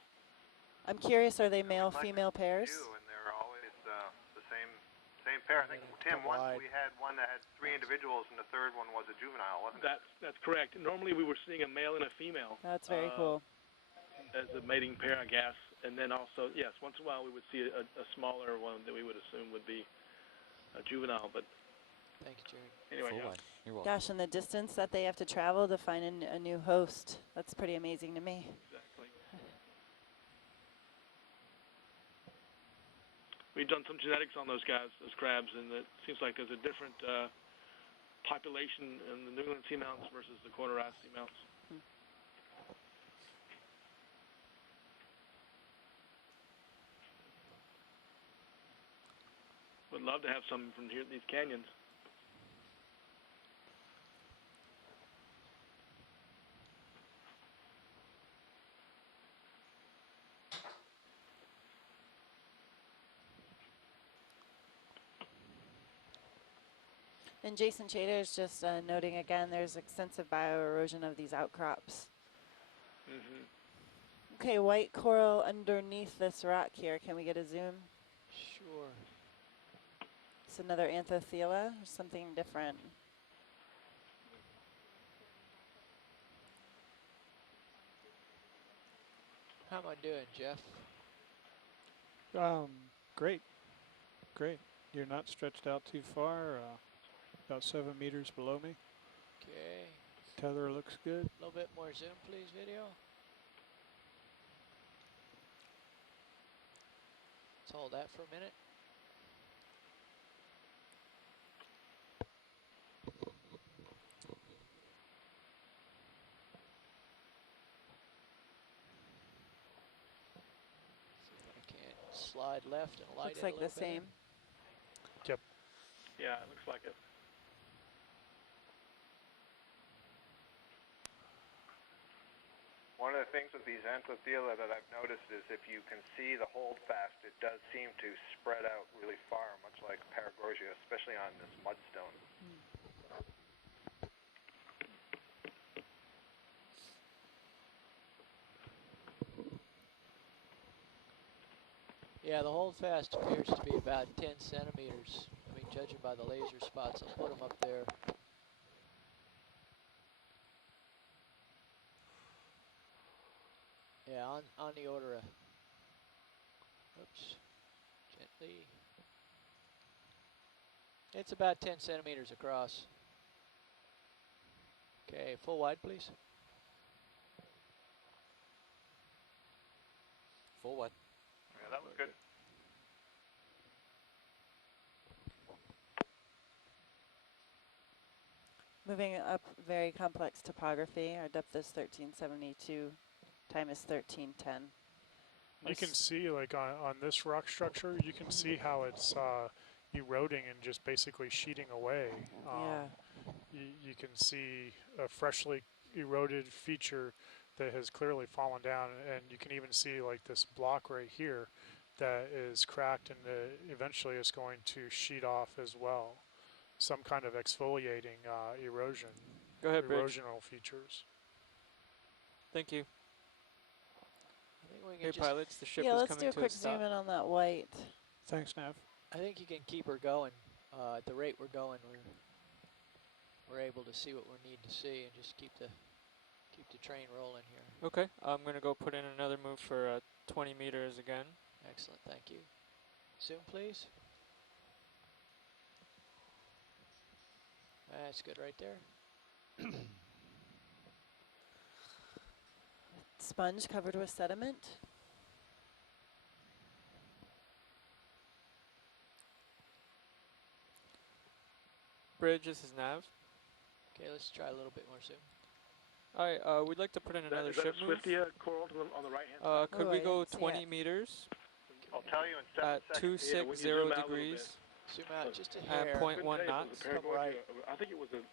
I'm curious, are they male, Like female pairs? and they're always the same pair. I think, Tim, once we had one that had 3 individuals and the third one was a juvenile, wasn't it? That's correct. Normally we were seeing a male and a female. That's very cool. As a mating pair, I guess. And then also, yes, once in a while we would see a smaller one that we would assume would be a juvenile. But thank you, Jerry. Anyway, yeah. You're welcome. Gosh, and the distance that they have to travel to find a new host, that's pretty amazing to me. Exactly. We've done some genetics on those guys, those crabs, and it seems like there's a different population in the New England seamounts versus the Corner-Ras seamounts. Would love to have some from here, these canyons. And Jason Chater is just noting again, there's extensive bioerosion of these outcrops. Okay, white coral underneath this rock here. Can we get a zoom? Sure. It's another Anthothela or something different. How am I doing, Jeff? Great. Great. You're not stretched out too far. About 7 meters below me. Okay. Tether looks good. A little bit more zoom, please, video. Let's hold that for a minute. See if I can slide left and light Looks it like a the little better. same. Yep. Yeah, it looks like it. One of the things with these Anthothela that I've noticed is if you can see the holdfast, it does seem to spread out really far, much like Paragorgia, especially on this mudstone. Yeah, the holdfast appears to be about 10 centimeters. I mean, judging by the laser spots, I'll put them up there. Yeah, on the order of, oops, gently. It's about 10 centimeters across. Okay, full wide, please. Full wide. Yeah, that was good. Moving up very complex topography. Our depth is 1372, time is 1310. You can see, like on this rock structure, you can see how it's eroding and just basically sheeting away. You can see a freshly eroded feature that has clearly fallen down, and you can even see like this block right here that is cracked, and eventually it's going to sheet off as well. Some kind of exfoliating erosion. Go ahead, Bridge. Erosional features. Thank you. I think we can Hey, just pilots, the ship Yeah, is let's coming do a to quick stop. zoom in on that white. Thanks, Nav. I think you can keep her going. At the rate we're going, we're able to see what we need to see and just keep the train rolling here. Okay, I'm gonna go put in another move for 20 meters again. Excellent, thank you. Zoom, please. That's good right there. Sponge covered with sediment. Bridge, this is Nav. Okay, let's try a little bit more zoom. Alright, we'd like to put in another Is that ship a move. Swiftia coral on the right hand side? Could we go 20 meters I'll tell you in 7 at seconds. 260 degrees Zoom out just a at hair. 0.1 knots? Come right. I think it was a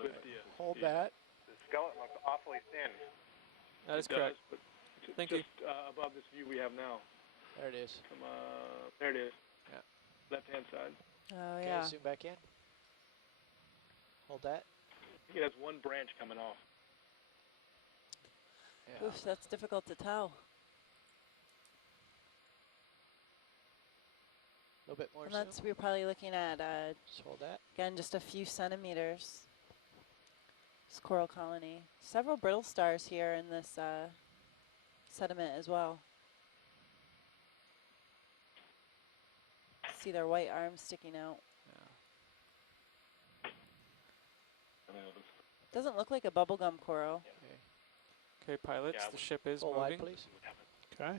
Swiftia. Hold that. The skeleton looks awfully thin. That is It correct. does, but Thank you. just above this view we have now. There it is. Come there it is. Yeah. Left hand side. Oh, Okay, yeah. zoom back in. Hold that. I think it has one branch coming off. Yeah. Oof, that's difficult to tell. A little bit more And zoom. that's, we're probably looking at, Just hold that. again, just a few centimeters. This coral colony. Several brittle stars here in this sediment as well. See their white arms sticking out. Doesn't look like a bubblegum coral. Okay, pilots, the ship is Full moving. wide, please. Okay.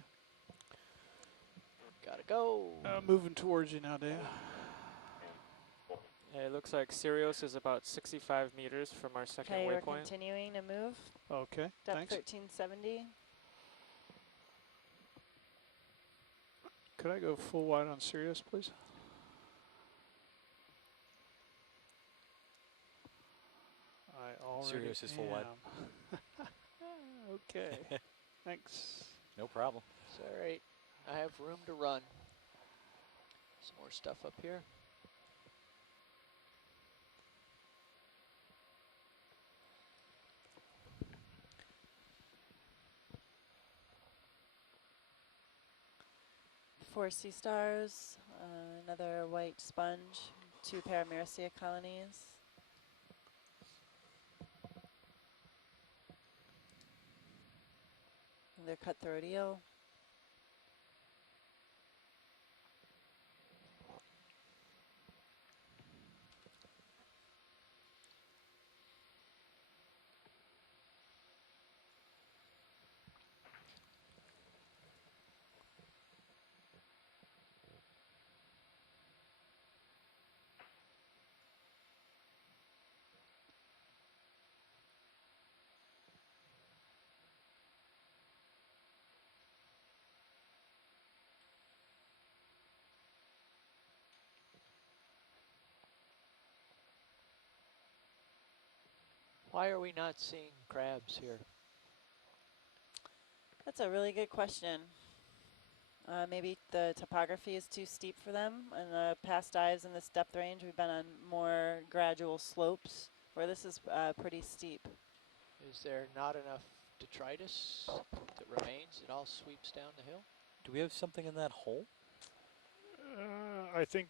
Gotta go. Moving towards you now, Dave. It looks like Sirius is about 65 meters from our second Okay, we're waypoint. continuing to move. Okay, Depth thanks. 1370. Could I go full wide on Sirius, please? I already Sirius is full wide. am. Okay, thanks. No problem. It's all right. I have room to run. Some more stuff up here. Four sea stars, another white sponge, 2 Paramyrcia colonies. Another cutthroat eel. Why are we not seeing crabs here? That's a really good question. Maybe the topography is too steep for them. In the past dives in this depth range, we've been on more gradual slopes, where this is pretty steep. Is there not enough detritus that remains? It all sweeps down the hill? Do we have something in that hole? I think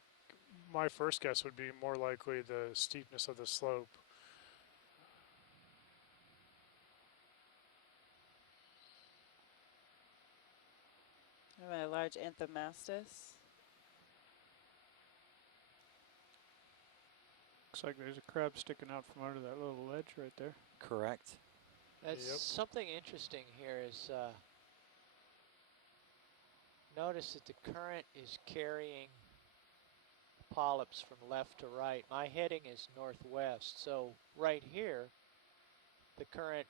my first guess would be more likely the steepness of the slope. A large anthomastus. Looks like there's a crab sticking out from under that little ledge right there. Correct. That's something interesting here is notice that the current is carrying polyps from left to right. My heading is northwest, so right here the current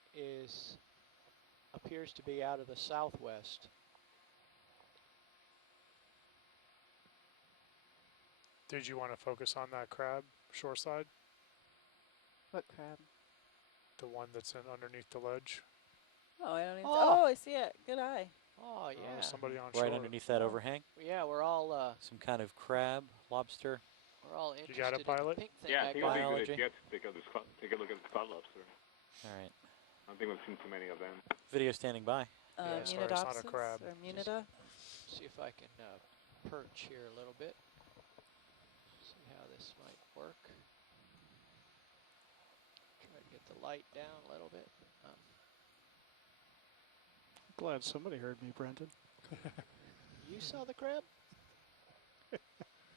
appears to be out of the southwest. Did you want to focus on that crab shoreside? What crab? The one that's in underneath the ledge? Oh, I don't even. Oh. Oh, I see it. Good eye. Oh, yeah. Somebody on shore. Right underneath that overhang? Yeah, we're all Some kind of crab, lobster. we're all interested You got it, pilot? in the pink thing. Yeah, I think it would be a Biology. good idea to take a look at the cod lobster. All right. I don't think we've seen too many of them. Video standing by. Yeah, sorry, it's not a Munidopsis crab. or Munida. See if I can perch here a little bit. See how this might work. Try to get the light down a little bit. Glad somebody heard me, Brendan. You saw the crab?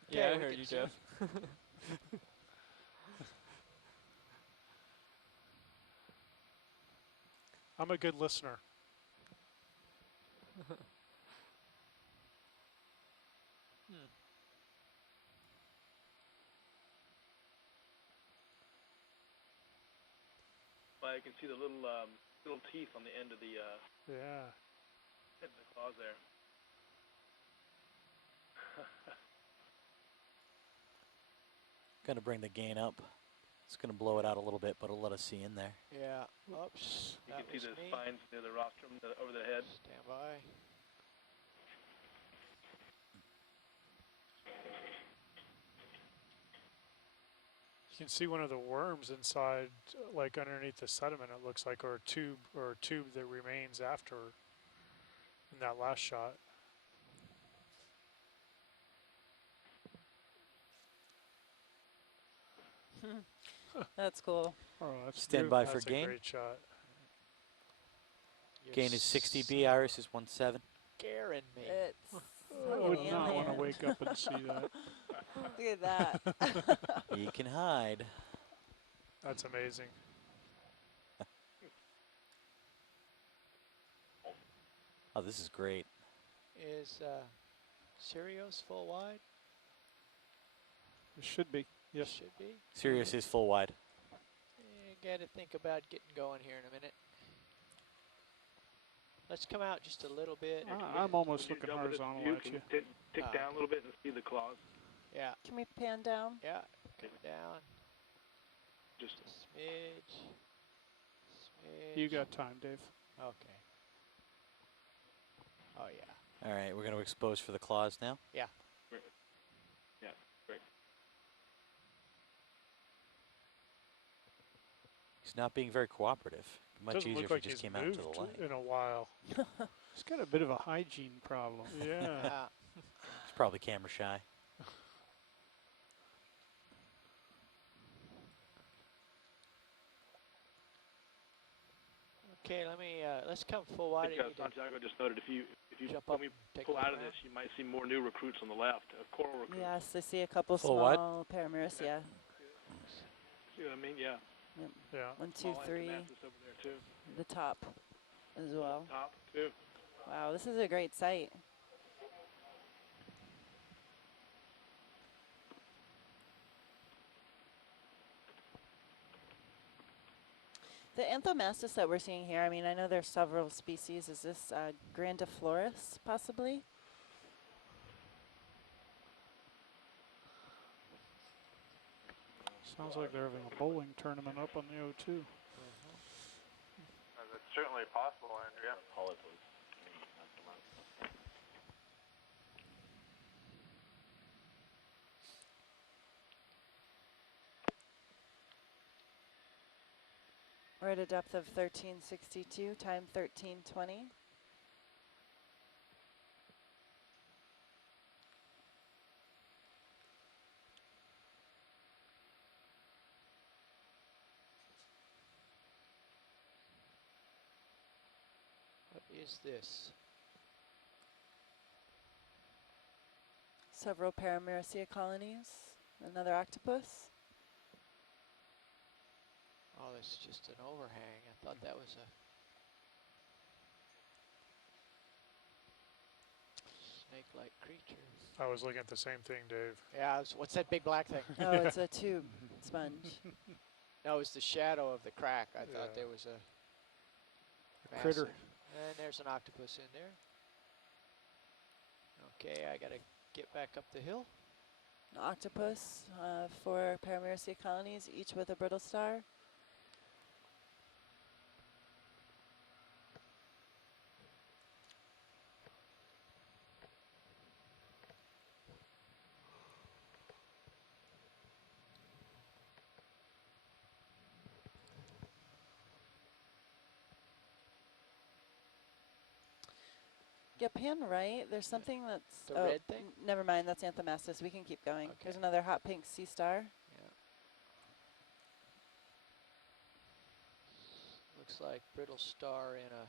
Yeah, Okay, I we heard can you, zoom. Jeff. I'm a good listener. Well, you can see the little teeth on the end of the Yeah. end of the claws there. Going to bring the gain up. It's going to blow it out a little bit, but it'll let us see in there. Yeah. Oops. You That can see was the me. spines near the rostrum over the head. Stand by. You can see one of the worms inside, like underneath the sediment, it looks like, or a tube that remains after in that last shot. That's cool. Oh, that's Stand beautiful. by for That's a gain. great shot. You're Gain is 60 B, Iris is 17. scaring me. It's I hanging would in not want to hand. wake up and see that. Look at that. You can hide. That's amazing. Oh, this is great. Is Sirius full wide? It should be. Yes. Should be. Sirius is full wide. Got to think about getting going here in a minute. Let's come out just a little bit. I'm almost When you're looking done with this horizontal view, at can you. tick down a little bit and see the claws. Yeah, Can we pan down? yeah. Come down. Just A smidge. Smidge. You got time, Dave. Okay. Oh, yeah. All right, we're going to expose for the claws now. Yeah. yeah, great. He's not being very cooperative. Much Doesn't easier look if like he just he's came out to the moved light. in a while. He's got a bit of a hygiene problem. Yeah. He's probably camera shy. Okay, let's come full I wide. think I need to Santiago just noted if you jump when up we and take a pull look out of around. this, you might see more new recruits on the left, coral recruits. Yes, I see a couple Full what? small Paramecia. See what I mean? Yeah. Yep. Yeah. 1, 2, Small 3. Antimasis over there too. The top as well. Top too. Wow, this is a great site. The Anthomastus that we're seeing here, I mean, I know there's several species. Is this grandiflorus, possibly? Sounds like they're having a bowling tournament up on the O2. That's certainly possible, Andrea. We're at a depth of 1362, time 1320. What is this? Several Paramecia colonies. Another octopus. Oh, this is just an overhang. I thought that was a snake-like creature. I was looking at the same thing, Dave. Yeah, what's that big black thing? Oh, it's a tube sponge. No, it's the shadow of the crack. I thought Yeah. there was a Critter. massive- And there's an octopus in there. Okay, I gotta get back up the hill. An octopus, 4 Paramecia colonies, each with a brittle star. Yeah, pan right. There's something that's... The oh, red thing? Never mind, that's Anthomastus. We can keep going. Okay. There's another hot pink sea star. Yeah. Looks like brittle star in a